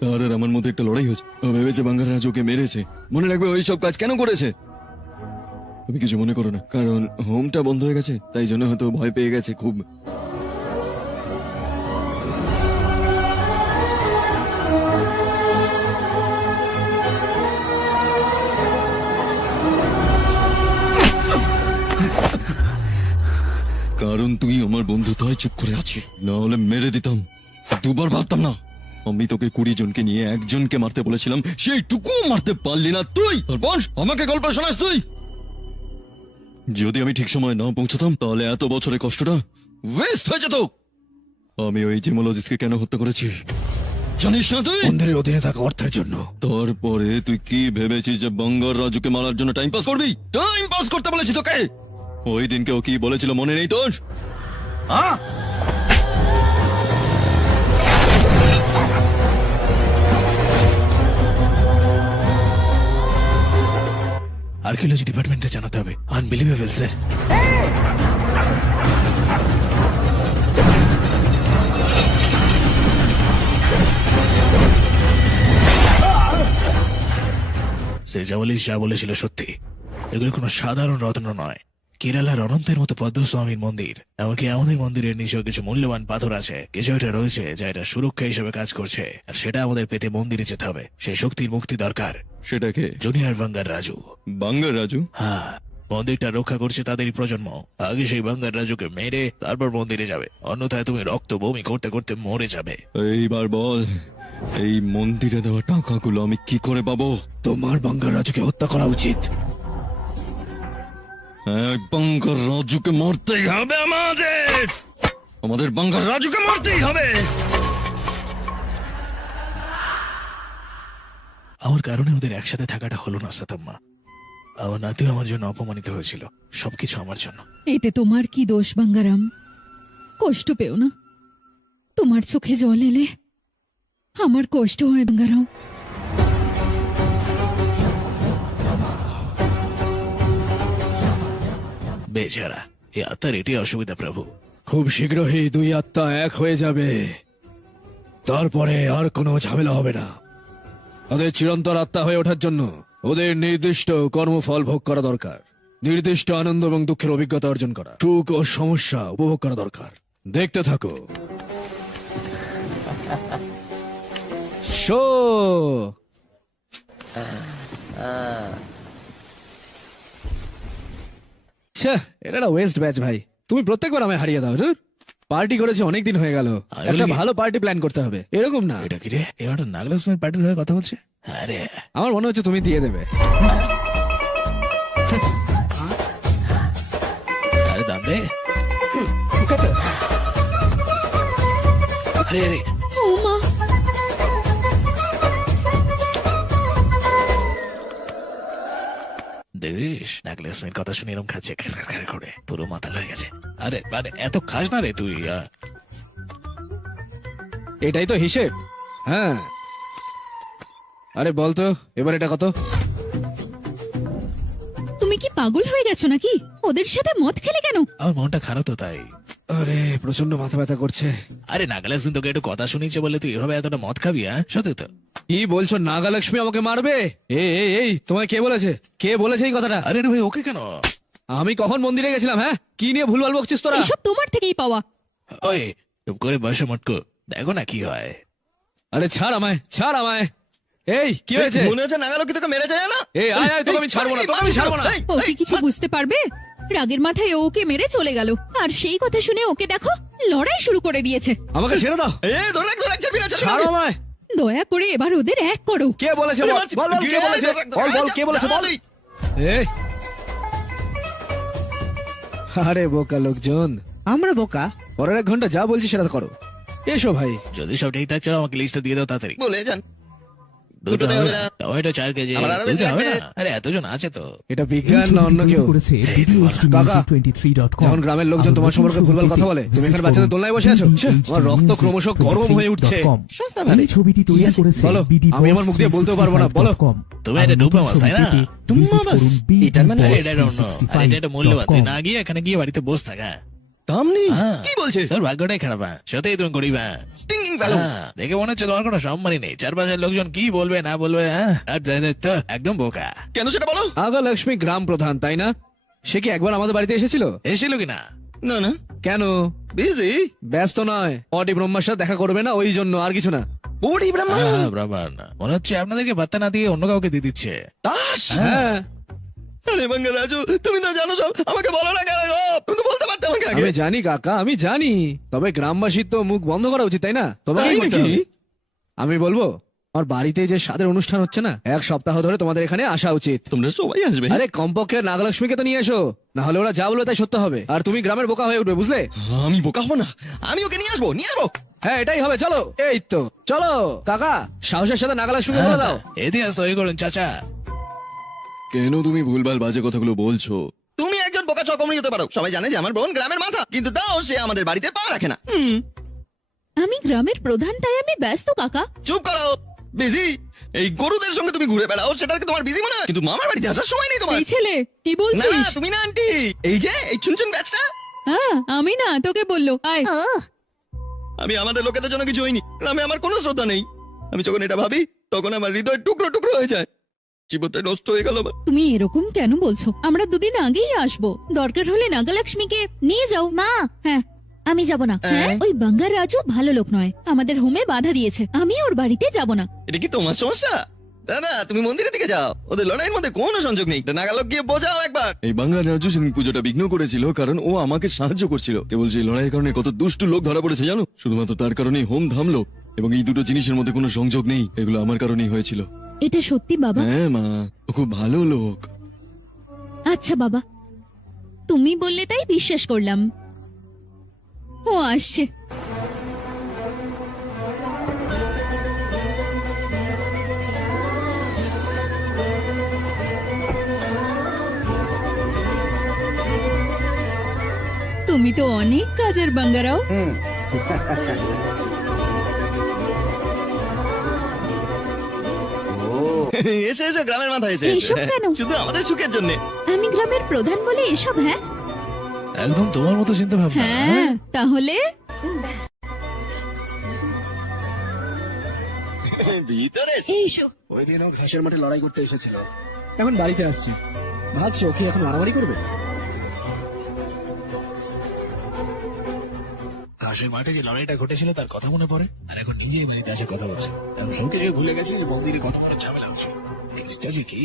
তার আর আমার মধ্যে একটা লড়াই হচ্ছে। ও ভেবেছে বাঙ্গার রাজ ওকে মেরেছে। মনে রাখবে ওই সব কাজ কেন করেছে। তুমি কিছু মনে করো না, কারণ হোমটা বন্ধ হয়ে গেছে, তাই জন্য হয়তো ভয় পেয়ে গেছে খুব। কারণ তুই আমার বন্ধু, তাই চুপ করে আছি, না হলে মেরে দিতাম। দুবার ভাবতাম না। আমি তোকে 20 জনকে নিয়ে একজনকে মারতে বলেছিলাম, সেইটুকু মারতে পারলি না তুই। আর বল, আমাকে গল্প শোনাস তুই? যদি আমি ঠিক সময় না পৌঁছতাম তাহলে এত বছরের কষ্টটা ওয়েস্ট হয়ে যেত। আমি ওই জিমোলজিস্টকে কেন হত্যা করেছি জানিস না তুই? মন্দিরের অধীনে থাকা অর্থের জন্য। তারপরে তুই কি ভেবেছিস যে বাঙ্গার রাজুকে মারার জন্য টাইম পাস করবি? টাইম পাস করতে বলেছি তোকে। ওই দিনকে ও কি বলেছিল মনে নেই তোর? আর্কিওলজি ডিপার্টমেন্টে জানাতে হবে। Unbelievable sir. সে যা বলেছিল সত্যি। এগুলো কোনো সাধারণ রত্ন নয়, কেরালার অনন্তের মতো পদ্মস্বামীর মন্দির। এমনকি আমাদের মন্দিরের নিচেও কিছু মূল্যবান পাথর আছে। কিছু একটা রয়েছে যা এটা সুরক্ষা হিসেবে কাজ করছে, আর সেটা আমাদের পেতে মন্দিরে যেতে হবে। সেই শক্তির মুক্তি দরকার। সেটাকে junior bunker Raju. Bunker Raju? হ্যাঁ, মন্দিরটা রক্ষা করছে তাদেরই প্রজন্ম। আগে সেই বাঙ্গার রাজুকে মেরে তারপর মন্দিরে যাবে, অন্যথায় তুমি রক্ত বমি করতে করতে মরে যাবে। এইবার বল, এই মন্দিরে দেওয়া টাকাগুলো আমি কি করে পাবো? তোমার বাঙ্গার রাজুকে হত্যা করা উচিত। বাঙ্গার রাজুকে মারতেই হবে আমাদের বাঙ্গার রাজুকে মারতেই হবে। আমার কারণে ওদের একসাথে থাকাটা হলো না সাতাম্মা। আমার নাতিও আমার জন্য অপমানিত হয়েছিল। সবকিছু আমার জন্য। এতে তোমার কি দোষ বাঙ্গারাম? কষ্ট পেও না। তোমার চোখে জল এলে আমার কষ্ট হয় বাঙ্গারাম। বেচারা এই আত্মার এটি অসুবিধা প্রভু। খুব শীঘ্রই দুই আত্মা এক হয়ে যাবে, তারপরে আর কোনো ঝামেলা হবে না। ওদের চিরন্তর আত্মা হয়ে ওঠার জন্য ওদের নির্দিষ্ট কর্মফল ভোগ করা দরকার। নির্দিষ্ট আনন্দ এবং দুঃখের অভিজ্ঞতা অর্জন করা, সুখ ও সমস্যা উপভোগ করা দরকার। দেখতে থাকো শো। এটা ওয়েস্ট ব্যাচ ভাই। তুমি প্রত্যেকবার আমায় হারিয়ে দাও। পার্টি করেছে অনেকদিন হয়ে গেল, একটা ভালো পার্টি প্ল্যান করতে হবে। এরকম না। এটা কি রে? এবার নাগলাসমের পার্টির হয়ে কথা বলছে। আরে আমার মনে হচ্ছে তুমি দিয়ে দেবে। আরে দাম রে। আরে আরে ও মা, দেখিস নাগলাসমের কথা শুনে এরকম খাচ্ছে করে, পুরো মাথা হয়ে গেছে। আরে মানে এত খাস না রে তুই। এটাই তো হিসেব। হ্যাঁ, আরে বলতো এবার এটা কত? তুমি কি পাগল হয়ে গেছো নাকি? ওদের সাথে মদ খেলে কেন? আমার মনটা খারাপ তো তাই। আরে প্রচন্ড মাথা ব্যথা করছে। আরে নাগালাক্ষ্মী তোকে একটু কথা শুনিয়েছে বলে তুই এভাবে এতটা মদ খাবি? হ্যাঁ সত্যি তো? কি বলছো? নাগালক্ষ্মী আমাকে মারবে? এই তোমায় কে বলেছে? কে বলেছে এই কথাটা? আরে ভাই ওকে কেন? আমি কখন মন্দিরে গেছিলাম? হ্যাঁ, কি নিয়ে ভুলভাল বকছিস তোরা? এসব তোমার থেকেই পাওয়া। ওই চুপ করে বসে মটকো, দেখো না কি হয়। আরে ছাড় আমায়, ছাড় আমায়। এই কি হয়েছে? মনে হচ্ছে নাগালক্ষ্মী তোকে মেরে যায় না? এই আয় আয়, তোকে আমি ছাড়বো না, তোকে আমি ছাড়বো না। ও কি কিছু বুঝতে পারবে? রাগের মাথায় ও ওকে মেরে চলে গেল, আর সেই কথা শুনে ওকে দেখো লড়াই শুরু করে দিয়েছে। আমাকে ছেড়ে দাও। এই ধরে রাখ, ছাড়বি না, ছাড়ো আমায়। দয়া করে এবার ওদের এক করো। কে বলেছে? বল বল, কে বলেছে? বল বল, কে বলেছে? বল। এই আরে বোকা লোকজন, আমরা বোকা? পরের 1 ঘন্টা যা বলছি সেটা করো। এসো ভাই। যদি সব ঠিকঠাক চলো আমাকে লিস্টটা দিয়ে দাও তাড়াতাড়ি। বলে যান। দুটো দুটোতে হবে হবে না না। টমেটো 4 কেজি আমার আরো বেশি দুটো হবে লাগবে। না আরে এতজন আছে তো এটা এই বিজ্ঞান না অন্য ছবিটি কেউ তৈরি করেছে কাকা, যখন গ্রামের লোকজন তোমার সম্পর্কে ভুলভাল কথা বলে তুমি এখানে বাচ্চাদের দোলনায় বসে আছো ছি, আমার রক্ত ক্রমশ গরম হয়ে উঠছে। সস্তা ভাবে। এই ছবিটি তৈরি করেছে বলো, আমি আমার মুখ দিয়ে বলতেও পারবো না, বলো। তুমি এটা ডুবা মাছ তাই না এটার মানে এটা don't know। আরে এটা একটা মূল্যবান তুই না গিয়ে এখানে গিয়ে বাড়িতে বস থাকা দাম নেই কি বলছে? তোর ভাগ্যটাই খারাপ সত্যি তুমি করিবা স্টিংিং ভ্যালু। দেখে মনে হচ্ছে তোমার কোনো সম্মানই নেই চারপাশের লোকজন কি বলবে না বলবে আর তো একদম বোকা কেন সেটা বলো? আগা লক্ষ্মী গ্রাম প্রধান তাই না? সে কি একবার আমাদের বাড়িতে এসেছিল? এসেছিল কিনা না না কেন? বিজি। ব্যস্ত নয়, অডি ব্রহ্মার সাথে দেখা করবে না ওই জন্য, আর কিছু না। ওডি ব্রহ্মা ব্রাহ্মণ মনে হচ্ছে আপনাদেরকে বার্তা না দিয়ে অন্য কাউকে দিয়ে দিচ্ছে দাস। হ্যাঁ, আরে বাঙ্গা রাজু, তুমি তো জানো সব, আমাকে বলো না কেন গো? তুমি তো বলতে পারতে আমাকে আগে। আমি জানি কাকা, আমি জানি, তবে গ্রামবাসীর তো মুখ বন্ধ করা উচিত তাই না? তোমাকে তাই করতে নাকি? হবে। আমি বলবো আমার বাড়িতে যে স্বাদের অনুষ্ঠান হচ্ছে না, 1 সপ্তাহ ধরে তোমাদের এখানে আসা উচিত। তোমরা সবাই আসবে? আরে কমপক্ষে নাগলক্ষ্মীকে তো নিয়ে এসো, না হলে ওরা যা বলবে তাই সত্য হবে, আর তুমি গ্রামের বোকা হয়ে উঠবে, বুঝলে? আমি বোকা হবো না, আমি ওকে নিয়ে আসবো, নিয়ে আসবো। হ্যাঁ এটাই হবে, চলো। এই তো চলো কাকা, সাহসের সাথে নাগলক্ষ্মীকে বলে দাও। ইতিহাস তৈরি করুন চাচা কেন তুমি ভুলভাল বাজে কথাগুলো বলছো? তুমি একজন বোকা চকমনি হতে পারো, সবাই জানে যে আমার বোন গ্রামের মাথা, কিন্তু তাও সে আমাদের বাড়িতে পা রাখে না। আমি গ্রামের প্রধান তাই আমি ব্যস্ত কাকা। চুপ করো, বিজি। এই গরুদের সঙ্গে তুমি ঘুরে বেড়াও, সেটাকে তোমার বিজি মনে হয়, কিন্তু মামার বাড়িতে আসার সময় নেই তোমার। এই ছেলে কি না বলছিস? না, তুমি না আন্টি, এই যে এই চুনচুন ব্যাচটা। হ্যাঁ আমি না, তোকে বললো আয়। আমি আমাদের লোকেদের জন্য কিছু হইনি, গ্রামে আমার কোনো শ্রদ্ধা নেই। আমি যখন এটা ভাবি তখন আমার হৃদয় টুকরো টুকরো হয়ে যায়, জীবনটা নষ্ট হয়ে গেল আমার। তুমি এরকম কেন বলছো? আমরা 2 দিন আগেই আসবো, দরকার হলে নাগালক্ষ্মীকে নিয়ে যাও। মা, হ্যাঁ আমি যাব না। হ্যাঁ ওই বাঙ্গার রাজু ভালো লোক নয়, আমাদের হোমে বাধা দিয়েছে, আমি ওর বাড়িতে যাব না। এটা কি তোমার সমস্যা? দাদা তুমি মন্দিরের দিকে যাও, ওদের লড়াইয়ের মধ্যে কোনো সংযোগ নেই। নাগালক গিয়ে বোঝাও একবার। এই বাঙ্গাল রাজু সেদিন পুজোটা বিঘ্ন করেছিল কারণ ও আমাকে সাহায্য করছিল। কেবল সেই লড়াইয়ের কারণে কত দুষ্টু লোক ধরা পড়েছে জানো? শুধুমাত্র তার কারণেই হোম থামলো, এবং এই দুটো জিনিসের মধ্যে কোনো সংযোগ নেই, এগুলো আমার কারণেই হয়েছিল। এটা সত্যি বাবা? হ্যাঁ মা, ও খুব ভালো লোক। আচ্ছা বাবা, তুমি বললে তাই বিশ্বাস করলাম। ও আসছে। তুমি তো অনেক কাজের বাঙ্গারাও। এসে এসে গ্রামের মাথায় এসে এইসব কেন? শুধু আমাদের সুখের জন্য। আমি গ্রামের প্রধান বলে এসব? হ্যাঁ একদম তোমার মতো চিন্তা ভাবনা হ্যাঁ, তাহলে ভিতরে এসো। ওই দিন ও ঘাসের মাঠে লড়াই করতে এসেছিল, এখন বাড়িতে আসছে, ভাবছো ও কি এখন মারামারি করবে? ঘাসের মাঠে যে লড়াইটা ঘটেছিল তার কথা মনে পড়ে, আর এখন নিজেই বাড়িতে আসে কথা বলছে। এখন সবকে যে ভুলে গেছে যে মন্দিরে কত বড় ঝামেলা হচ্ছে। কেসটা যে কি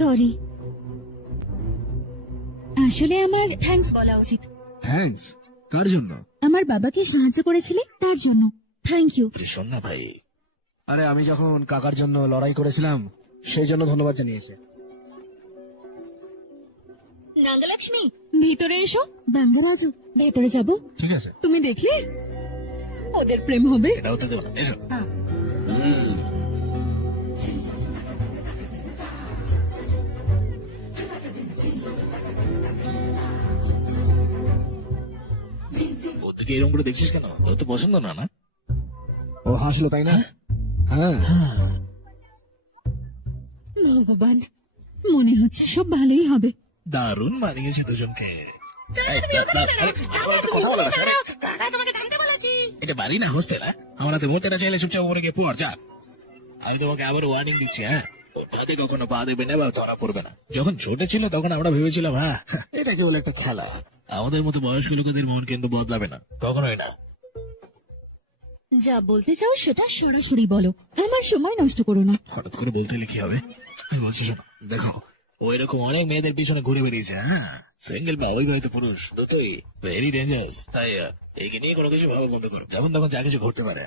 সরি, আসলে আমার থ্যাঙ্কস বলা উচিত। থ্যাঙ্কস? কার জন্য? আমার বাবাকে সাহায্য করেছিলে তার জন্য থ্যাংক ইউ। শোন না ভাই, আরে আমি যখন কাকার জন্য লড়াই করেছিলাম সেই জন্য ধন্যবাদ জানিয়েছে। নাগলক্ষ্মী ভিতরে এসো। বাঙ্গারাজু ভেতরে যাব? ঠিক আছে। তুমি দেখলে ওদের প্রেম হবে। এটাও তো দেবো না, এসো। ওদেরকে এরকম করে দেখছিস কেন? তোর তো পছন্দ না না? ও হাসলো তাই না? হ্যাঁ ভগবান, মনে হচ্ছে সব ভালোই হবে। দারুণ মানিয়েছে দুজনকে। এটা বাড়ি না হোস্টেল? আমরা তো মরতে না চাইলে চুপচাপ উপরে গিয়ে পড় যা। আমি তোমাকে আবার ওয়ার্নিং দিচ্ছি, হ্যাঁ ওটাতে কখনো পা দেবে না বা ধরা পড়বে না। যখন ছোট ছিল তখন আমরা ভেবেছিলাম হ্যাঁ এটা কেবল একটা খেলা, আমাদের মতো বয়স্ক লোকেদের মন কিন্তু বদলাবে না, কখনোই না। যা বলতে চাও সেটা সরাসরি বলো, আমার সময় নষ্ট করো না। হঠাৎ করে বলতে হলে কি হবে? আমি বলছি শোনো, দেখো ও এরকম অনেক মেয়েদের পিছনে ঘুরে বেরিয়েছে, হ্যাঁ সিঙ্গেল বা অবিবাহিত পুরুষ দুটোই ভেরি ডেঞ্জারাস। তাই একে নিয়ে কোনো কিছু ভাবা বন্ধ করো, যখন তখন যা কিছু ঘটতে পারে।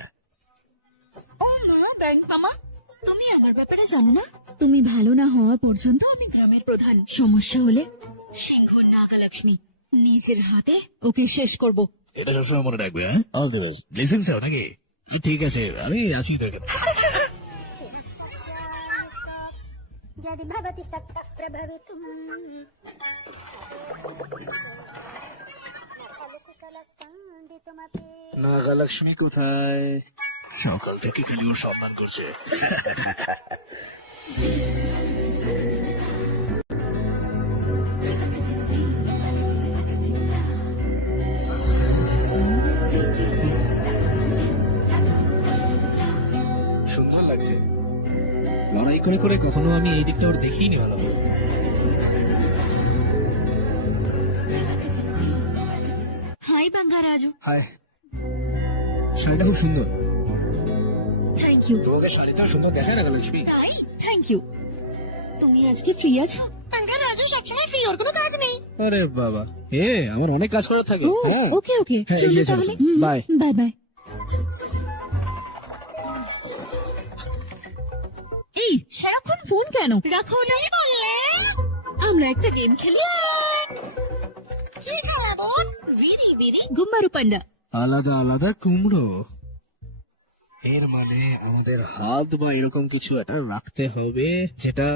তুমি আমার ব্যাপারে জানো না? তুমি ভালো না হওয়া পর্যন্ত আমি গ্রামের প্রধান, সমস্যা হলে সিংহ নাগালক্ষ্মী নিজের হাতে ওকে শেষ করব। এটা সবসময় মনে রাখবে, হ্যাঁ? All the best. ব্লেসিং চাও নাকি? ঠিক আছে, আমি আছি তো এখানে। নাগালক্ষ্মী কোথায়? সকাল থেকে খালি ওর সম্মান করছে। সুন্দর লাগছে। লড়াই করে করে কখনো আমি এই দিকটা ওর দেখিনি ভালো। হাই বাঙ্গারাজু। হায়, শাড়িটা খুব সুন্দর। Thank you. তোমাকে শাড়িতেও সুন্দর দেখায় নাগালক্ষ্মী। তাই? Thank you. তুমি আজকে ফ্রি আছো? রাজু সবসময় ফ্রি, ওর কোনো কাজ নেই। আরে বাবা, আমার অনেক কাজ করার থাকে। ও, ওকে ওকে, হ্যাঁ, চলো এগিয়ে চলো, তাহলে। চলো। বাই। Bye bye. এই সারাক্ষণ ফোন কেন? রাখো না। আমরা একটা গেম খেলি। কি খেলা বোন? বিড়ি বিড়ি গুম্মারু পান্ডা। আলাদা আলাদা কুমড়ো। এর মানে আমাদের হাত বা এরকম কিছু একটা রাখতে হবে, যেটা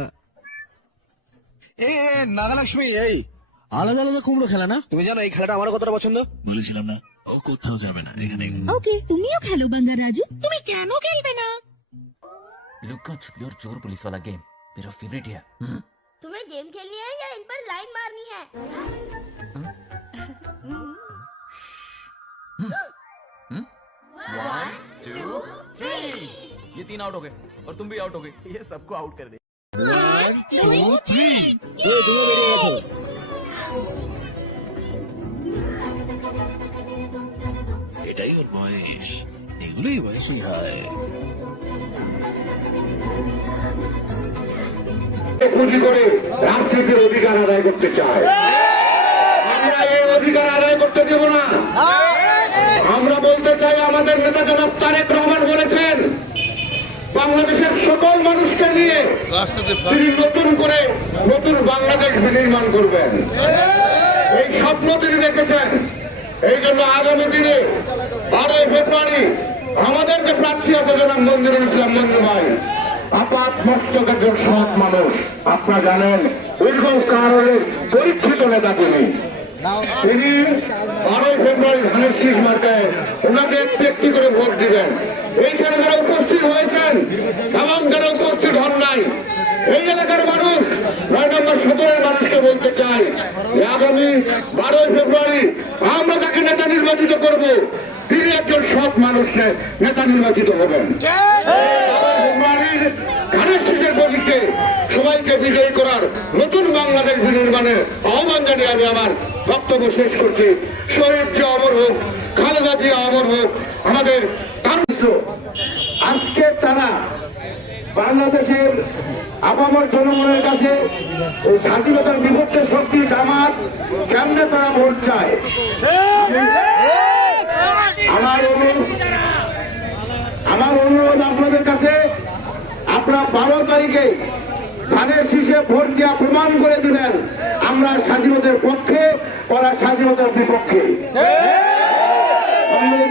নাগালক্ষ্মী, এই আলাদা আলাদা কুমড়ো খেলা না? তুমি জানো এই খেলাটা আমার কতটা পছন্দ। বলেছিলাম না, ও কোথাও যাবে না, এখানে। ওকে, তুমিও খেলো বাঙ্গারাজু। তুমি কেন খেলবে না? लुक्का छुपी और चोर पुलिस वाला गेम मेरा फेवरेट है। तुम्हें गेम खेलनी है या इन पर लाइन मारनी है? One two three. ये 3 आउट हो गए और तुम भी आउट हो गए। ये सबको आउट कर दे। 1 2 3। এটাই ওর বয়স, এগুলোই বয়সই হয়। পুঁজি করে রাজনীতির অধিকার আদায় করতে চায়। আমরা এই অধিকার আদায় করতে দেব না। আমরা বলতে চাই, আমাদের নেতা জনাব তারেক রহমান বলেছেন, বাংলাদেশের সকল মানুষকে নিয়ে তিনি নতুন করে নতুন বাংলাদেশ বিনির্মাণ করবেন। এই স্বপ্ন তিনি দেখেছেন। এই জন্য আগামী দিনে 12 ফেব্রুয়ারি আমাদের যে প্রার্থী আছে জনাব মঞ্জুরুল ইসলাম মঞ্জু ভাই, আপাত মস্তক একজন সৎ মানুষ। আপনারা জানেন, দীর্ঘ কারণের পরীক্ষিত নেতা তিনি। 12 ফেব্রুয়ারি ধানের শীষ মার্কায় ওনাকে একটি করে ভোট দিবেন। এইখানে যারা উপস্থিত হয়েছেন এবং যারা উপস্থিত হন নাই, এই এলাকার মানুষ, 9 নম্বর সদরের মানুষকে বলতে চাই যে আগামী 12 ফেব্রুয়ারি আমরা যাকে নেতা নির্বাচিত করব, তিনি একজন সৎ মানুষকে নেতা নির্বাচিত হবেন। ধানের শীষের প্রতীকে সবাইকে বিজয়ী করার, নতুন বাংলাদেশ বিনির্মাণের আহ্বান জানিয়ে আমি আমার বক্তব্য শেষ করছি। শহীদ জিয়া অমর হোক, খালেদা জিয়া অমর হোক। আমাদের আজকে তারা বাংলাদেশের আপামর জনগণের কাছে স্বাধীনতার বিপক্ষে শক্তি জামাত কেমনে তারা ভোট চায়। আমার অনুরোধ আপনাদের কাছে, আপনারা 12 তারিখে ধানের শীষে ভোট দিয়া প্রমাণ করে দিবেন আমরা স্বাধীনতার পক্ষে, ওরা স্বাধীনতার বিপক্ষে।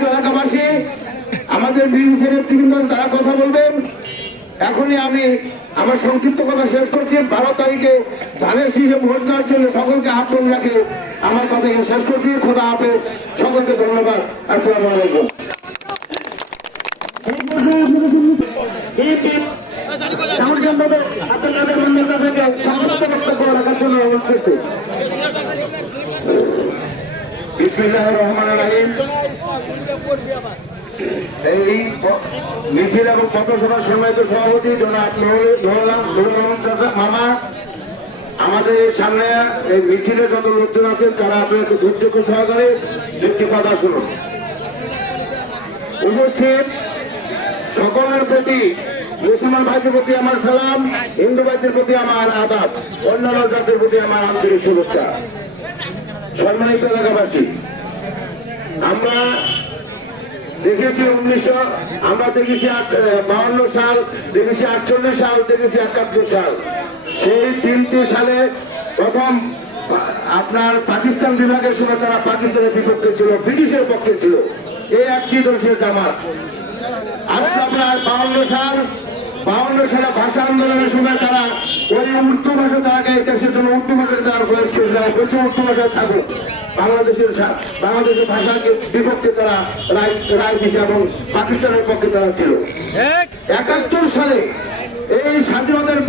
এলাকাবাসী, আমাদের বিরোধী নেতৃবৃন্দ তারা কথা বলবেন। এখনই আমি আমার সংক্ষিপ্ত কথা শেষ করছি। 12 তারিখে ধানের শীষে ভোট দেওয়ার জন্য সকলকে আহ্বান রাখে আমার কথা শেষ করছি। খোদা হাফেজ, সকলকে ধন্যবাদ। আসসালামু আলাইকুম। বিসমিল্লাহির রহমানির রহিম। এই মিছিল এবং পথসভার সম্মানিত সভাপতি জনাব মামা, আমাদের সামনে এই মিছিলে যত লোকজন আছেন তারা আপনার ধৈর্য সহকারে একটি কথা শুনুন। উপস্থিত সকলের প্রতি, মুসলমান ভাইদের প্রতি আমার সালাম, হিন্দু ভাইদের প্রতি আমার আদাব, অন্যান্য জাতির প্রতি আমার আন্তরিক শুভেচ্ছা। সম্মানিত এলাকাবাসী, আমরা দেখেছি 1900, আমরা দেখেছি 52 সাল, দেখেছি 48 সাল, দেখেছি 71 সাল। সেই 3টি সালে প্রথম আপনার পাকিস্তান বিভাগের সময় তারা পাকিস্তানের বিপক্ষে ছিল, ব্রিটিশের পক্ষে ছিল। এই একটি দলীয় জামাত। আজকে আপনার 52 সালে ভাষা আন্দোলনের সময় তারা ওই উর্দু ভাষা তারাকে দেশের জন্য উর্দু ভাষাকে তারা প্রয়োগ করেছিল, প্রচুর উর্দু ভাষায় থাকুক। বাংলাদেশের ভাষাকে বিপক্ষে তারা রায় দিয়েছে এবং পাকিস্তানের পক্ষে তারা ছিল। 71 সালে এই স্বাধীনতার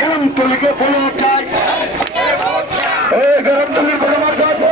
গরমতলিকে বলে যায়, এই গরমতলির কোনো মাত্রা আছে?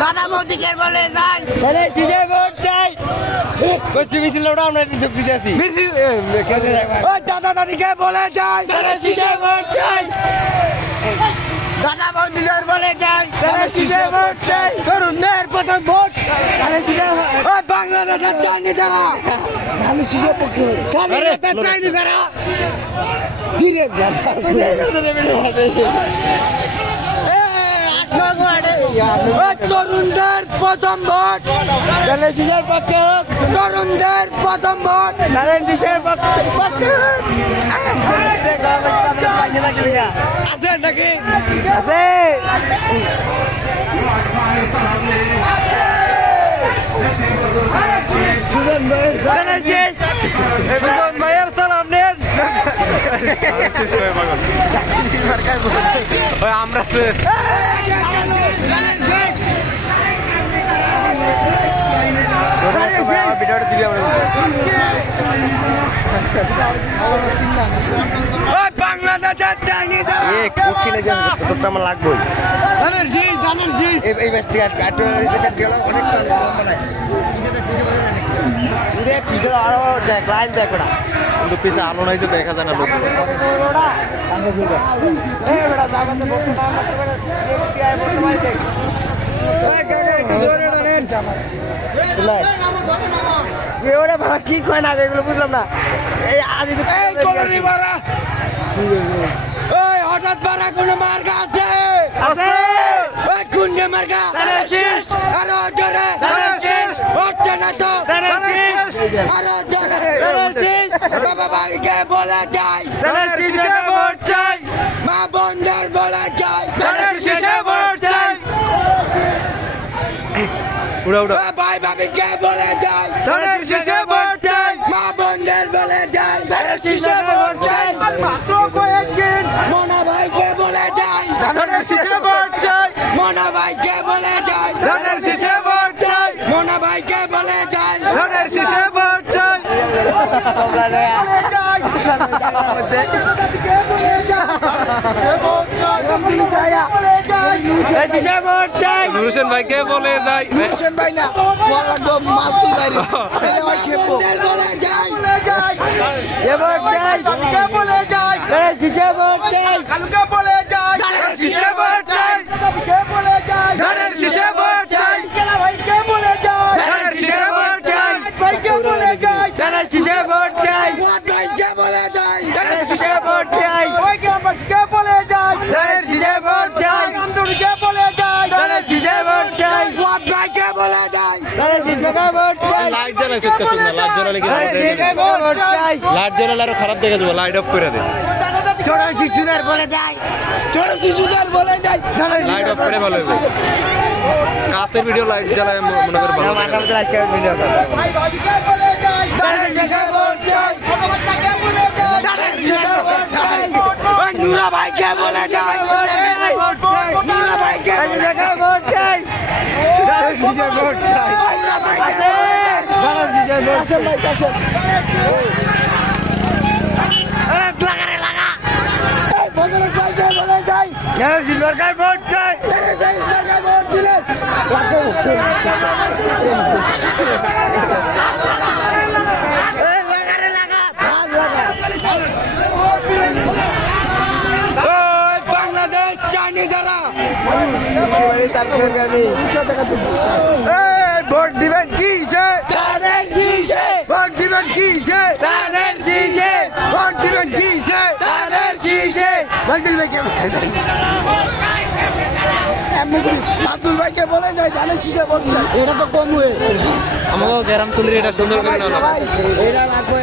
দাদা মোদীকে বলে যাই তাহলে কিসে ভোট চাই কষ্ট মিছিল ওটা আমরা যোগ দিতে আছি দাদা দাদিকে বলে যাই তাহলে কিসে ভোট চাই দাদা মোদীকে বলে যাই তাহলে কিসে ভোট চাই তরুণদের প্রথম ভোট তাহলে কিসে বাংলাদেশের চাইনি যারা আমি শিশু পক্ষে স্বাধীনতা চাইনি যারা তরুণদের প্রথম ভোট দেশের পক্ষে, তরুণদের প্রথম ভোট দেশের পক্ষে। আছে নাকি আছে সুজন ভাইয়ের সালাম নেন আমরা বাংলাদেশের আমার লাগবে এই ব্যাস থেকে অনেক আরো দেখ লাইন দেখ ওটা কিন্তু পিছে আলো নাই যে দেখা যায় না লোক কি কয় না এগুলো বুঝলাম না এই আজ ওই হঠাৎ মারা কোনো মার্কা আছে ওই কুন্ডে মার্কা আরো জোরে হচ্ছে না তো আরো জোরে বাবা ভাইকে বলে যাই ভোট চাই মা বোনদের বলে যাই ভোট চাই ভাই ভাবিকে বলে যাই ভোট চাই মা বোনদের বলে যাই ভোট চাই মাত্র কয়েকদিন মনা ভাইকে বলে যাই ভোট চাই মনা ভাইকে বলে যাই ভোট চাই মনা ভাইকে বলে যাই ভোট চাই নুরুসেন ভাইকে বলে যাই নুরুসেন ভাই না মাসুল ভাই ওই খেপো বলে যাই ভোট চাই বলে যাই ভোট চাই কালুকে বলে যাই ভোট চাই বলে যাই ভোট চাই ভাইকে বলে যাই ভোট চাই ভাইকে বলে যাই ভোট চাই ভাইকে বলে যাই ভোট চাই ওই গ্রামবাসীকে বলে যাই ভোট চাই আমদুরকে বলে যাই ভোট চাই ভোট ভাইকে বলে যাই ভোট চাই লাইট জ্বালাইছে তো সুন্দর লাইট জ্বালালে কি ভোট চাই লাইট জ্বালালে আরো খারাপ দেখে যাবে লাইট অফ করে দে ছোট শিশুদের বলে যাই ছোট শিশুদের বলে যাই লাইট অফ করে ভালো হবে কাছের ভিডিও লাইট জ্বালায় মনে করে ভালো মাথা মধ্যে লাইট করে ভিডিও করে ভাই ভাবিকে বলে যাই ভোট চাই ছোট বাচ্চাকে বলে যাই ভোট চাই ওই নুরা ভাইকে বলে যাই নুরা ভাইকে বলে যাই ভোট চাই ভোট চাই সরকার ভোট চাই ভোট দিলে বাংলাদেশ চাইনি যারা ভোট দিবেন কিসে ভোট দিবেন কিসে ভোট দিবেন কিসে মাতুল ভাইকে বলে যায় জানে শিশে ভোট চাই এটা তো কম হয়ে আমাকে গ্রাম তুলি এটা সুন্দর করে না এটা লাগবে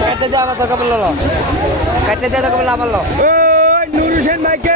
কেটে দেওয়া কথা বললো কেটে দেওয়া কথা বললো নুরুসেন ভাইকে